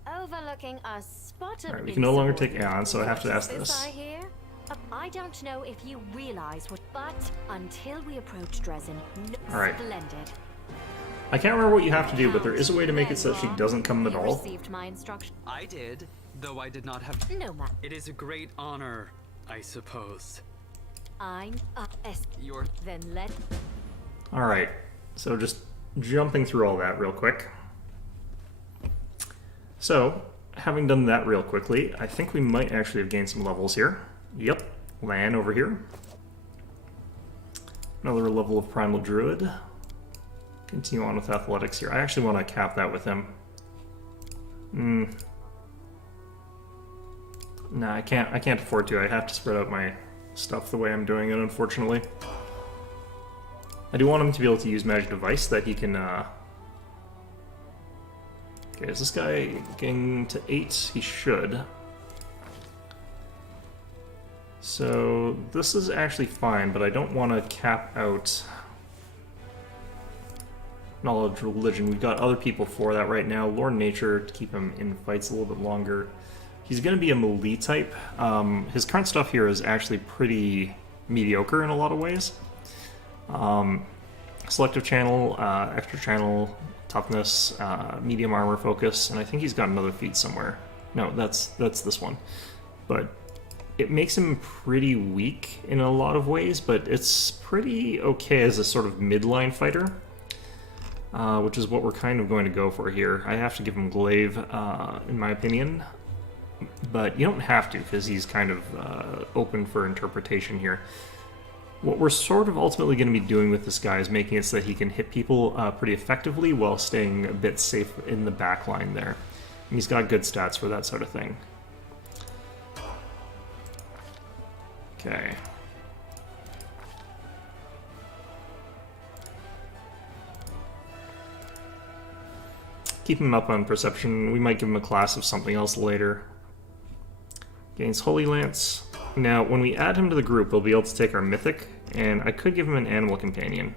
Overlooking a spot of... Alright, we can no longer take Aeon, so I have to ask this. I hear? I don't know if you realize what... But until we approach Dresden... Alright. Splendid. I can't remember what you have to do, but there is a way to make it so that she doesn't come at all. Received my instruction. I did, though I did not have. No, ma. It is a great honor, I suppose. I'm Your Then let... Alright, so just jumping through all that real quick. So, having done that real quickly, I think we might actually have gained some levels here. Yep, Lan over here. Another level of Primal Druid. Continue on with athletics here. I actually want to cap that with him. Nah, I can't afford to. I have to spread out my stuff the way I'm doing it, unfortunately. I do want him to be able to use Magic Device that he can, Okay, is this guy getting to 8? He should. So, this is actually fine, but I don't want to cap out Knowledge, Religion. We've got other people for that right now. Lore Nature to keep him in fights a little bit longer. He's going to be a melee type. His current stuff here is actually pretty mediocre in a lot of ways. Selective Channel, Extra Channel, Toughness, Medium Armor Focus, and I think he's got another feat somewhere. No, that's this one. But it makes him pretty weak in a lot of ways, but it's pretty okay as a sort of midline fighter. Which is what we're kind of going to go for here. I have to give him Glaive, in my opinion, but you don't have to because he's kind of open for interpretation here. What we're sort of ultimately going to be doing with this guy is making it so that he can hit people pretty effectively while staying a bit safe in the back line there. And he's got good stats for that sort of thing. Okay. Keep him up on perception. We might give him a class of something else later. Gains Holy Lance. Now, when we add him to the group, we'll be able to take our Mythic, and I could give him an Animal Companion.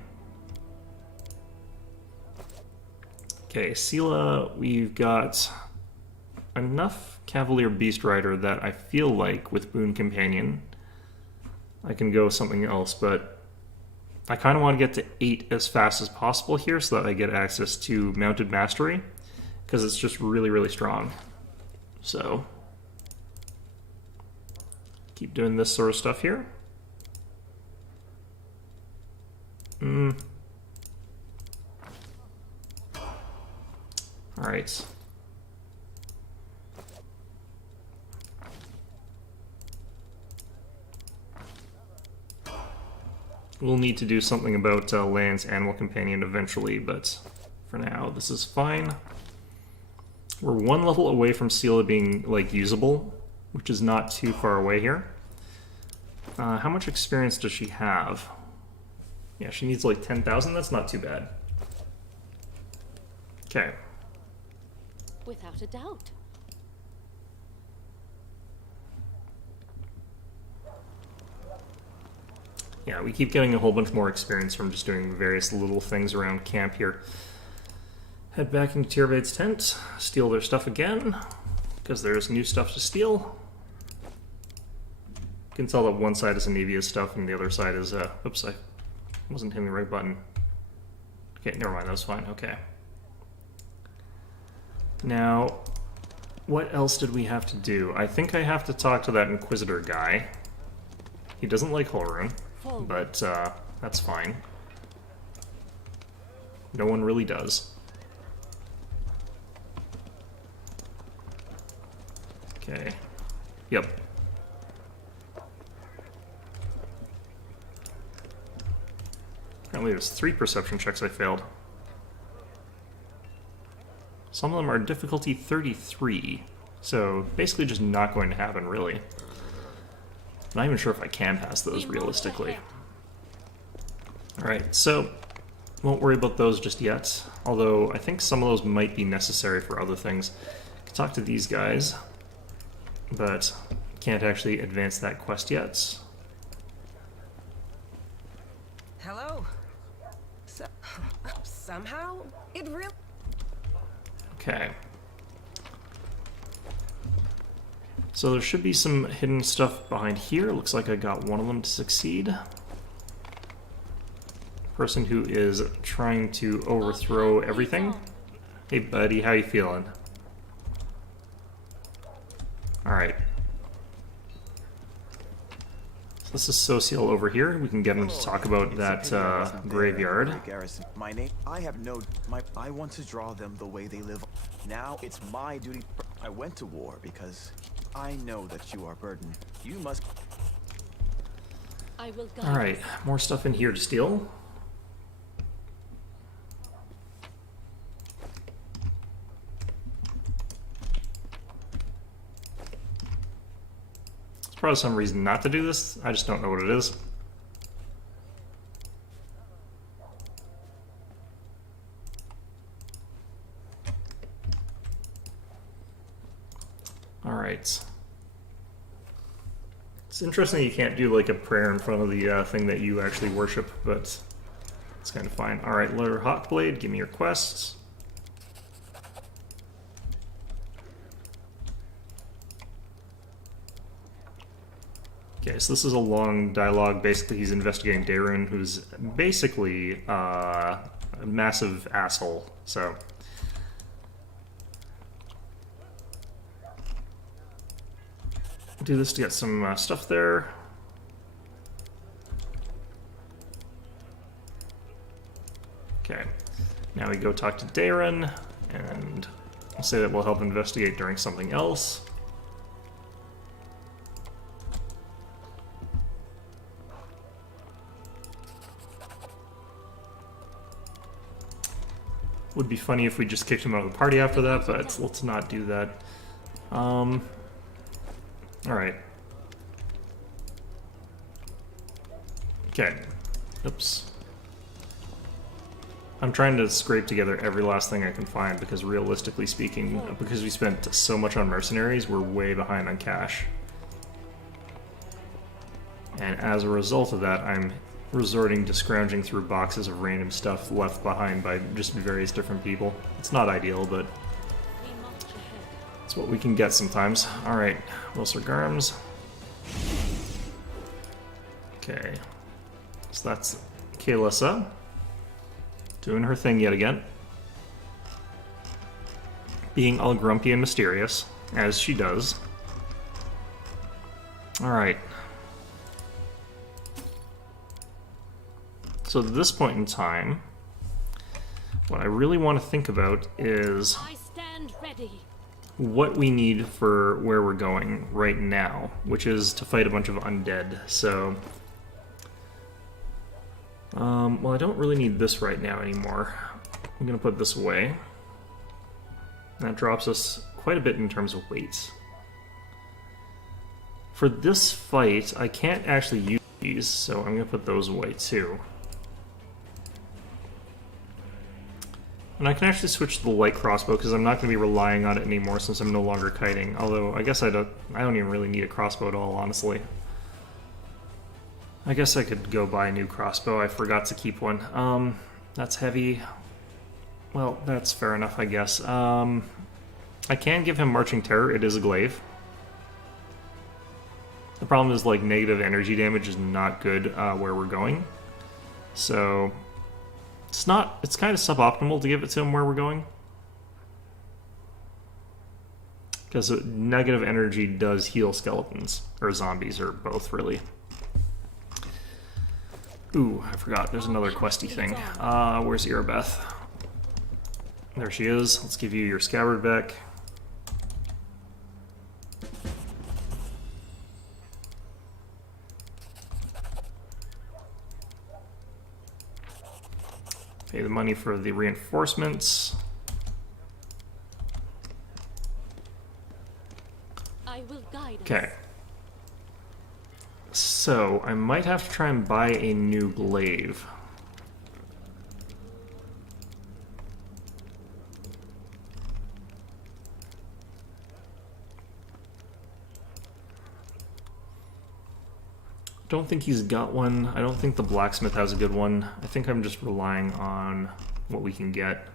Okay, Sela, we've got enough Cavalier Beast Rider that I feel like with Boon Companion I can go something else, but I kind of want to get to 8 as fast as possible here so that I get access to Mounted Mastery, because it's just really, really strong. So, keep doing this sort of stuff here. Alright. We'll need to do something about Land's Animal Companion eventually, but for now, this is fine. We're 1 level away from Sela being, like, usable, which is not too far away here. How much experience does she have? Yeah, she needs, like, 10,000. That's not too bad. Okay. Without a doubt. Yeah, we keep getting a whole bunch more experience from just doing various little things around camp here. Head back into Tirabade's tent, steal their stuff again, because there's new stuff to steal. You can tell that one side is Anevia's stuff and the other side is, oops, I wasn't hitting the right button. Okay, never mind, that was fine, okay. Now, what else did we have to do? I think I have to talk to that Inquisitor guy. He doesn't like Holrun, but that's fine. No one really does. Okay. Yep. Apparently there's 3 perception checks I failed. Some of them are difficulty 33, so basically just not going to happen, really. I'm not even sure if I can pass those realistically. Alright, so won't worry about those just yet, although I think some of those might be necessary for other things. I can talk to these guys, but can't actually advance that quest yet. Hello? Somehow, it really... Okay. So there should be some hidden stuff behind here. Looks like I got one of them to succeed. Person who is trying to overthrow everything. Hey buddy, how you feeling? Alright. So this is Social over here. We can get him to talk about that graveyard. My name, I want to draw them the way they live. Now it's my duty. I went to war because I know that you are burdened. You must... Alright, more stuff in here to steal. There's probably some reason not to do this, I just don't know what it is. Alright. It's interesting you can't do like a prayer in front of the thing that you actually worship, but it's kind of fine. Alright, Lord Hawkblade, give me your quests. Okay, so this is a long dialogue. Basically, he's investigating Daerun, who's basically a massive asshole, so... do this to get some stuff there. Okay, now we go talk to Daerun, and I'll say that we'll help investigate during something else. Would be funny if we just kicked him out of the party after that, but let's not do that. Alright. Okay. Oops. I'm trying to scrape together every last thing I can find because realistically speaking, because we spent so much on mercenaries, we're way behind on cash. And as a result of that, I'm resorting to scrounging through boxes of random stuff left behind by just various different people. It's not ideal, but it's what we can get sometimes. Alright, Wilser Garms. Okay. So that's Kaelissa doing her thing yet again. Being all grumpy and mysterious, as she does. Alright. So at this point in time, what I really want to think about is what we need for where we're going right now, which is to fight a bunch of undead. So, well, I don't really need this right now anymore. I'm going to put this away. That drops us quite a bit in terms of weight. For this fight, I can't actually use these, so I'm going to put those away too. And I can actually switch to the light crossbow because I'm not going to be relying on it anymore since I'm no longer kiting. Although I guess I don't even really need a crossbow at all, honestly. I guess I could go buy a new crossbow. I forgot to keep one. That's heavy. Well, that's fair enough, I guess. I can give him Marching Terror. It is a glaive. The problem is, like, negative energy damage is not good where we're going. So it's kind of suboptimal to give it to him where we're going. Because negative energy does heal skeletons, or zombies, or both, really. Ooh, I forgot, there's another questy thing. Where's Irabeth? There she is. Let's give you your scabbard back. Pay the money for the reinforcements. Okay. So, I might have to try and buy a new glaive. Don't think he's got one. I don't think the blacksmith has a good one. I think I'm just relying on what we can get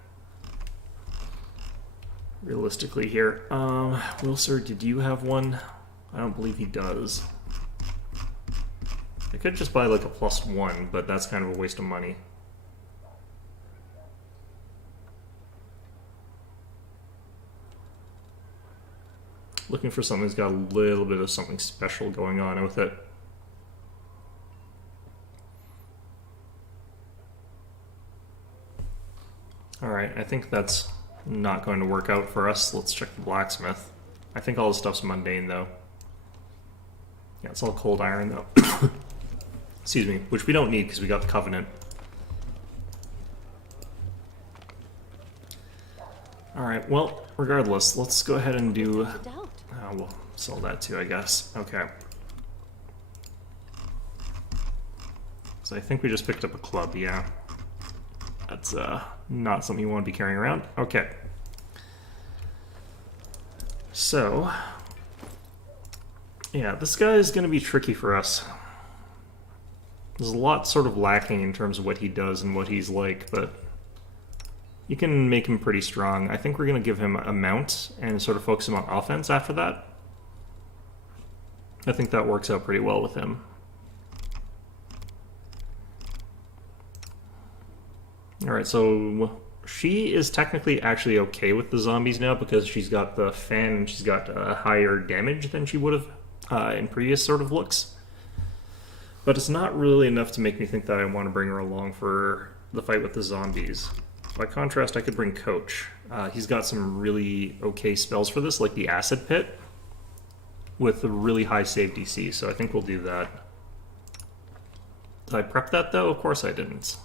realistically here. Wilser, did you have one? I don't believe he does. I could just buy like a +1, but that's kind of a waste of money. Looking for something that's got a little bit of something special going on with it. Alright, I think that's not going to work out for us. Let's check the blacksmith. I think all the stuff's mundane, though. Yeah, it's all cold iron, though. Excuse me, which we don't need because we got the Covenant. Alright, well, regardless, let's go ahead and do... we'll sell that too, I guess. Okay. So I think we just picked up a club, yeah. That's not something you want to be carrying around. Okay. So, yeah, this guy is going to be tricky for us. There's a lot sort of lacking in terms of what he does and what he's like, but you can make him pretty strong. I think we're going to give him a mount and sort of focus him on offense after that. I think that works out pretty well with him. Alright, so she is technically actually okay with the zombies now because she's got the fan and she's got higher damage than she would have in previous sort of looks. But it's not really enough to make me think that I want to bring her along for the fight with the zombies. By contrast, I could bring Coach. He's got some really okay spells for this, like the Acid Pit, with a really high save DC, so I think we'll do that. Did I prep that, though? Of course I didn't.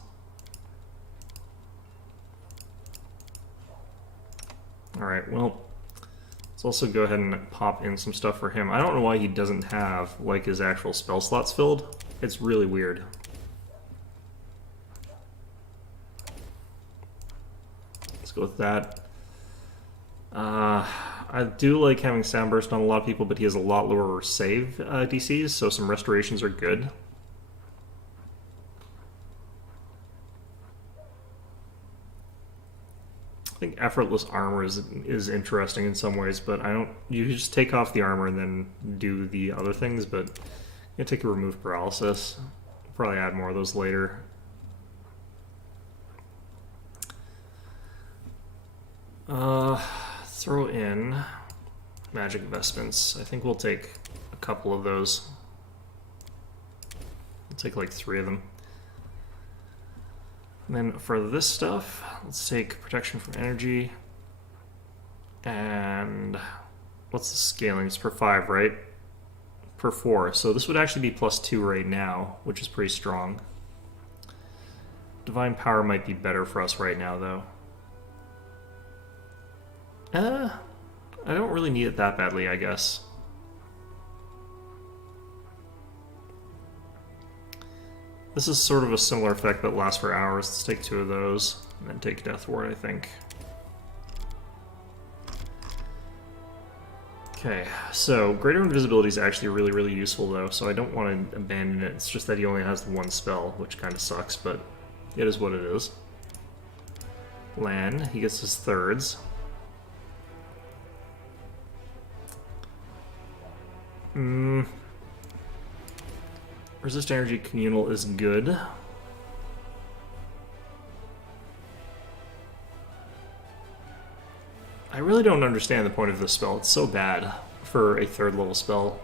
Alright, well, let's also go ahead and pop in some stuff for him. I don't know why he doesn't have, like, his actual spell slots filled. It's really weird. Let's go with that. I do like having Sound Burst on a lot of people, but he has a lot lower save DCs, so some restorations are good. I think Effortless Armor is interesting in some ways, but I don't. You just take off the armor and then do the other things, but you take a Remove Paralysis. Probably add more of those later. Throw in Magic Vestments. I think we'll take a couple of those. We'll take like 3 of them. And then for this stuff, let's take Protection from Energy. And what's the scaling? It's per 5, right? Per 4. So this would actually be +2 right now, which is pretty strong. Divine Power might be better for us right now, though. I don't really need it that badly, I guess. This is sort of a similar effect that lasts for hours. Let's take 2 of those, and then take Death Ward, I think. Okay, so Greater Invisibility is actually really, really useful, though, so I don't want to abandon it. It's just that he only has the 1 spell, which kind of sucks, but it is what it is. Lan, he gets his thirds. Resist Energy Communal is good. I really don't understand the point of this spell. It's so bad for a 3rd level spell.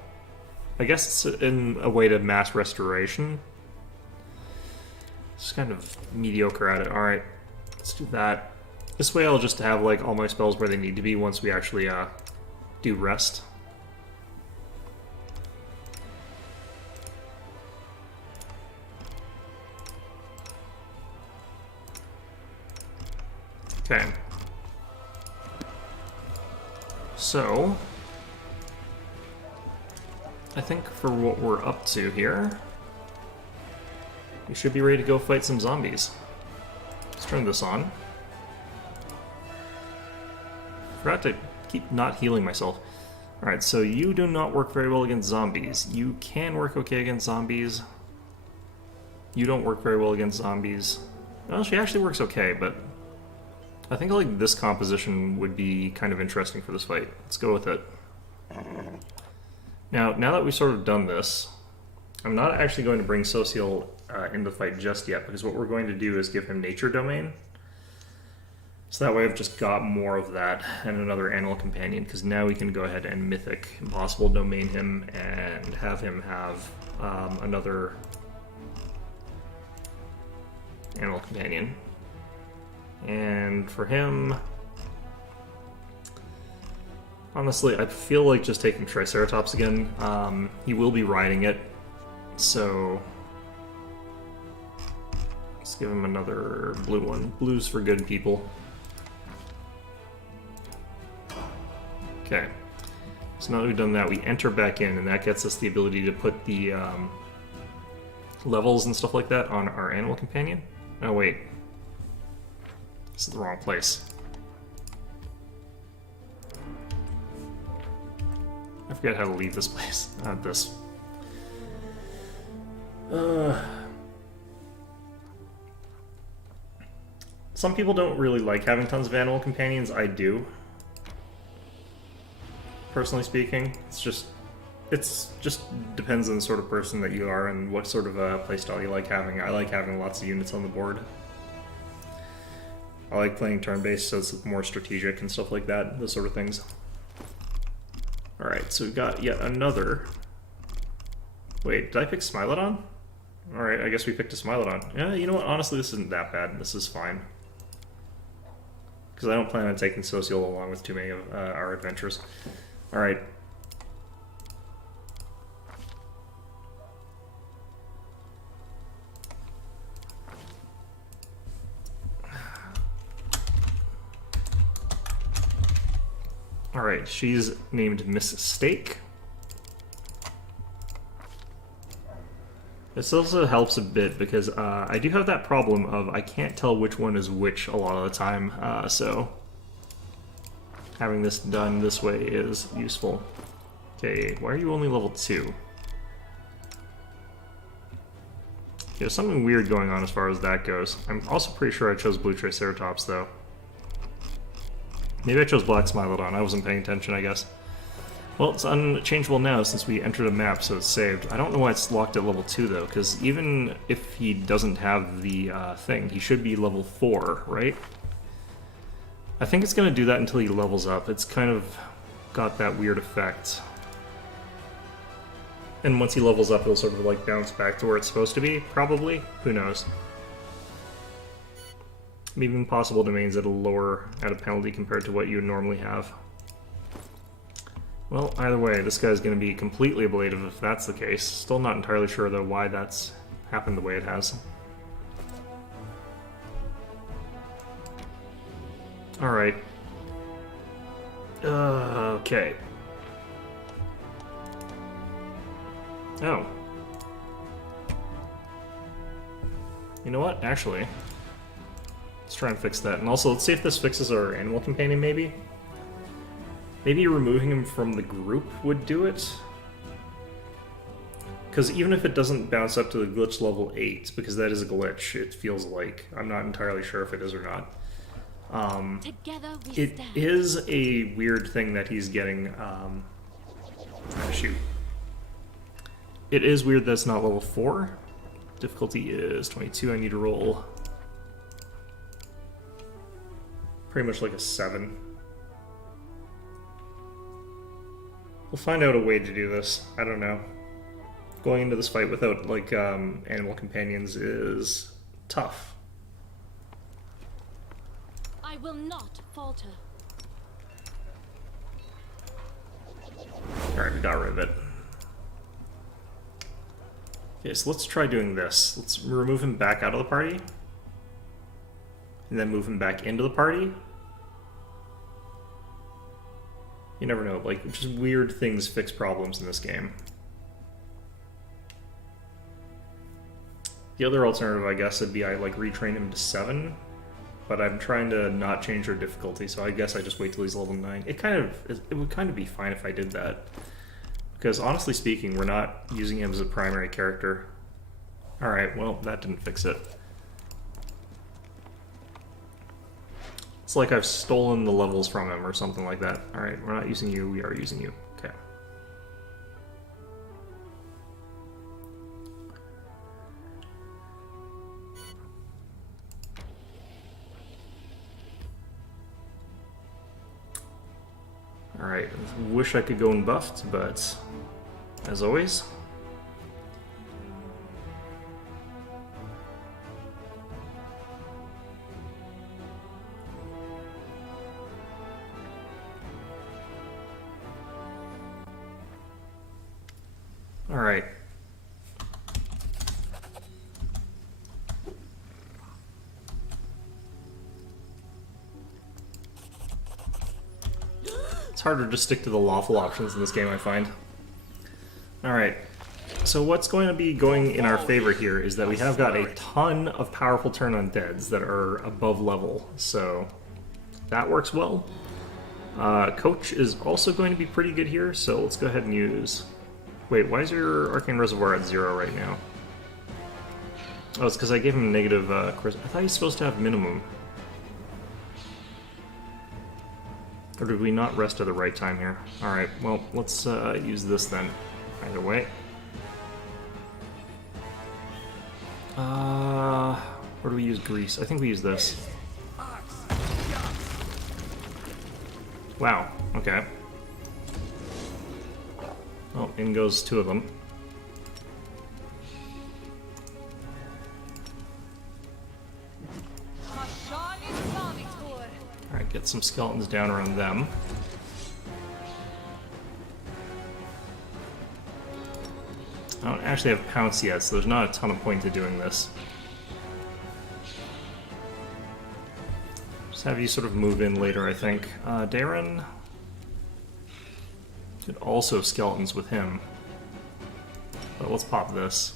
I guess it's in a way to mass restoration. It's kind of mediocre at it. Alright, let's do that. This way I'll just have like all my spells where they need to be once we actually do rest. Okay. So, I think for what we're up to here, we should be ready to go fight some zombies. Let's turn this on. Forgot to keep not healing myself. Alright, so you do not work very well against zombies. You can work okay against zombies. You don't work very well against zombies. Well, she actually works okay, but I think like this composition would be kind of interesting for this fight. Let's go with it. Now that we've sort of done this, I'm not actually going to bring Social into the fight just yet, because what we're going to do is give him Nature Domain. So that way I've just got more of that and another Animal Companion, because now we can go ahead and Mythic Impossible Domain him and have him have another Animal Companion. And for him, honestly, I feel like just taking Triceratops again. He will be riding it, so let's give him another blue one. Blue's for good people. Okay, so now that we've done that, we enter back in, and that gets us the ability to put the levels and stuff like that on our Animal Companion. Oh wait. This is the wrong place. I forget how to leave this place. Not this. Some people don't really like having tons of animal companions. I do. Personally speaking, it just depends on the sort of person that you are and what sort of playstyle you like having. I like having lots of units on the board. I like playing turn-based, so it's more strategic and stuff like that, those sort of things. Alright, so we've got yet another... Wait, did I pick Smilodon? Alright, I guess we picked a Smilodon. Yeah, you know what, honestly this isn't that bad, this is fine. Because I don't plan on taking Social along with too many of our adventures. Alright. Alright, she's named Miss Steak. This also helps a bit because I do have that problem of I can't tell which one is which a lot of the time, so having this done this way is useful. Okay, why are you only level 2? There's something weird going on as far as that goes. I'm also pretty sure I chose Blue Triceratops, though. Maybe I chose Black Smilodon. I wasn't paying attention, I guess. Well, it's unchangeable now since we entered a map, so it's saved. I don't know why it's locked at level 2, though, because even if he doesn't have the thing, he should be level 4, right? I think it's going to do that until he levels up. It's kind of got that weird effect. And once he levels up, it'll sort of like bounce back to where it's supposed to be, probably. Who knows? Even possible domains at a penalty compared to what you would normally have. Well, either way, this guy's going to be completely ablative if that's the case. Still not entirely sure, though, why that's happened the way it has. Alright. Okay. Oh. You know what? Actually, let's try and fix that. And also, let's see if this fixes our animal companion, maybe? Maybe removing him from the group would do it? Because even if it doesn't bounce up to the glitch level 8, because that is a glitch, it feels like. I'm not entirely sure if it is or not. It is a weird thing that he's getting... shoot. It is weird that it's not level 4. Difficulty is 22. I need to roll pretty much like a 7. We'll find out a way to do this. I don't know. Going into this fight without, like, animal companions is tough. I will not falter. Alright, we got rid of it. Okay, so let's try doing this. Let's remove him back out of the party. And then move him back into the party. You never know, like, just weird things fix problems in this game. The other alternative, I guess, would be I, like, retrain him to 7, but I'm trying to not change our difficulty, so I guess I just wait till he's level 9. It would kind of be fine if I did that. Because, honestly speaking, we're not using him as a primary character. Alright, well, that didn't fix it. It's like I've stolen the levels from him or something like that. Alright, we're not using you, we are using you. Okay. Alright, wish I could go unbuffed, but as always. Alright. It's harder to stick to the lawful options in this game, I find. Alright. So what's going to be going in our favor here is that we have got a ton of powerful turn undeads that are above level, so that works well. Coach is also going to be pretty good here, so let's go ahead and use... Wait, why is your Arcane Reservoir at 0 right now? Oh, it's because I gave him negative charisma. I thought he's supposed to have minimum. Or did we not rest at the right time here? Alright, well, let's use this then. Either way. Where do we use grease? I think we use this. Wow, okay. Oh, in goes 2 of them. Alright, get some skeletons down around them. I don't actually have Pounce yet, so there's not a ton of point to doing this. Just have you sort of move in later, I think. Darren... Could also skeletons with him. But let's pop this.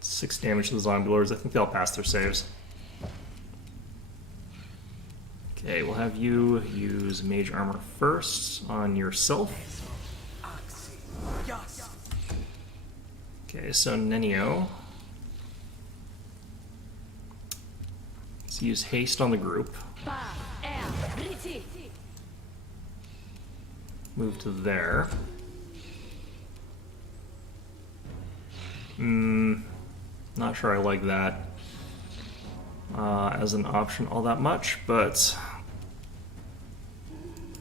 6 damage to the zombie lords. I think they'll pass their saves. Okay, we'll have you use mage armor first on yourself. Okay, so Nenio. Let's use haste on the group. Move to there. Not sure I like that as an option all that much, but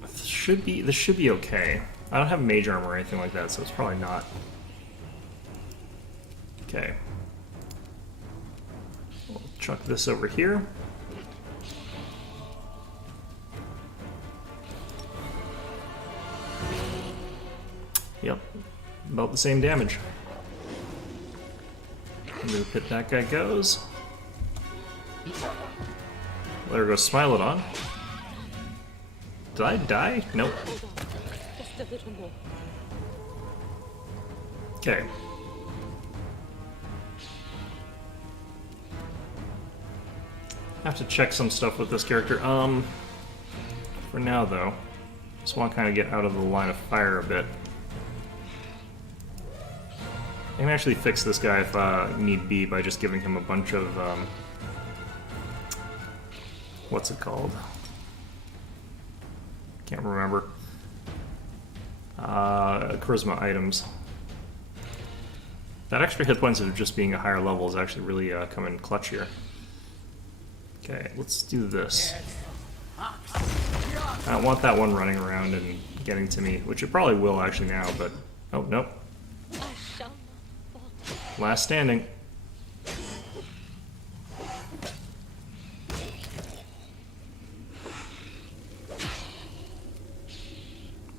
this should be okay. I don't have mage armor or anything like that, so it's probably not. Okay. We'll chuck this over here. Yep, about the same damage. Into the pit that guy goes. Let her go Smilodon. Did I die? Nope. Just a little more. Okay. Have to check some stuff with this character. For now though, just want to kind of get out of the line of fire a bit. I can actually fix this guy if need be by just giving him a bunch of what's it called? Can't remember. Charisma items. That extra hit points of just being a higher level is actually really come in clutch here. Okay, let's do this. I don't want that one running around and getting to me, which it probably will actually now, but... Oh, nope. Last standing.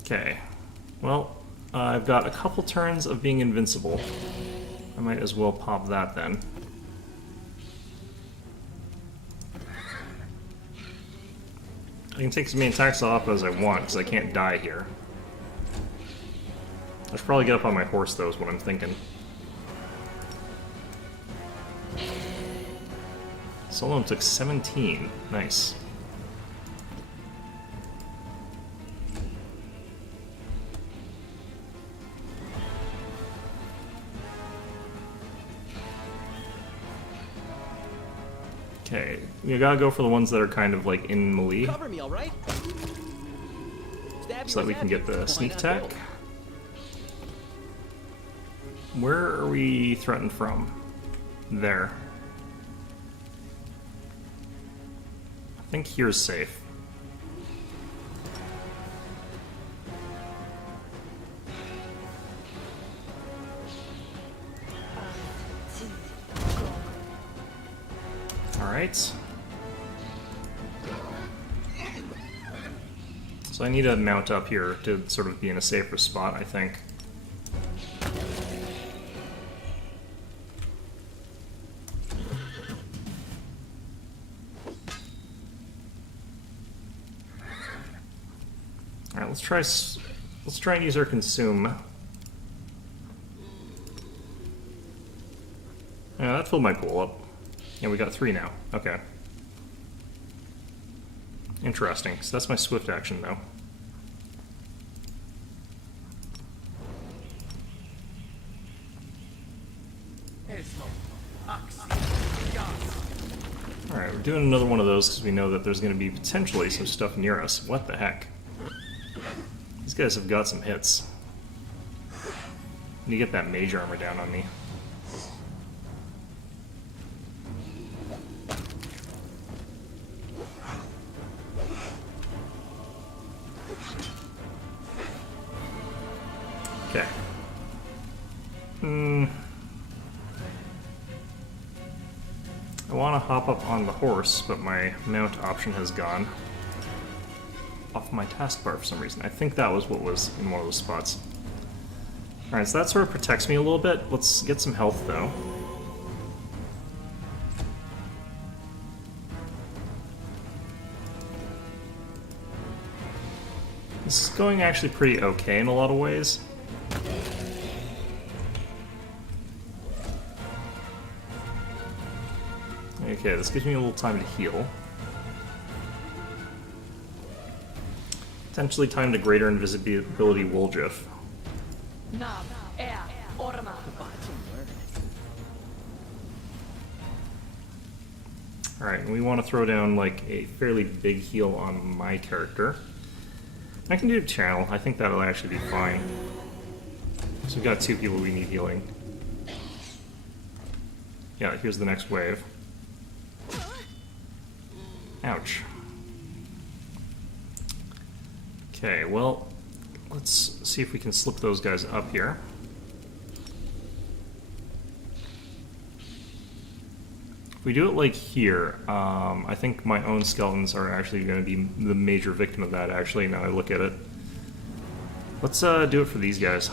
Okay. Well, I've got a couple turns of being invincible. I might as well pop that then. I can take as many attacks off as I want, because I can't die here. I should probably get up on my horse, though, is what I'm thinking. Solon took 17. Nice. Okay, you gotta go for the ones that are kind of like in melee. Cover me, all right? So that we can get the sneak attack. Where are we threatened from? There. I think here's safe. Alright. So I need to mount up here to sort of be in a safer spot, I think. Alright, let's try and use our consume. Yeah, that filled my pool up. Yeah, we got 3 now. Okay. Interesting. So that's my swift action, though. Alright, we're doing another one of those because we know that there's going to be potentially some stuff near us. What the heck? These guys have got some hits. Need to get that mage armor down on me. Okay. I want to hop up on the horse, but my mount option has gone off my taskbar for some reason. I think that was what was in one of those spots. Alright, so that sort of protects me a little bit. Let's get some health, though. This is going actually pretty okay in a lot of ways. Okay, this gives me a little time to heal. Potentially time to greater invisibility Woljif. Alright, and we want to throw down like a fairly big heal on my character. I can do channel. I think that'll actually be fine. So we've got 2 people we need healing. Yeah, here's the next wave. Ouch. Okay, well, let's see if we can slip those guys up here. If we do it like here, I think my own skeletons are actually going to be the major victim of that, actually, now I look at it. Let's do it for these guys.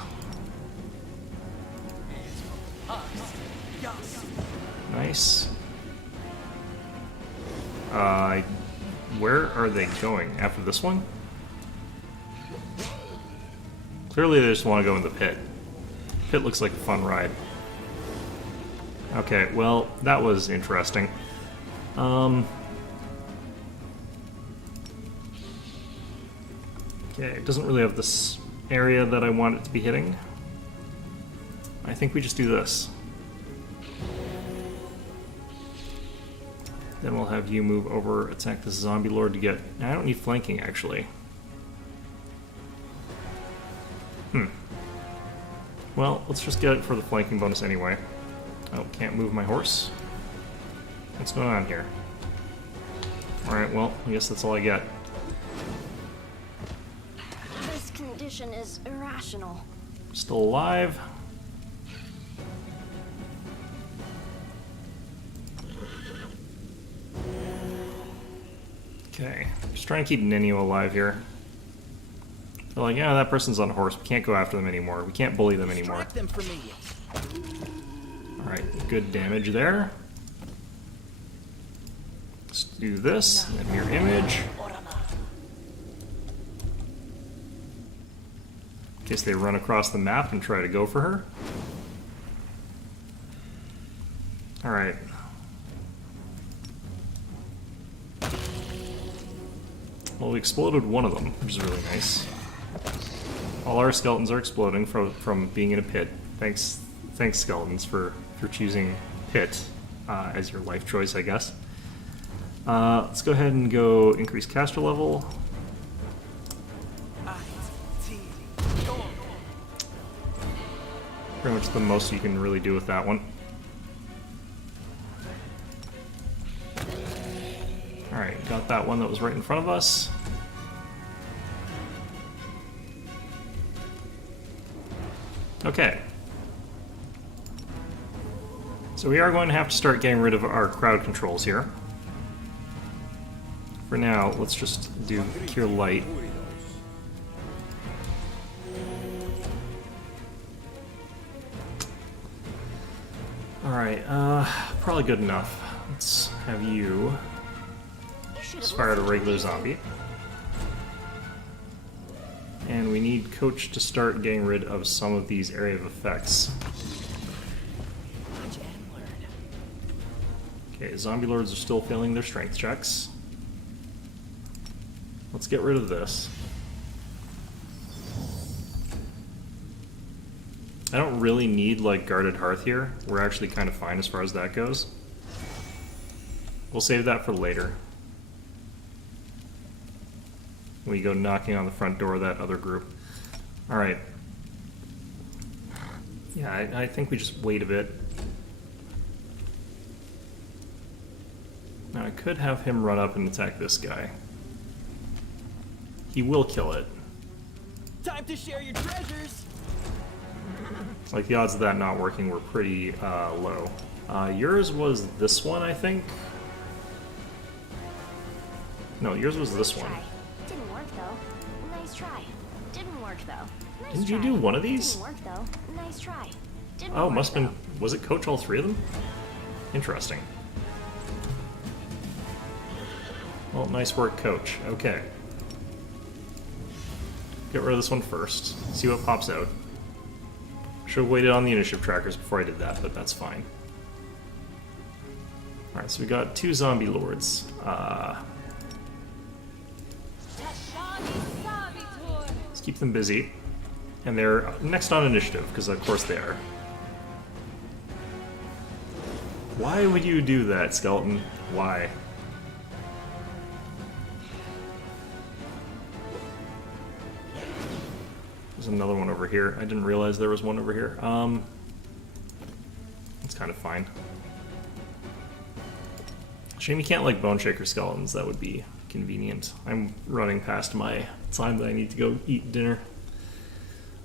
Nice. Where are they going? After this one? Clearly they just want to go in the pit. Pit looks like a fun ride. Okay, well, that was interesting. Okay, it doesn't really have this area that I want it to be hitting. I think we just do this. Then we'll have you move over, attack this zombie lord to get... I don't need flanking, actually. Well, let's just get it for the flanking bonus anyway. Oh, can't move my horse? What's going on here? Alright, well, I guess that's all I get. This condition is irrational. Still alive. Okay, just trying to keep Ninio alive here. They're like, yeah, that person's on a horse. We can't go after them anymore. We can't bully them anymore. Them for me. Alright, good damage there. Let's do this, and then mirror image. In case they run across the map and try to go for her. Alright. Well, we exploded one of them, which is really nice. All our skeletons are exploding from being in a pit. Thanks skeletons, for choosing pit as your life choice, I guess. Let's go ahead and go increase caster level. Pretty much the most you can really do with that one. Alright, got that one that was right in front of us. Okay. So we are going to have to start getting rid of our crowd controls here. For now, let's just do Cure Light. Alright, probably good enough. Let's have you fire a regular zombie. And we need Coach to start getting rid of some of these area of effects. Okay, zombie lords are still failing their strength checks. Let's get rid of this. I don't really need, like, Guarded Hearth here. We're actually kind of fine as far as that goes. We'll save that for later. We go knocking on the front door of that other group. Alright. Yeah, I think we just wait a bit. Now I could have him run up and attack this guy. He will kill it. Time to share your treasures. Like, the odds of that not working were pretty low. Yours was this one, I think? No, yours was this one. Didn't work though. Nice try. Didn't work though. Nice Didn't you try. do one of these? Didn't work though. Nice try. Didn't Oh, work, must have though. been... Was it Coach all 3 of them? Interesting. Well, nice work, Coach. Okay. Get rid of this one first. See what pops out. Should have waited on the initiative trackers before I did that, but that's fine. Alright, so we got 2 zombie lords. Let's keep them busy. And they're next on initiative, because of course they are. Why would you do that, skeleton? Why? There's another one over here. I didn't realize there was one over here. It's kind of fine. Shame you can't like bone shaker skeletons. That would be convenient. I'm running past my time that I need to go eat dinner.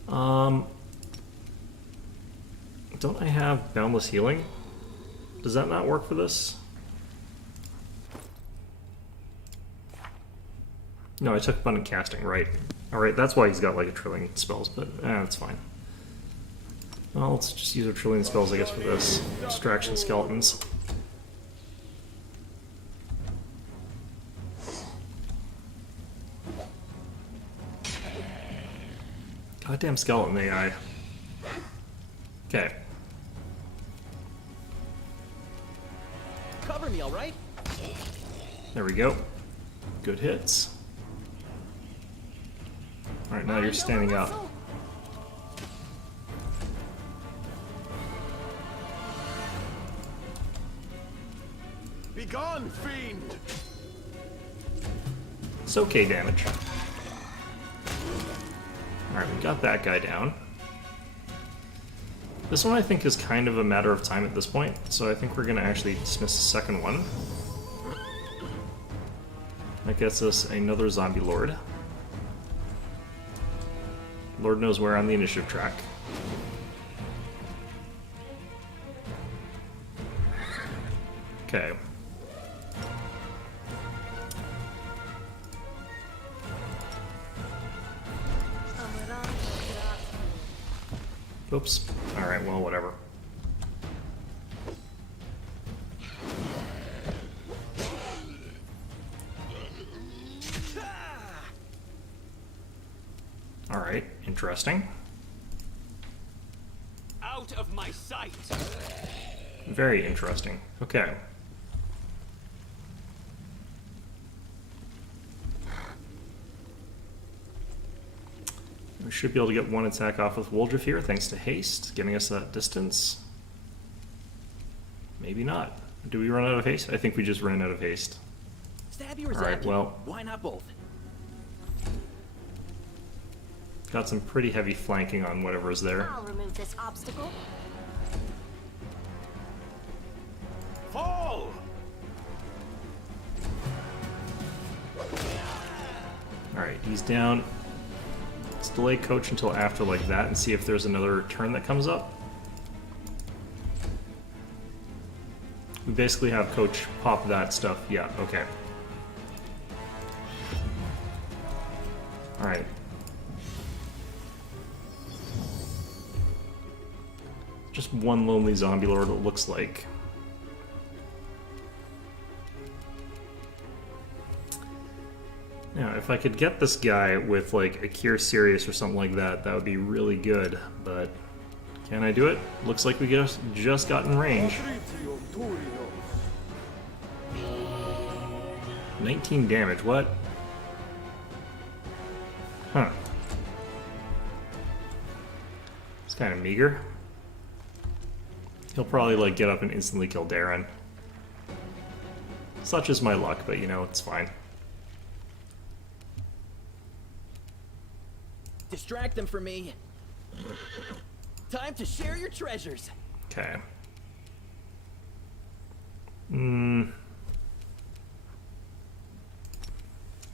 Don't I have boundless healing? Does that not work for this? No, I took abundant casting, right. Alright, that's why he's got like a trillion spells, but that's fine. Well, let's just use a trillion spells, I guess, for this. Distraction skeletons. Goddamn skeleton AI. Okay. Cover me, all right? There we go. Good hits. Alright, now you're standing up. Be gone, fiend! It's okay damage. Alright, we got that guy down. This one I think is kind of a matter of time at this point, so I think we're going to actually dismiss the second one. That gets us another zombie lord. Lord knows where on the initiative track. Okay. Oops. Alright, well, whatever. Alright, interesting. Out of my sight! Very interesting. Okay. We should be able to get one attack off with Woldriff here, thanks to haste, getting us that distance. Maybe not. Do we run out of haste? I think we just ran out of haste. Stab you or Alright, zap you? well. Why not both? Got some pretty heavy flanking on whatever is there. I'll remove this obstacle. Fall! Alright, he's down. Let's delay coach until after like that and see if there's another turn that comes up. We basically have coach pop that stuff. Yeah, okay. Alright. Just one lonely zombie lord, it looks like. Now, if I could get this guy with, like, a Cure Serious or something like that, that would be really good, but can I do it? Looks like we just got in range. 19 damage, what? Huh. It's kind of meager. He'll probably, like, get up and instantly kill Darren. Such is my luck, but, you know, it's fine. Distract them from me. Time to share your treasures. Okay.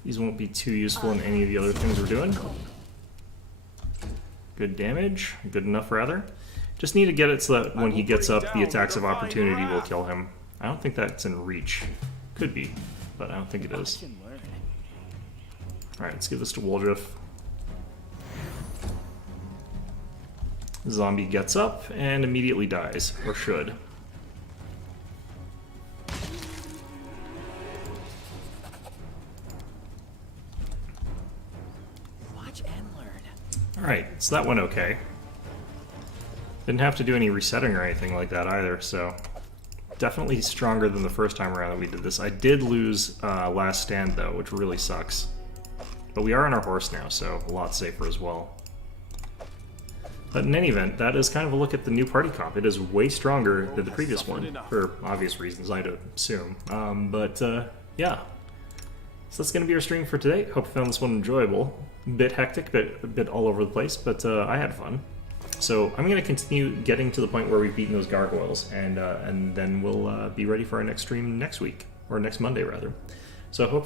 These won't be too useful in any of the other things we're doing. Good damage. Good enough, rather. Just need to get it so that when he gets up, the attacks of opportunity will kill him. I don't think that's in reach. Could be, but I don't think it is. Alright, let's give this to Woldriff. Zombie gets up and immediately dies, or should. Watch and learn. Alright, so that went okay. Didn't have to do any resetting or anything like that either, so definitely stronger than the first time around that we did this. I did lose Last Stand, though, which really sucks. But we are on our horse now, so a lot safer as well. But in any event, that is kind of a look at the new party comp. It is way stronger than the previous one, for obvious reasons, I'd assume. Yeah. So that's going to be our stream for today. Hope you found this one enjoyable. A bit hectic, a bit all over the place, but I had fun. So I'm going to continue getting to the point where we've beaten those gargoyles, and then we'll be ready for our next stream next week, or next Monday, rather. So I hope